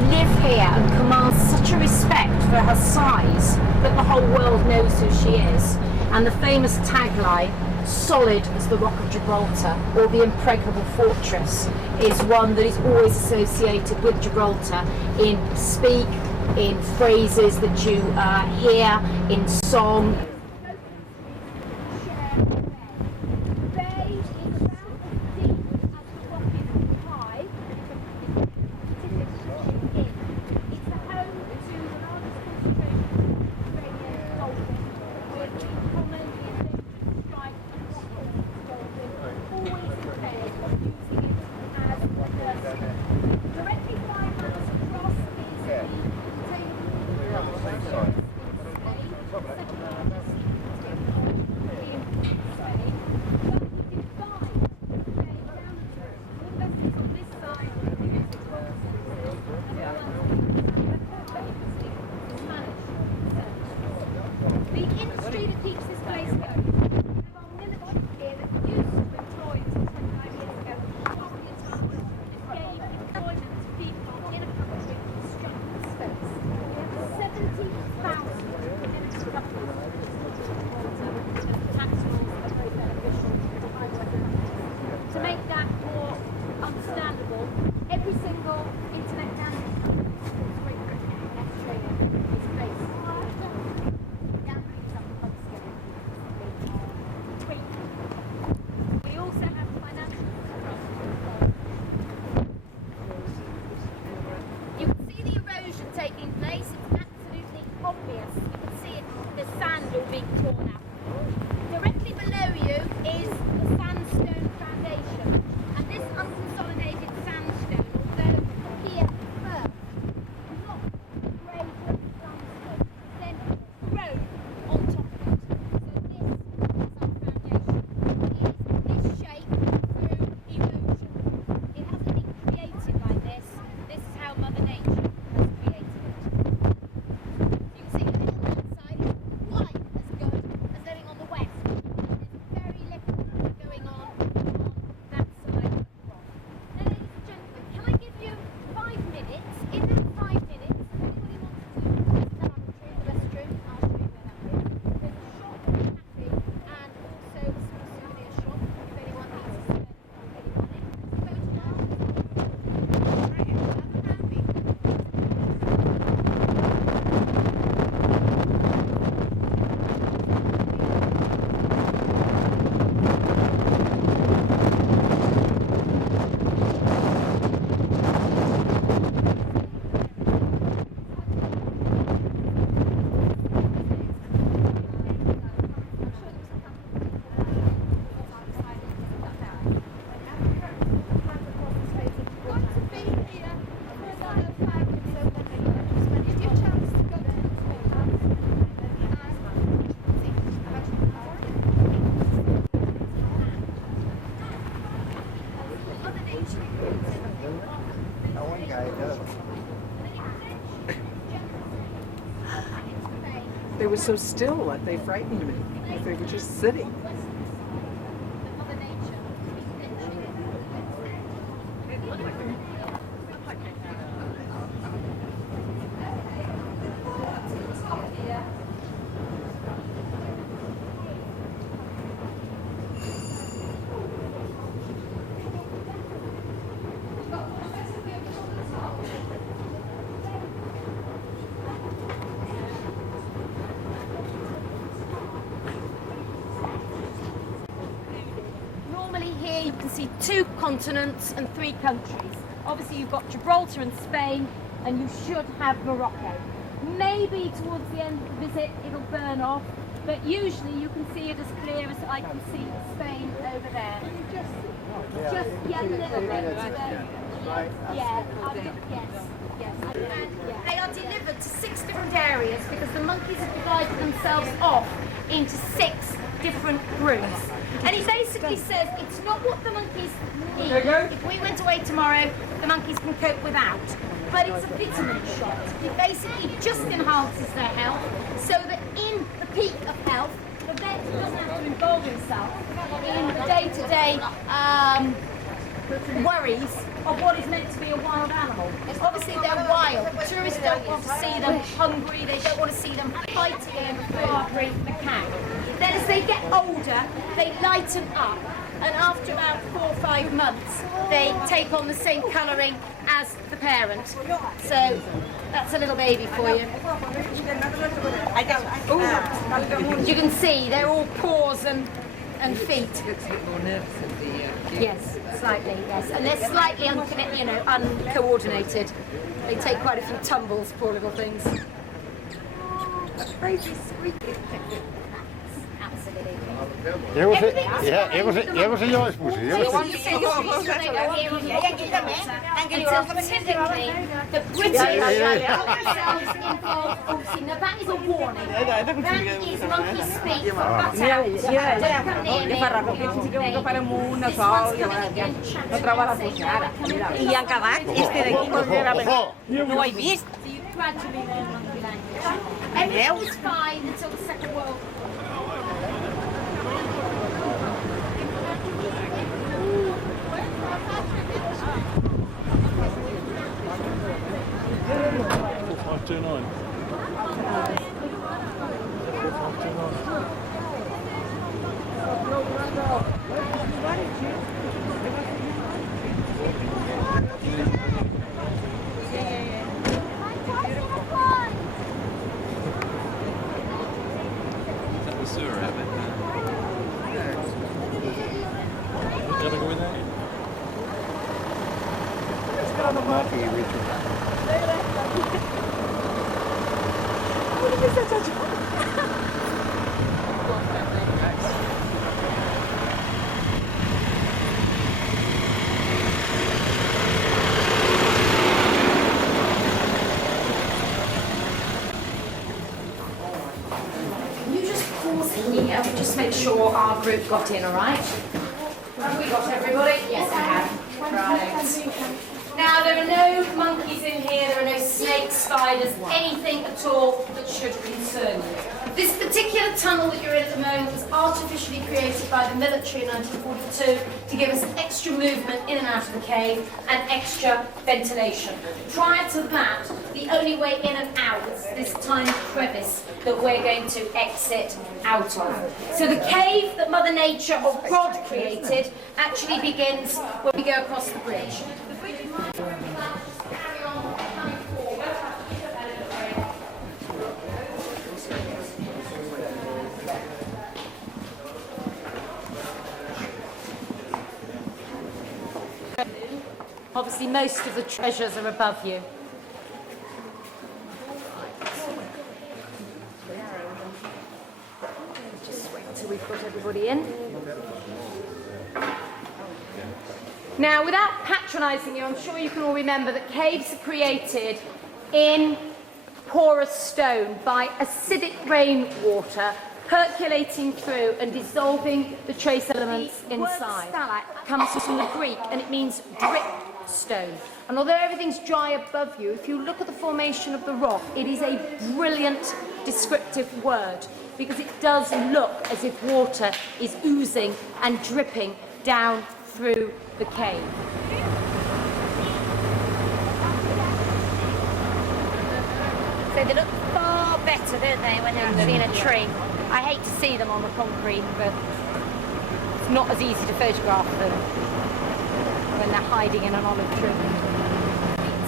live here and command such a respect for her size that the whole world knows who she is. And the famous tagline, solid as the Rock of Gibraltar, or the impregnable fortress, is one that is always associated with Gibraltar in speak, in phrases that you hear, in song. They were so still that they frightened me. They were just sitting. You can see 2 continents and 3 countries. Obviously you've got Gibraltar and Spain, and you should have Morocco. Maybe towards the end of the visit it'll burn off, but usually you can see it as clear as I can see Spain over there. Just a little bit. They are delivered to 6 different areas because the monkeys have divided themselves off into 6 different groups. And he basically says it's not what the monkeys need. If we went away tomorrow, the monkeys can cope without. But it's a vitamin shot. It basically just enhances their health so that in the peak of health, the a vet doesn't have to involve himself in the day-to-day worries of what is meant to be a wild animal. Obviously they're wild. Tourists don't want to see them hungry, they don't want to see them fighting over Barbary macaque. Then as they get older, they lighten up, and after about 4 or 5 months, they take on the same colouring as the parent. So that's a little baby for you. You can see they're all paws and feet. Yes, slightly, yes. And they're slightly uncoordinated. They take quite a few tumbles, poor little things. Crazy squeaky. Llevo yours, pussy. Typically, the British themselves involved, obviously, now that is a warning. That is monkey speak for butt out. Y han acabat este d'aquí. No ho he vist. So you gradually learn monkey language. Everything was fine until the Second World War. Just make sure our group got in, all right? Have we got everybody? Yes, we have. Right. Now, there are no monkeys in here, there are no snakes, spiders, anything at all that should concern you. This particular tunnel that you're in at the moment was artificially created by the military in 1942 to give us extra movement in and out of the cave and extra ventilation. Prior to that, the only way in and out was this tiny crevice that we're going to exit out of. So the cave that Mother Nature or God created actually begins when we go across the bridge. The bridge is carry on coming forward. Obviously, most of the treasures are above you. Just wait until we've got everybody in. Now, without patronising you, I'm sure you can all remember that caves are created in porous stone by acidic rainwater percolating through and dissolving the trace elements inside. Stalak comes from the Greek and it means drip stone. And although everything's dry above you, if you look at the formation of the rock, it is a brilliant descriptive word because it does look as if water is oozing and dripping down through the cave. So they look far better, don't they, when they're actually in a tree? I hate to see them on the concrete, but it's not as easy to photograph them when they're hiding in an olive tree.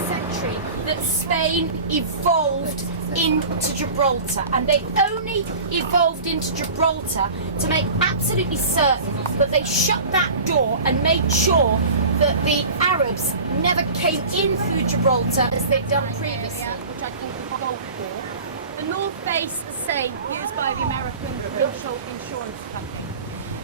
Century that Spain evolved into Gibraltar, and they only evolved into Gibraltar to make absolutely certain that they shut that door and made sure that the Arabs never came in through Gibraltar as they'd done previously, which I think is Gulf War. The North Base, the same, used by the American Commercial Insurance Company.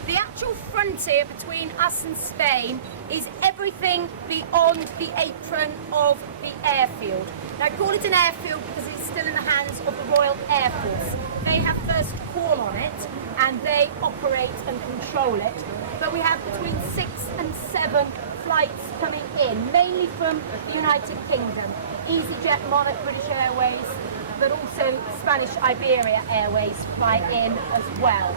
The actual frontier between us and Spain is everything beyond the apron of the airfield. Now, I call it an airfield because it's still in the hands of the Royal Air Force. They have first call on it and they operate and control it. But we have between 6 and 7 flights coming in, mainly from the United Kingdom. EasyJet, Monarch, British Airways, but also Spanish Iberia Airways fly in as well.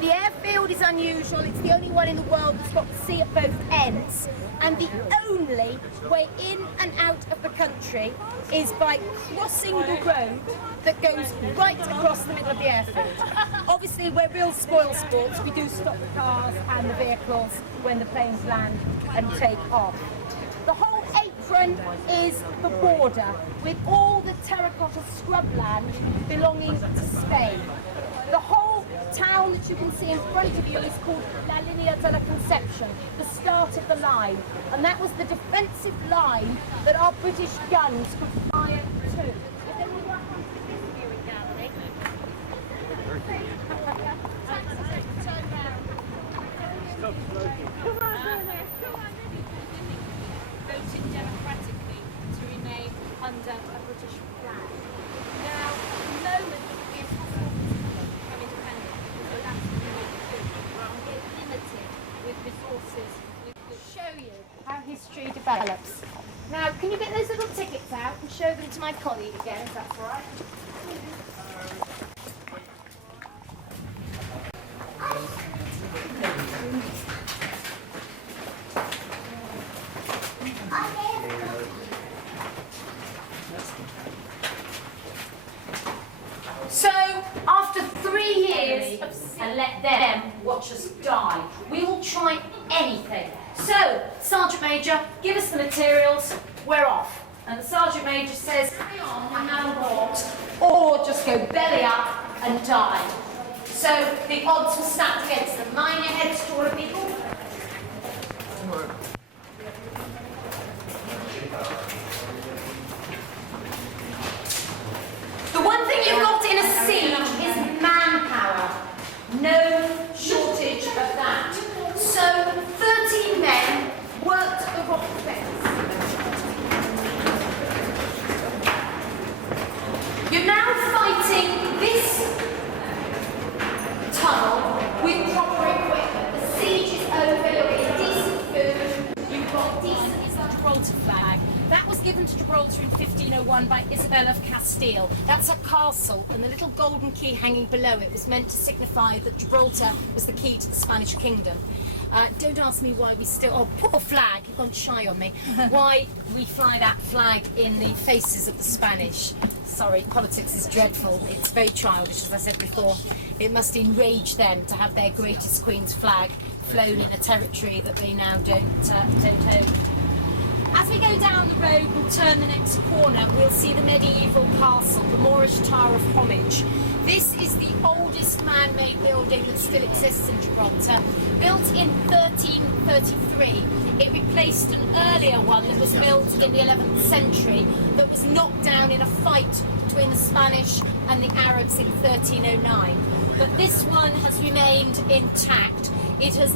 The airfield is unusual. It's the only one in the world that's got the sea at both ends. And the only way in and out of the country is by crossing the road that goes right across the middle of the airfield. Obviously, we're real spoil sports. We do stop the cars and the vehicles when the planes land and take off. The whole apron is the border with all the terracotta scrubland belonging to Spain. The whole town that you can see in front of you is called La Linea de la Conception, the start of the line. And that was the defensive line that our British guns could fire to. Voted democratically to remain under a British flag. Now, the moment we become independent, we're absolutely limited with resources. Show you how history develops. Now, can you get those little tickets out and show them to my colleague again, if that's all right? So, after 3 years and let them watch us die, we will try anything. So, Sergeant Major, give us the materials, we're off. And the Sergeant Major says, carry on no matter what, or just go belly up and die. So, the odds were stacked against them. Mind your heads, taller people. The one thing you've got in a siege is manpower. No shortage of that. So 13 men worked the rock fence. You're now fighting this tunnel with proper equipment. The siege is over, you're getting decent food, you've got decent Gibraltar flag. That was given to Gibraltar in 1501 by Isabella of Castile. That's a castle, and the little golden key hanging below it was meant to signify that Gibraltar was the key to the Spanish kingdom. Don't ask me why we still... Oh, poor flag, you've gone shy on me. Why we fly that flag in the faces of the Spanish. Sorry, politics is dreadful. It's very childish, as I said before. It must enrage them to have their greatest queen's flag flown in a territory that they now don't own. As we go down the road, we'll turn the next corner, we'll see the medieval castle, the Moorish Tower of Homage. This is the oldest man-made building that still exists in Gibraltar. Built in 1333, it replaced an earlier one that was built in the 11th century that was knocked down in a fight between the Spanish and the Arabs in 1309. But this one has remained intact. It has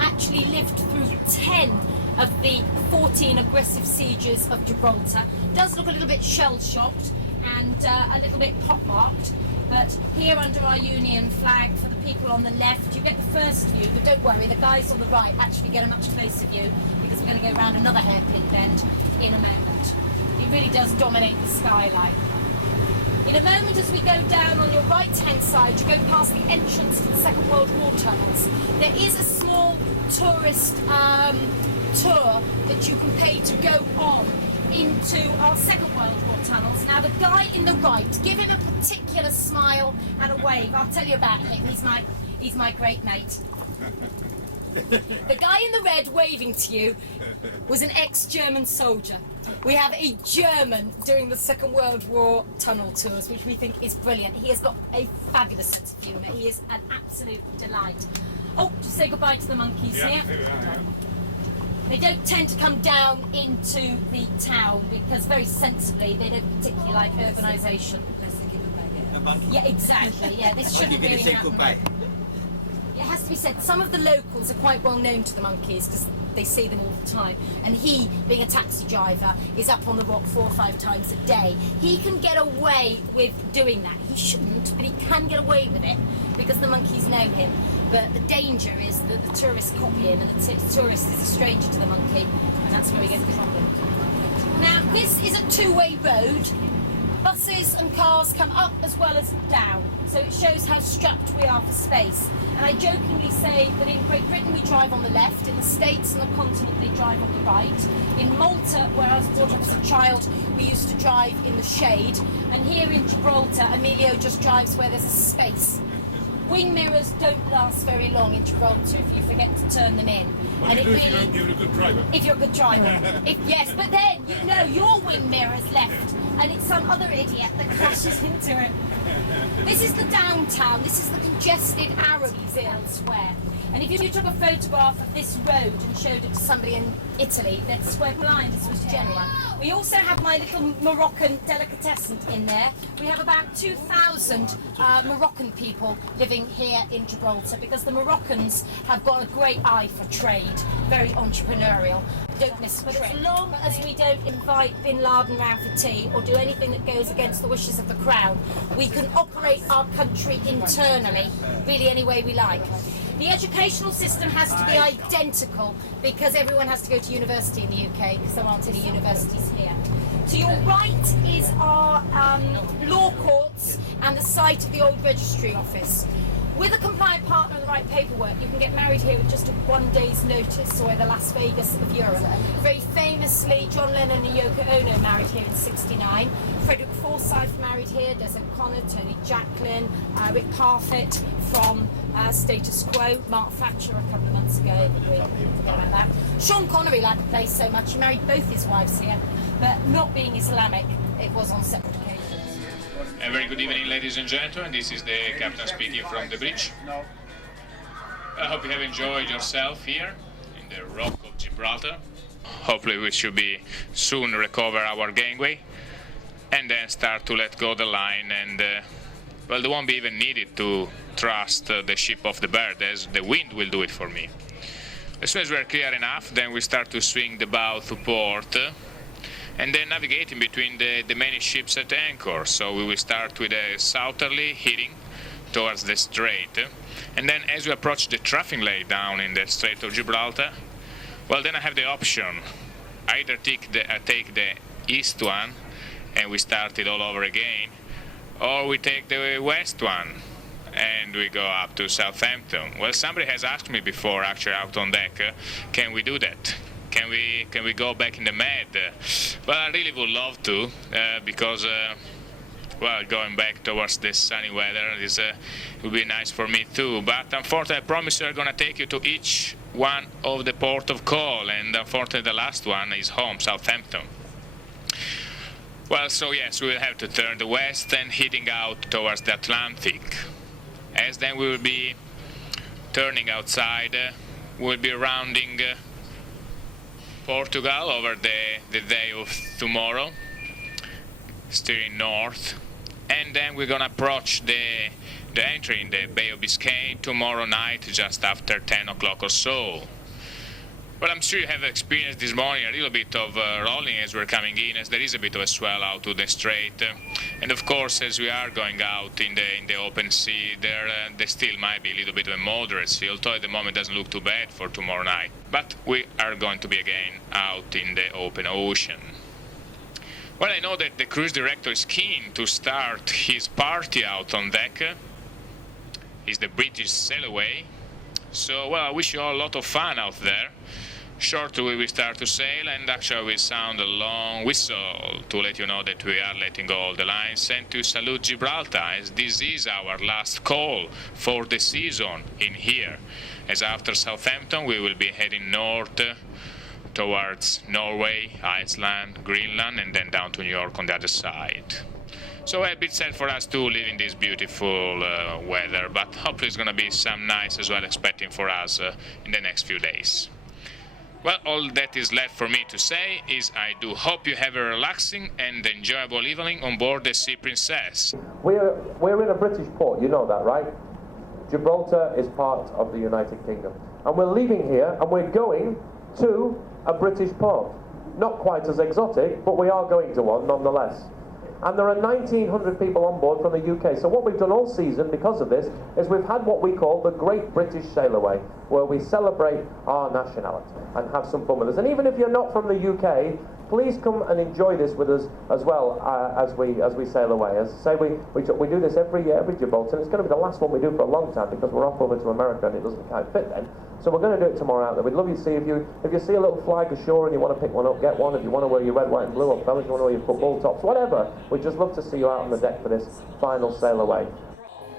actually lived through 10 of the 14 aggressive sieges of Gibraltar. Does look a little bit shell-shocked and a little bit pock-marked, but here under our Union flag, for the people on the left, you get the first view, but don't worry, the guys on the right actually get a much closer view because we're going to go around another hairpin bend in a moment. It really does dominate the skyline. In a moment, as we go down on your right-hand side, you go past the entrance to the Second World War tunnels. There is a small tourist tour that you can pay to go on into our Second World War tunnels. Now, the guy in the right, give him a particular smile and a wave. I'll tell you about him. He's my great mate. The guy in the red waving to you was an ex-German soldier. We have a German doing the Second World War tunnel tours, which we think is brilliant. He has got a fabulous sense of humour. He is an absolute delight. Oh, just say goodbye to the monkeys here. They don't tend to come down into the town because, very sensibly, they don't particularly like urbanisation. Yeah, exactly. Yeah, this shouldn't really happen. It has to be said, some of the locals are quite well known to the monkeys because they see them all the time. And he, being a taxi driver, is up on the rock 4 or 5 times a day. He can get away with doing that. He shouldn't, but he can get away with it because the monkeys know him. But the danger is that the tourists copy him, and the tourist is a stranger to the monkey, and that's where we get the problem. Now, this is a two-way road. Buses and cars come up as well as down, so it shows how strapped we are for space. And I jokingly say that in Great Britain we drive on the left, in the States and the continent they drive on the right. In Malta, where I was brought up as a child, we used to drive in the shade. And here in Gibraltar, Emilio just drives where there's a space. Wing mirrors don't last very long in Gibraltar if you forget to turn them in. What And do you do really, if you're a good driver? if you're a good driver. Yes, but then, you know, your wing mirror's left and it's some other idiot that crashes into it. This is the downtown, this is the congested Arabs elsewhere. And if you took a photograph of this road and showed it to somebody in Italy, they'd swear blind this was genuine. We also have my little Moroccan delicatessen in there. We have about 2,000 Moroccan people living here in Gibraltar because the Moroccans have got a great eye for trade, very entrepreneurial. Don't miss a trick. But as long as we don't invite Bin Laden round for tea or do anything that goes against the wishes of the crown, we can operate our country internally, really any way we like. The educational system has to be identical because everyone has to go to university in the UK because there aren't any universities here. To your right is our law courts and the site of the old registry office. With a compliant partner and the right paperwork, you can get married here with just 1 day's notice, so we're the Las Vegas of Europe. Very famously, John Lennon and Yoko Ono married here in '69. Frederick Forsyth married here, Desmond Connor, Tony Jacklin, Rick Parfitt from Status Quo, Mark Thatcher a couple of months ago, we forget about that. Sean Connery liked the place so much, he married both his wives here, but not being Islamic, it was on separate occasions. A very good evening, ladies and gentlemen. This is the captain speaking from the bridge. I hope you have enjoyed yourself here in the Rock of Gibraltar. Hopefully we should be soon recover our gangway and then start to let go the line, and well, there won't be even needed to thrust the ship off the berth, as the wind will do it for me. As soon as we're clear enough, then we start to swing the bow to port and then navigating between the many ships at anchor. So we will start with a southerly heading towards the strait, and then as we approach the traffic lane down in the Strait of Gibraltar, well, then I have the option. Either take the east one and we start it all over again, or we take the west one and we go up to Southampton. Well, somebody has asked me before, actually out on deck, can we do that? Can we go back in the Med? Well, I really would love to, because well, going back towards this sunny weather is will be nice for me too. But unfortunately, I promise you, I'm gonna take you to each one of the port of call, and unfortunately, the last one is home, Southampton. Well, so yes, we will have to turn the west and heading out towards the Atlantic. As then we will be turning outside, we'll be rounding Portugal over the day of tomorrow, steering north, and then we're gonna approach the entry in the Bay of Biscay tomorrow night just after 10 o'clock or so. Well, I'm sure you have experienced this morning a little bit of rolling as we're coming in, as there is a bit of a swell out to the strait, and of course as we are going out in the open sea, there still might be a little bit of a moderate sea, although at the moment it doesn't look too bad for tomorrow night. But we are going to be again out in the open ocean. Well, I know that the cruise director is keen to start his party out on deck. It's the British Sail Away. So, well, I wish you all a lot of fun out there. Shortly we will start to sail, and actually we sound a long whistle to let you know that we are letting go all the lines and to salute Gibraltar, as this is our last call for the season in here. As after Southampton we will be heading north towards Norway, Iceland, Greenland, and then down to New York on the other side. So a bit sad for us too, living this beautiful weather, but hopefully it's going to be some nice as well expecting for us in the next few days. Well, all that is left for me to say is I do hope you have a relaxing and enjoyable evening on board the Sea Princess. We're in a British port, you know that, right? Gibraltar is part of the United Kingdom. And we're leaving here and we're going to a British port. Not quite as exotic, but we are going to one nonetheless. And there are 1,900 people on board from the UK. So what we've done all season because of this is we've had what we call the Great British Sail Away, where we celebrate our nationality and have some fun with us. And even if you're not from the UK, please come and enjoy this with us as well as we sail away. As I say, we do this every year, every Gibraltar, and it's going to be the last one we do for a long time because we're off over to America and it doesn't quite fit then. So we're going to do it tomorrow out there. We'd love you to see if you see a little flag ashore and you want to pick one up, get one. If you want to wear your red, white and blue, or fellas, you want to wear your football tops, whatever. We'd just love to see you out on the deck for this final sail away.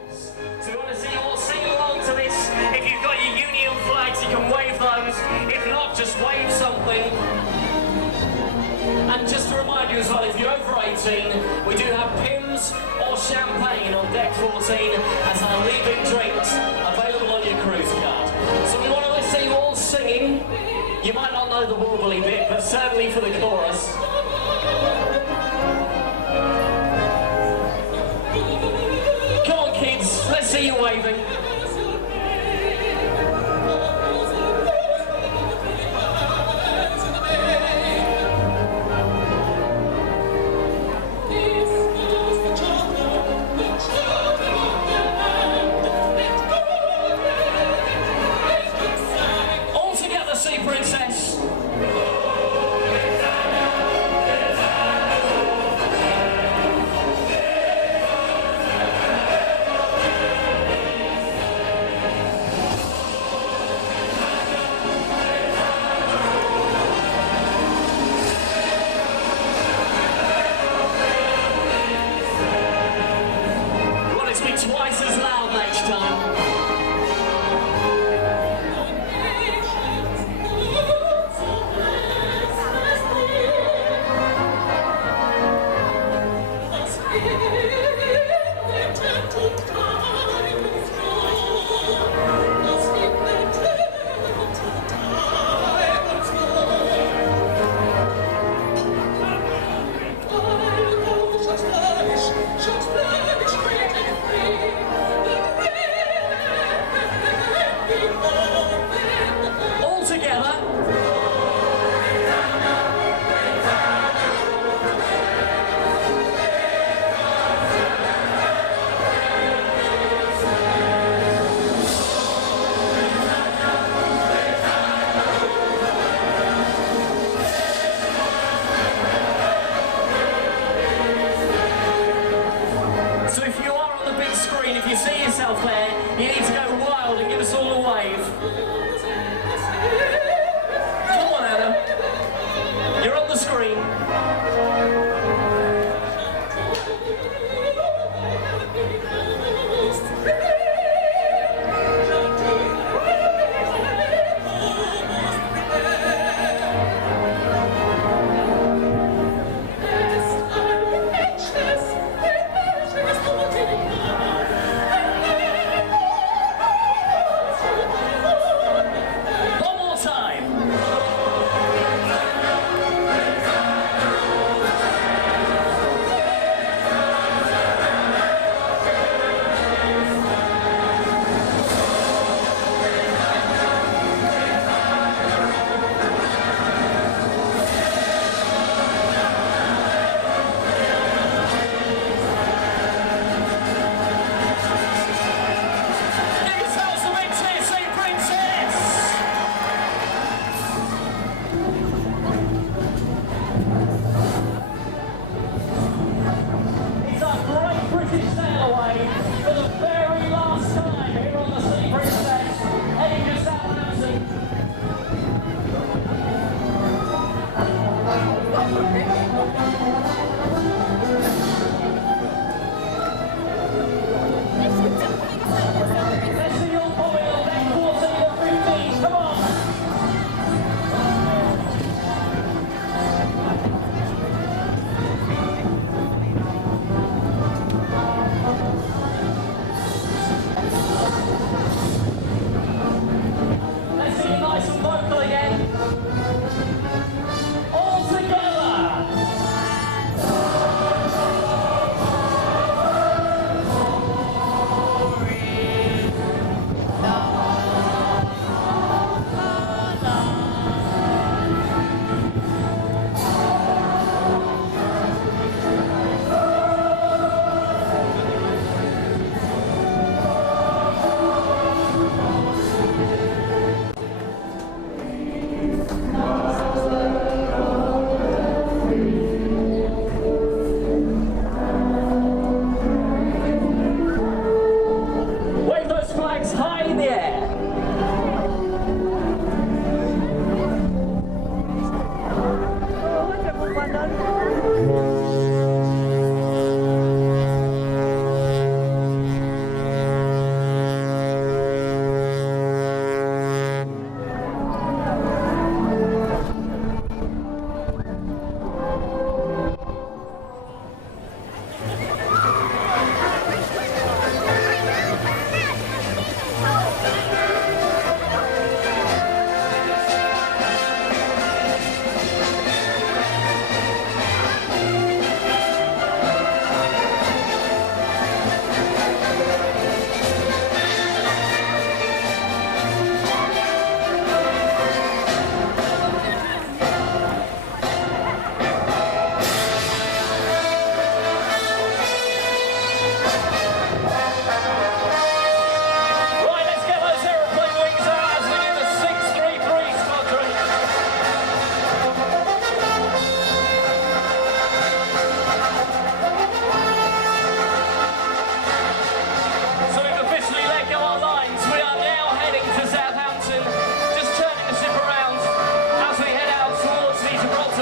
So we want to see you all sing along to this. If you've got your Union flags, you can wave those. If not, just wave something. And just to remind you as well, if you're over 18, we do have Pimm's or champagne on deck 14 as our leaving drinks available on your cruise card. So we want to see you all singing. You might not know the warbly bit, but certainly for the chorus. Come on, kids, let's see you waving.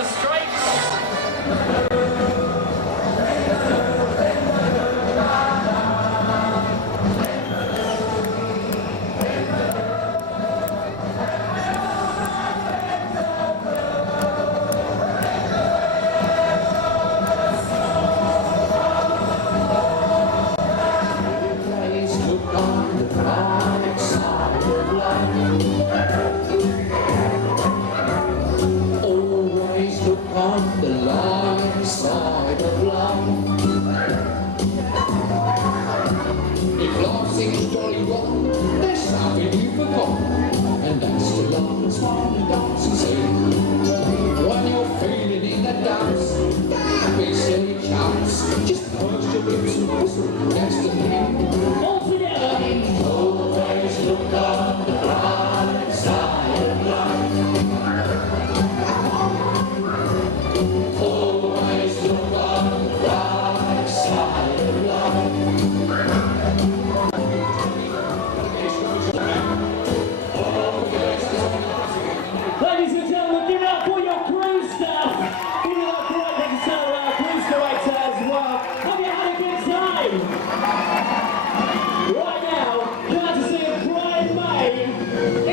Gibraltar Straits. Always look on the light side of life. If life seems jolly rotten, there's something you've forgotten, and that's the long smile and dancing scene. When you're feeling in the dumps, don't be silly chumps, just purse your lips and whistle, that's the thing. All together. Always look on the bright side of life. Always look on the bright side of life. Ladies and gentlemen, give it up for your cruise staff. Give it up for our cruise director as well. Hope you had a good time. Right now, courtesy of Brian May,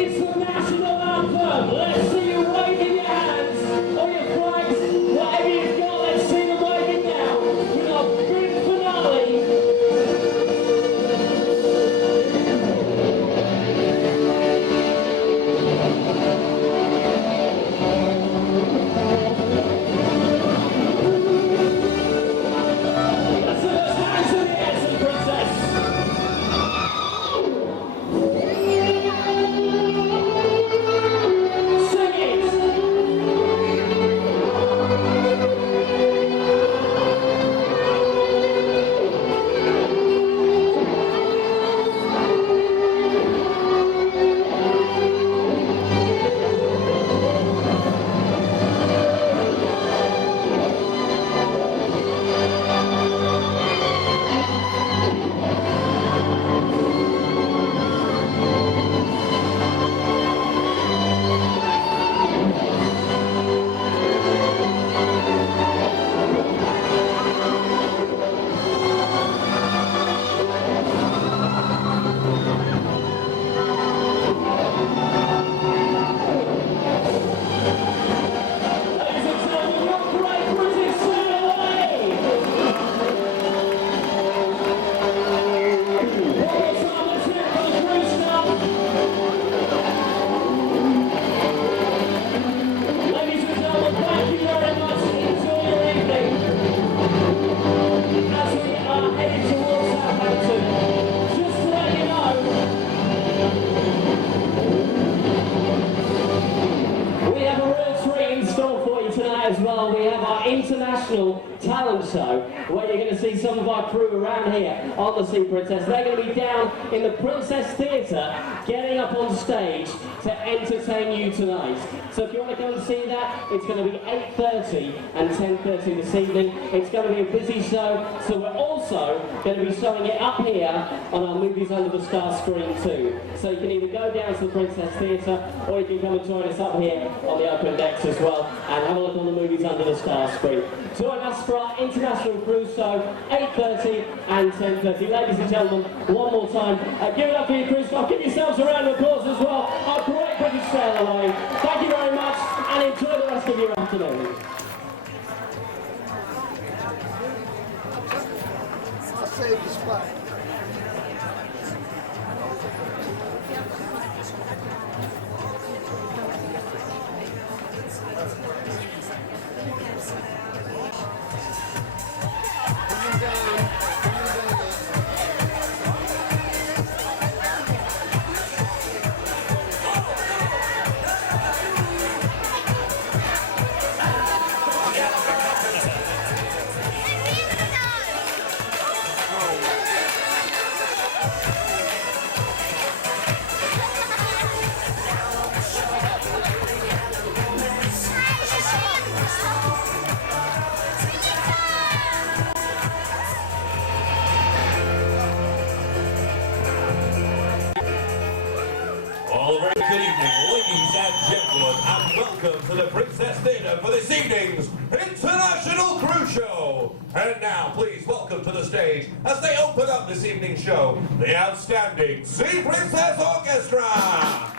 it's the national anthem. Let's see you waving your hands or your flags, whatever you've got. Let's see them waving now. With our big finale. International talent show where you're going to see some of our crew around here on the Sea Princess. They're going to be down in the Princess Theatre getting up on stage to entertain you tonight. So if you want to come and see that, it's going to be 8:30 and 10:30 this evening. It's going to be a busy show, so we're also going to be showing it up here on our Movies Under the Stars screen too. So you can either go down to the Princess Theatre or you can come and join us up here on the open decks as well and have a look on the Movies Under the Stars screen. Join us for our international cruise show, 8:30 and 10:30. Ladies and gentlemen, one more time, give it up for your cruise staff. Give yourselves a round of applause as well. Our great British Sailor Line. Thank you very much and enjoy the rest of your afternoon. I'll save the spot. Shipping's International Cruise Show. And now, please welcome to the stage, as they open up this evening's show, the outstanding Sea Princess Orchestra.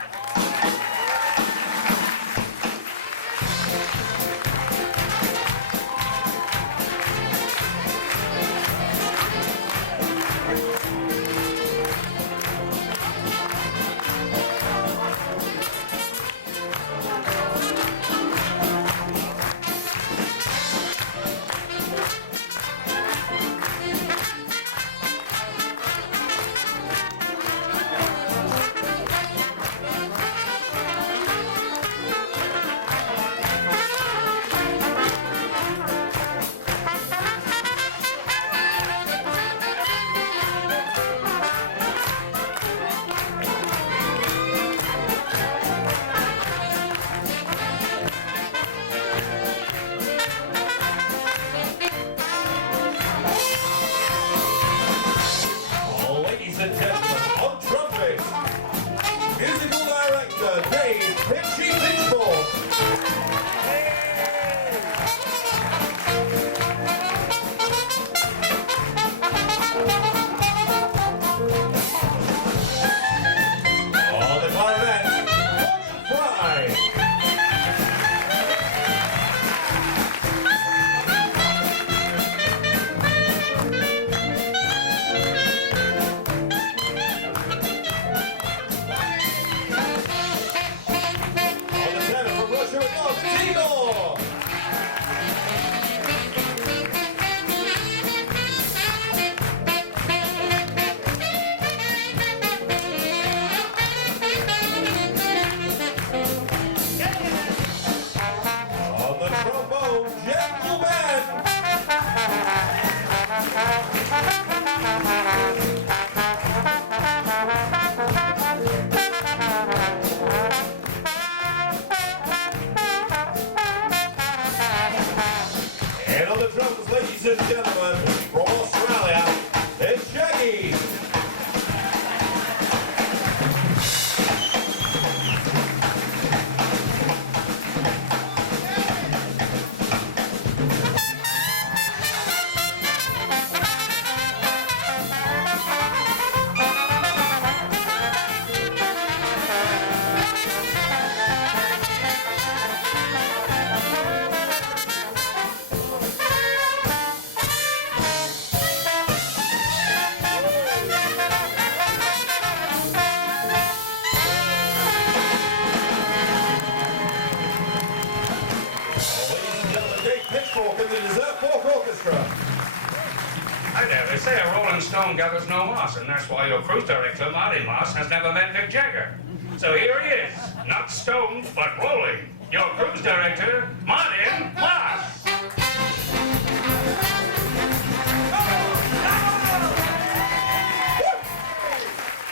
Stone gathers no moss, and that's why your cruise director, Martin Moss, has never met Mick Jagger. So here he is, not stoned, but rolling. Your cruise director, Martin Moss.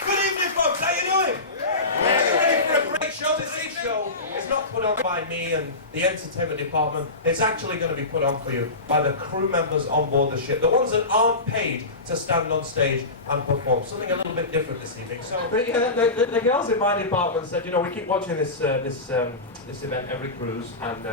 Good evening, folks. How you doing? You ready for a great show? This show is not put on by me and the entertainment department. It's actually going to be put on for you by the crew members on board the ship, the ones that aren't paid to stand on stage and perform. Something a little bit different this evening. So the girls in my department said, you know, we keep watching this event every cruise, and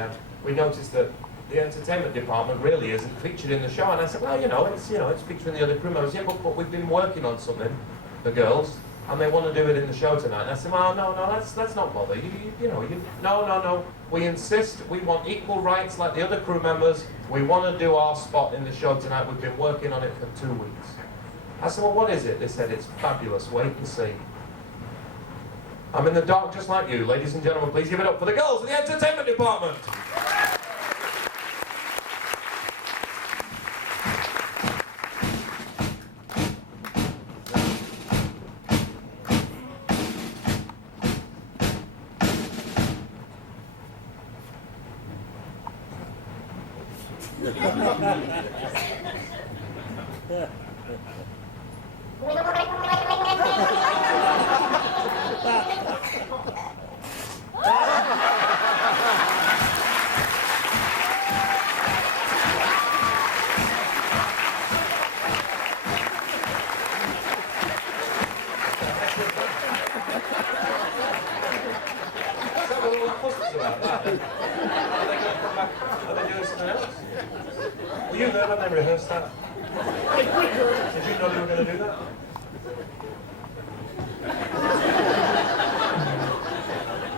we noticed that the entertainment department really isn't featured in the show. And I said, well, it's featuring the other crew members. Yeah, but we've been working on something, the girls, and they want to do it in the show tonight. And I said, well, no, let's not bother. No. We insist. We want equal rights like the other crew members. We want to do our spot in the show tonight. We've been working on it for 2 weeks. I said, well, what is it? They said, it's fabulous. Wait and see. I'm in the dark just like you. Ladies and gentlemen, please give it up for the girls in the entertainment department. do something else? Were you there when they rehearsed that? Did you know they were going to do that?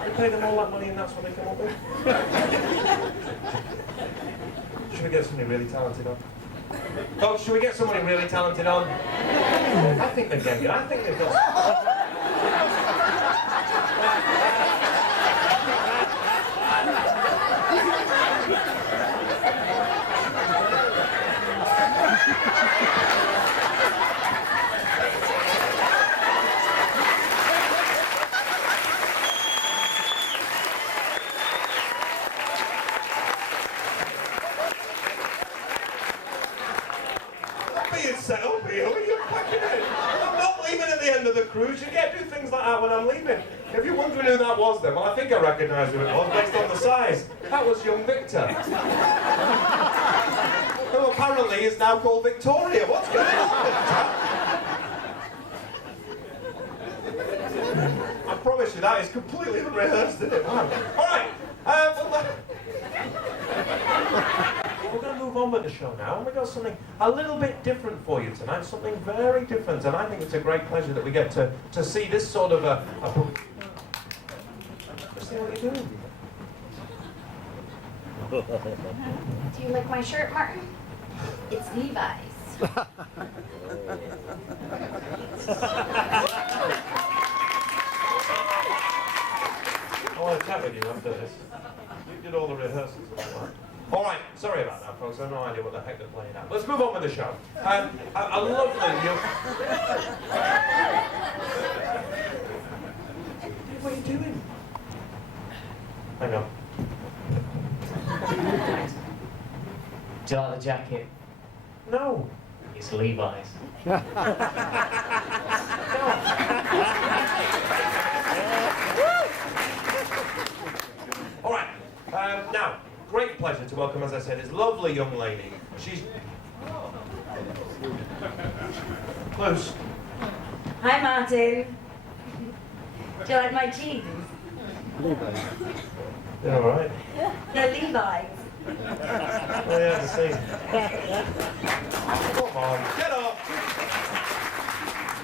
You pay them all that money and that's what they come up with? Should we get somebody really talented on? Folks, should we get somebody really talented on? I think they're getting it. I think they've got... Set up here, are you fucking in? I'm not leaving at the end of the cruise. You can't do things like that when I'm leaving. If you're wondering who that was then, well, I think I recognise who it was based on the size. That was young Victor. Who apparently is now called Victoria. What's going on? I promise you that is completely unrehearsed, isn't it? Wow. Alright, we're going to move on with the show now, and we've got something a little bit different for you tonight, something very different, and I think it's a great pleasure that we get to see this sort of a just see what you're doing. Do you like my shirt, Martin? It's Levi's. I want to chat with you after this. You did all the rehearsals and all that. Alright, sorry about that, folks. I have no idea what the heck they're playing at. Let's move on with the show. A lovely young... What are you doing? Hang on. Do you like the jacket? No. It's Levi's. Alright, now, great pleasure to welcome, as I said, this lovely young lady. She's... Close. Hi, Martin. Do you like my jeans? Levi's. They're alright. They're Levi's. Oh yeah, I see. Come on, get up!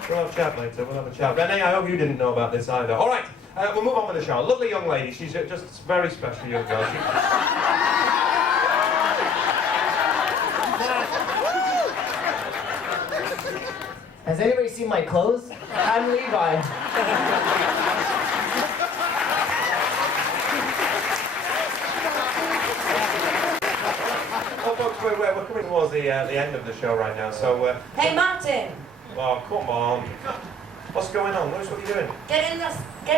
We'll have a chat later, we'll have a chat. Renee, I hope you didn't know about this either. Alright, we'll move on with the show. A lovely young lady, she's just a very special young girl. Has anybody seen my clothes? I'm Levi. Well, folks, we're coming towards the end of the show right now, so... Hey, Martin! Oh, come on. What's going on? What are you doing? Get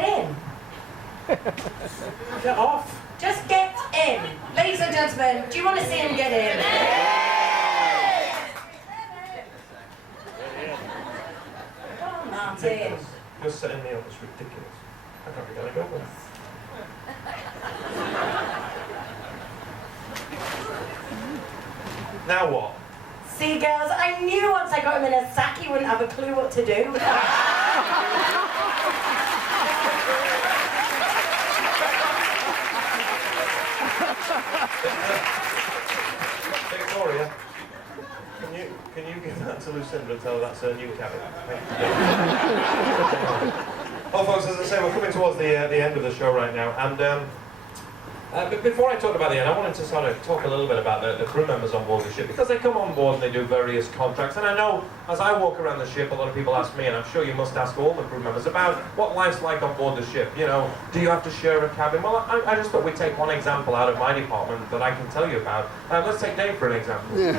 in. Get off. Just get in. Ladies and gentlemen, do you want to see him get in? Come on, Martin. Ridiculous. You're setting me up, it's ridiculous. I can't be going to go with it. Now what? See, girls, I knew once I got him in a sack he wouldn't have a clue what to do. Victoria, can you give that to Lucinda and tell her that's her new cabin? Well, folks, as I say, we're coming towards the end of the show right now, and but before I talk about the end, I wanted to sort of talk a little bit about the crew members on board the ship, because they come on board and they do various contracts, and I know as I walk around the ship, a lot of people ask me, and I'm sure you must ask all the crew members, about what life's like on board the ship. You know, do you have to share a cabin? Well, I just thought we'd take one example out of my department that I can tell you about. Let's take Dave for an example. Yeah.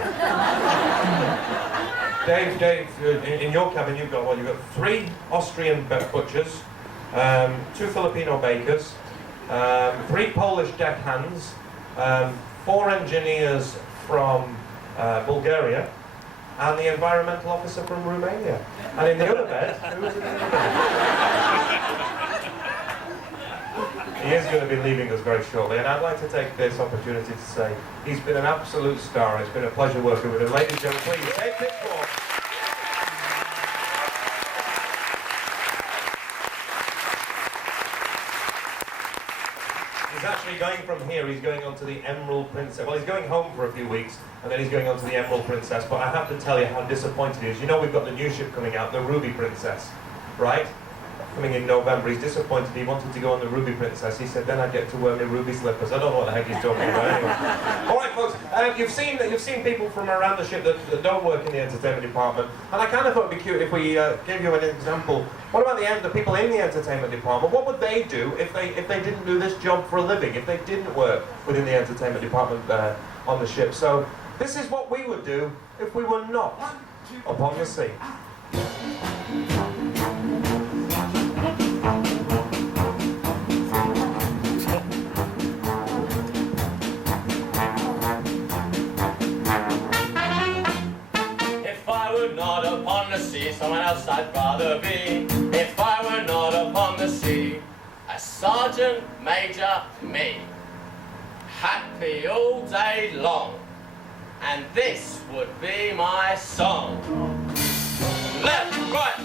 Dave, in your cabin you've got 3 Austrian butchers, 2 Filipino bakers, 3 Polish deckhands, 4 engineers from Bulgaria, and the environmental officer from Romania. And in the other bed, who is in the other bed? He is going to be leaving us very shortly, and I'd like to take this opportunity to say he's been an absolute star. It's been a pleasure working with him. Ladies and gentlemen, please take this forward. actually going from here, he's going on to the Emerald Princess. Well, he's going home for a few weeks, and then he's going on to the Emerald Princess, but I have to tell you how disappointed he is. You know we've got the new ship coming out, the Ruby Princess, right? Coming in November. He's disappointed. He wanted to go on the Ruby Princess. He said, then I'd get to wear my ruby slippers. I don't know what the heck he's talking about anyway. All right, folks, you've seen people from around the ship that don't work in the entertainment department, and I kind of thought it'd be cute if we gave you an example. What about the people in the entertainment department? What would they do if they didn't do this job for a living, if they didn't work within the entertainment department on the ship? So this is what we would do if we were not upon the sea. Not upon the sea, someone else I'd rather be. If I were not upon the sea, a sergeant major me, happy all day long, and this would be my song. Left, right,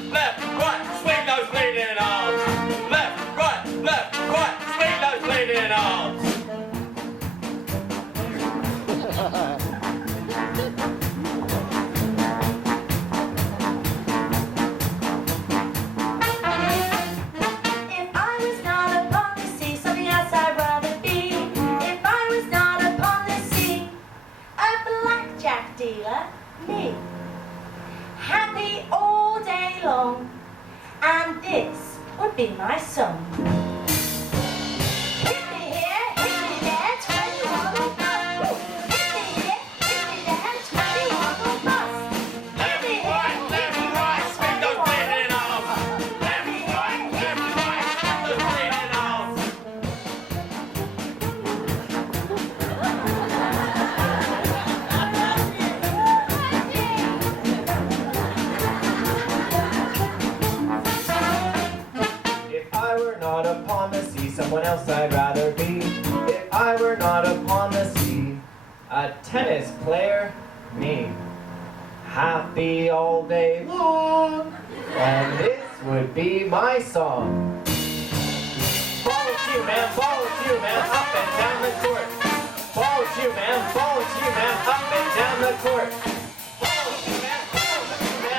swing those bleeding arms. Left, right, swing those bleeding arms. Me, happy all day long, and this would be my song. Hit me here, hit me there, 21 will bust. Hit me here, hit me there, 21 will bust. Left, right, swing those bleeding arms. Left, right, swing those bleeding arms. Not upon the sea, someone else I'd rather be. If I were not upon the sea, a tennis player, me, happy all day long, and this would be my song. Ball to you man, up and down the court. Ball to you man, up and down the court. Ball to you man,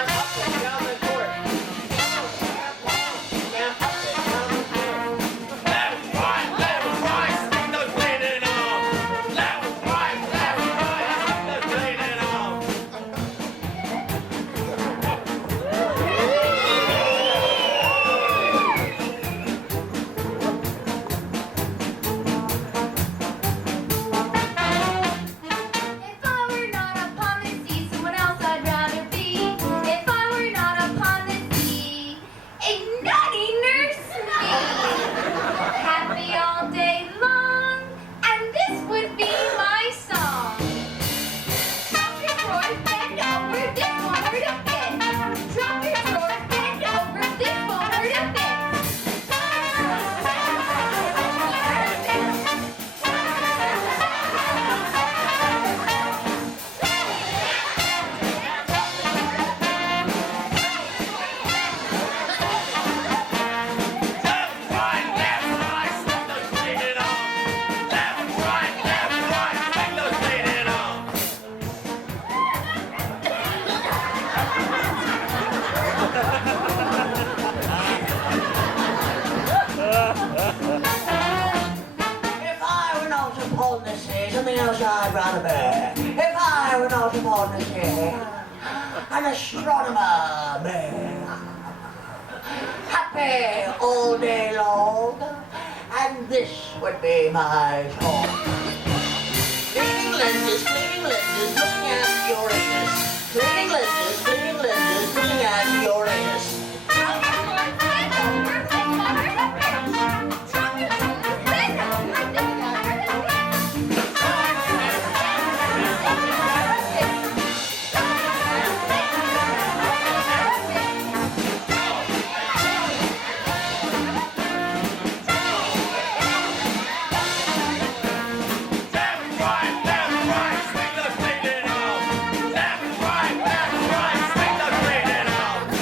up and down the court. I'd rather be. If I were not upon the sea, an astronomer me. Happy all day long, and this would be my song. Cleaning lenses, looking at Uranus. Cleaning lenses, looking at Uranus. Left, right, swing those bleeding arms.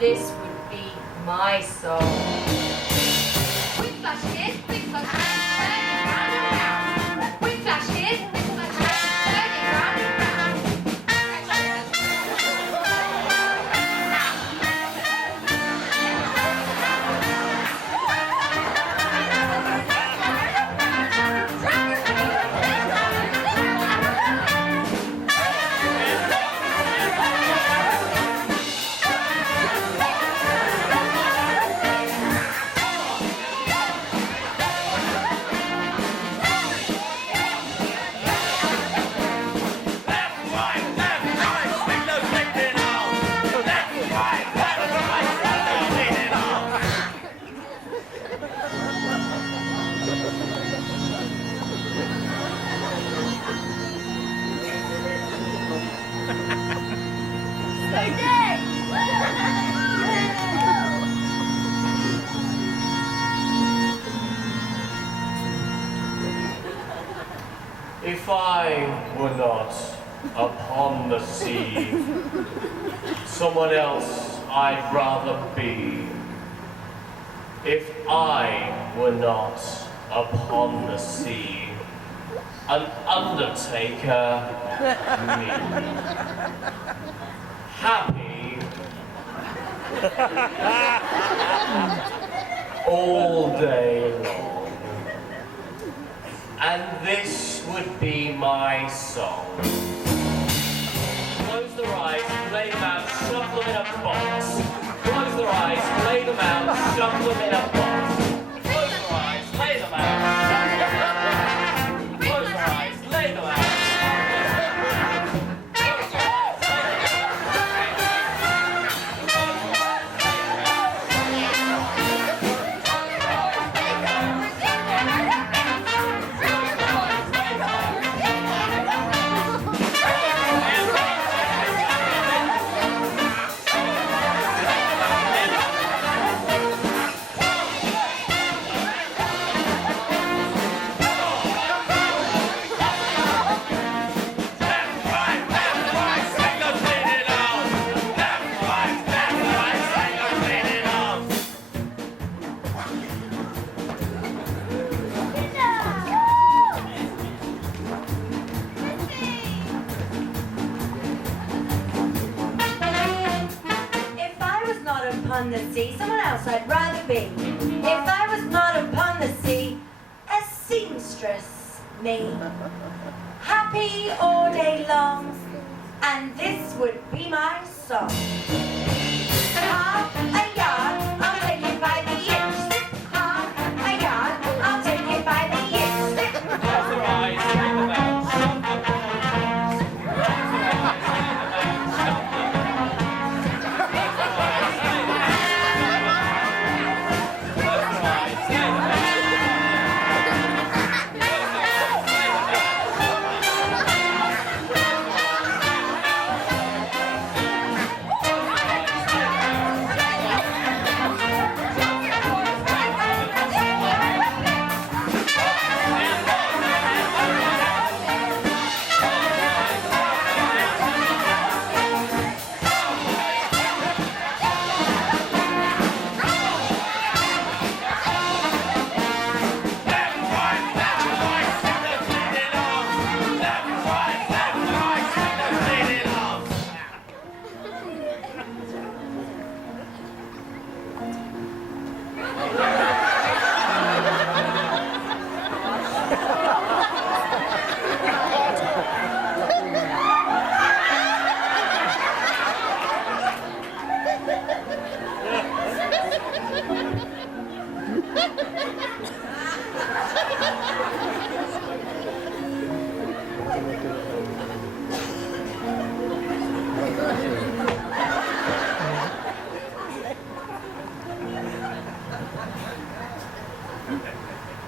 this would be my song. Quick flash here, quick flash here, turn it round and round. Quick flash here, quick flash here, turn it round and round. If I were not upon the sea, someone else I'd rather be. If I were not upon the sea, an undertaker, me. Happy all day long. And this would be my song. Close their eyes, lay them out, shove them in a box. Close their eyes, lay them out, shove them in a box. Close their eyes, lay them out, shove them in a box. Close their eyes, lay them out. Upon the sea, someone else I'd rather be. If I was not upon the sea, a seamstress, me. Happy all day long, and this would be my song. Half a yard, I'll take it by the inch. Half a yard, I'll take it by the inch. Close their eyes, lay them out, shove them in a box.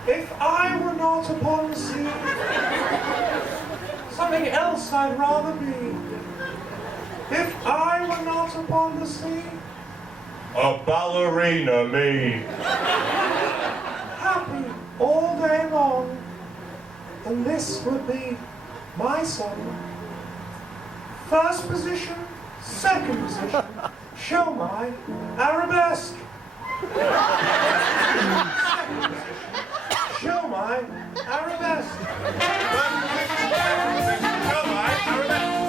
If I were not upon the sea, something else I'd rather be. If I were not upon the sea, a ballerina, me. Happy all day long, and this would be my song. First position, second position, Show my arabesque. Show my arabesque. Show my arabesque.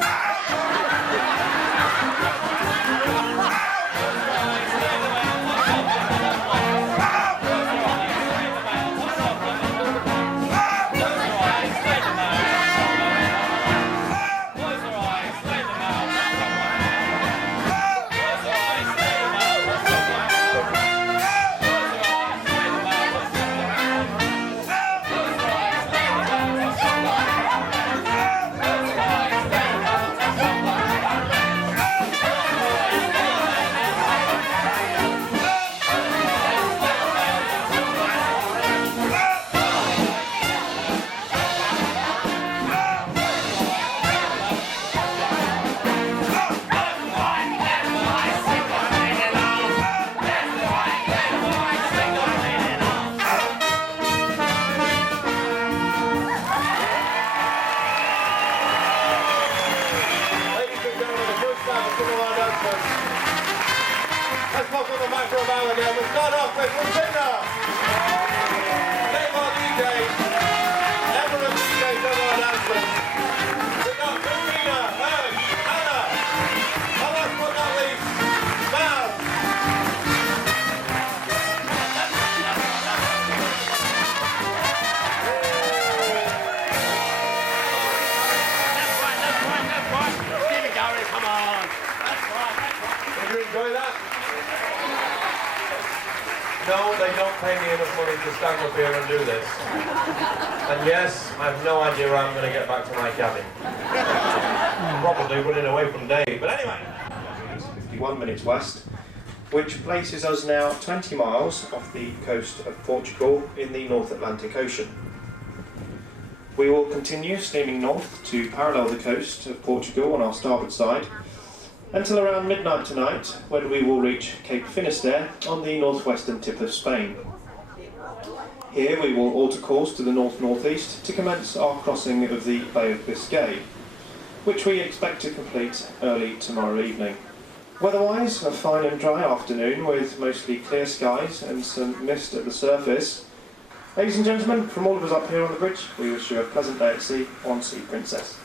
No, they don't pay me enough money to stand up here and do this. And yes, I have no idea how I'm going to get back to my cabin. Probably running away from Dave, but anyway. 51 minutes west, which places us now 20 miles off the coast of Portugal in the North Atlantic Ocean. We will continue steaming north to parallel the coast of Portugal on our starboard side, until around midnight tonight, when we will reach Cape Finisterre on the northwestern tip of Spain. Here we will alter course to the north-northeast to commence our crossing of the Bay of Biscay, which we expect to complete early tomorrow evening. Weather-wise, a fine and dry afternoon with mostly clear skies and some mist at the surface. Ladies and gentlemen, from all of us up here on the bridge, we wish you a pleasant day at sea on Sea Princess.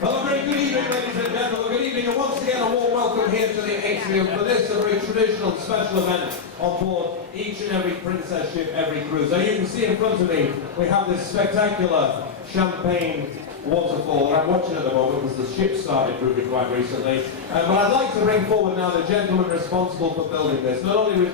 Well, a very good evening, ladies and gentlemen. Good evening, and once again a warm welcome here to the atrium for this, a very traditional special event on board each and every princess ship, every cruise. Now you can see in front of me, we have this spectacular champagne waterfall. I'm watching at the moment because the ship started moving quite recently. But I'd like to bring forward now the gentleman responsible for building this. Not only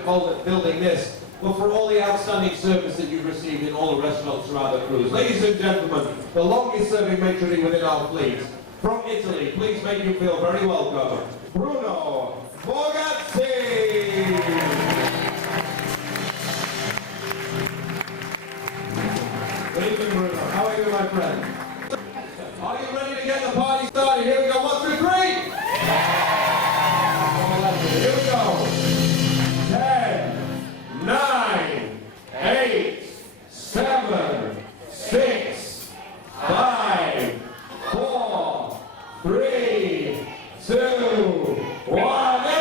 building this, but for all the outstanding service that you've received in all the restaurants throughout the cruise. Ladies and gentlemen, the longest serving maitre d' within our fleet, from Italy, please make you feel very welcome, Bruno Bogazzi! Good evening, Bruno. How are you, my friend? Are you ready to get the party started? Here we go, 1, 2, 3! Here we go. 10, 9, 8, 7, 6, 5, 4, 3, 2, 1,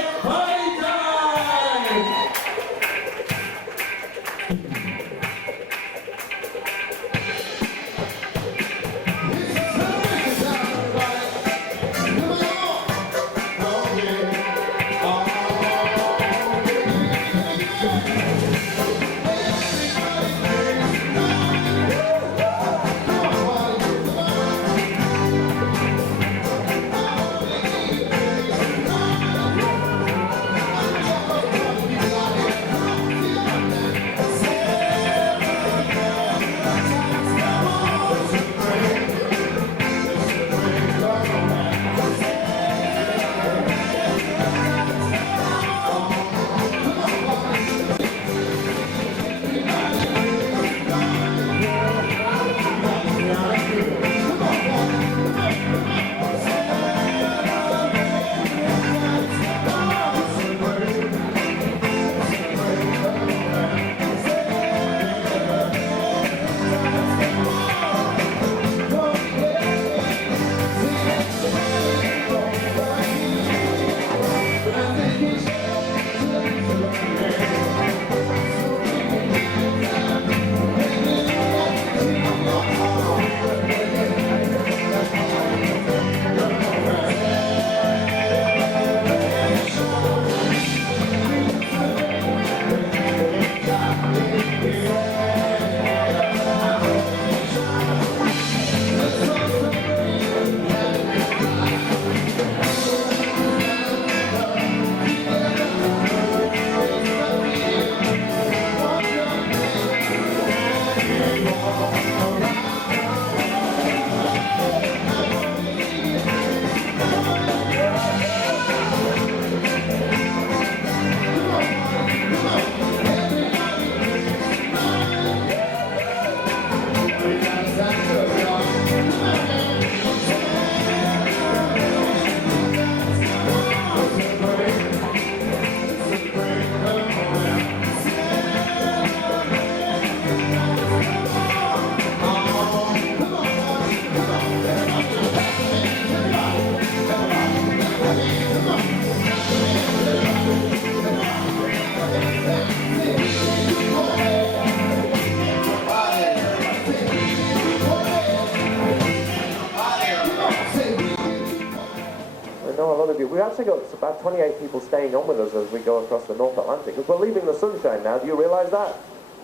about 28 people staying on with us as we go across the North Atlantic, because we're leaving the sunshine now. Do you realise that?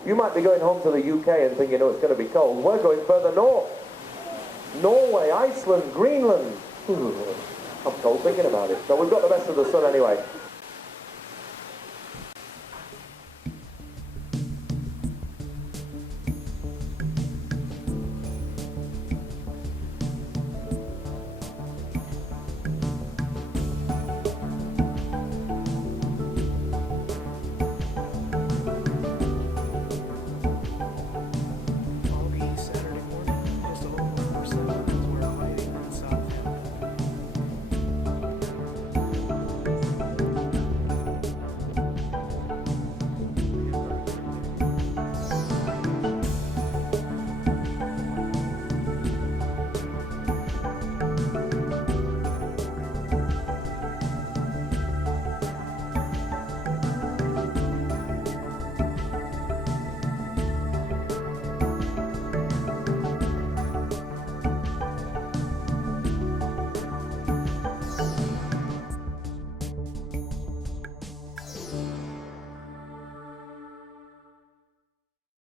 You might be going home to the UK and thinking, oh, it's going to be cold. We're going further north. Norway, Iceland, Greenland. I'm cold thinking about it. So we've got the rest of the sun anyway.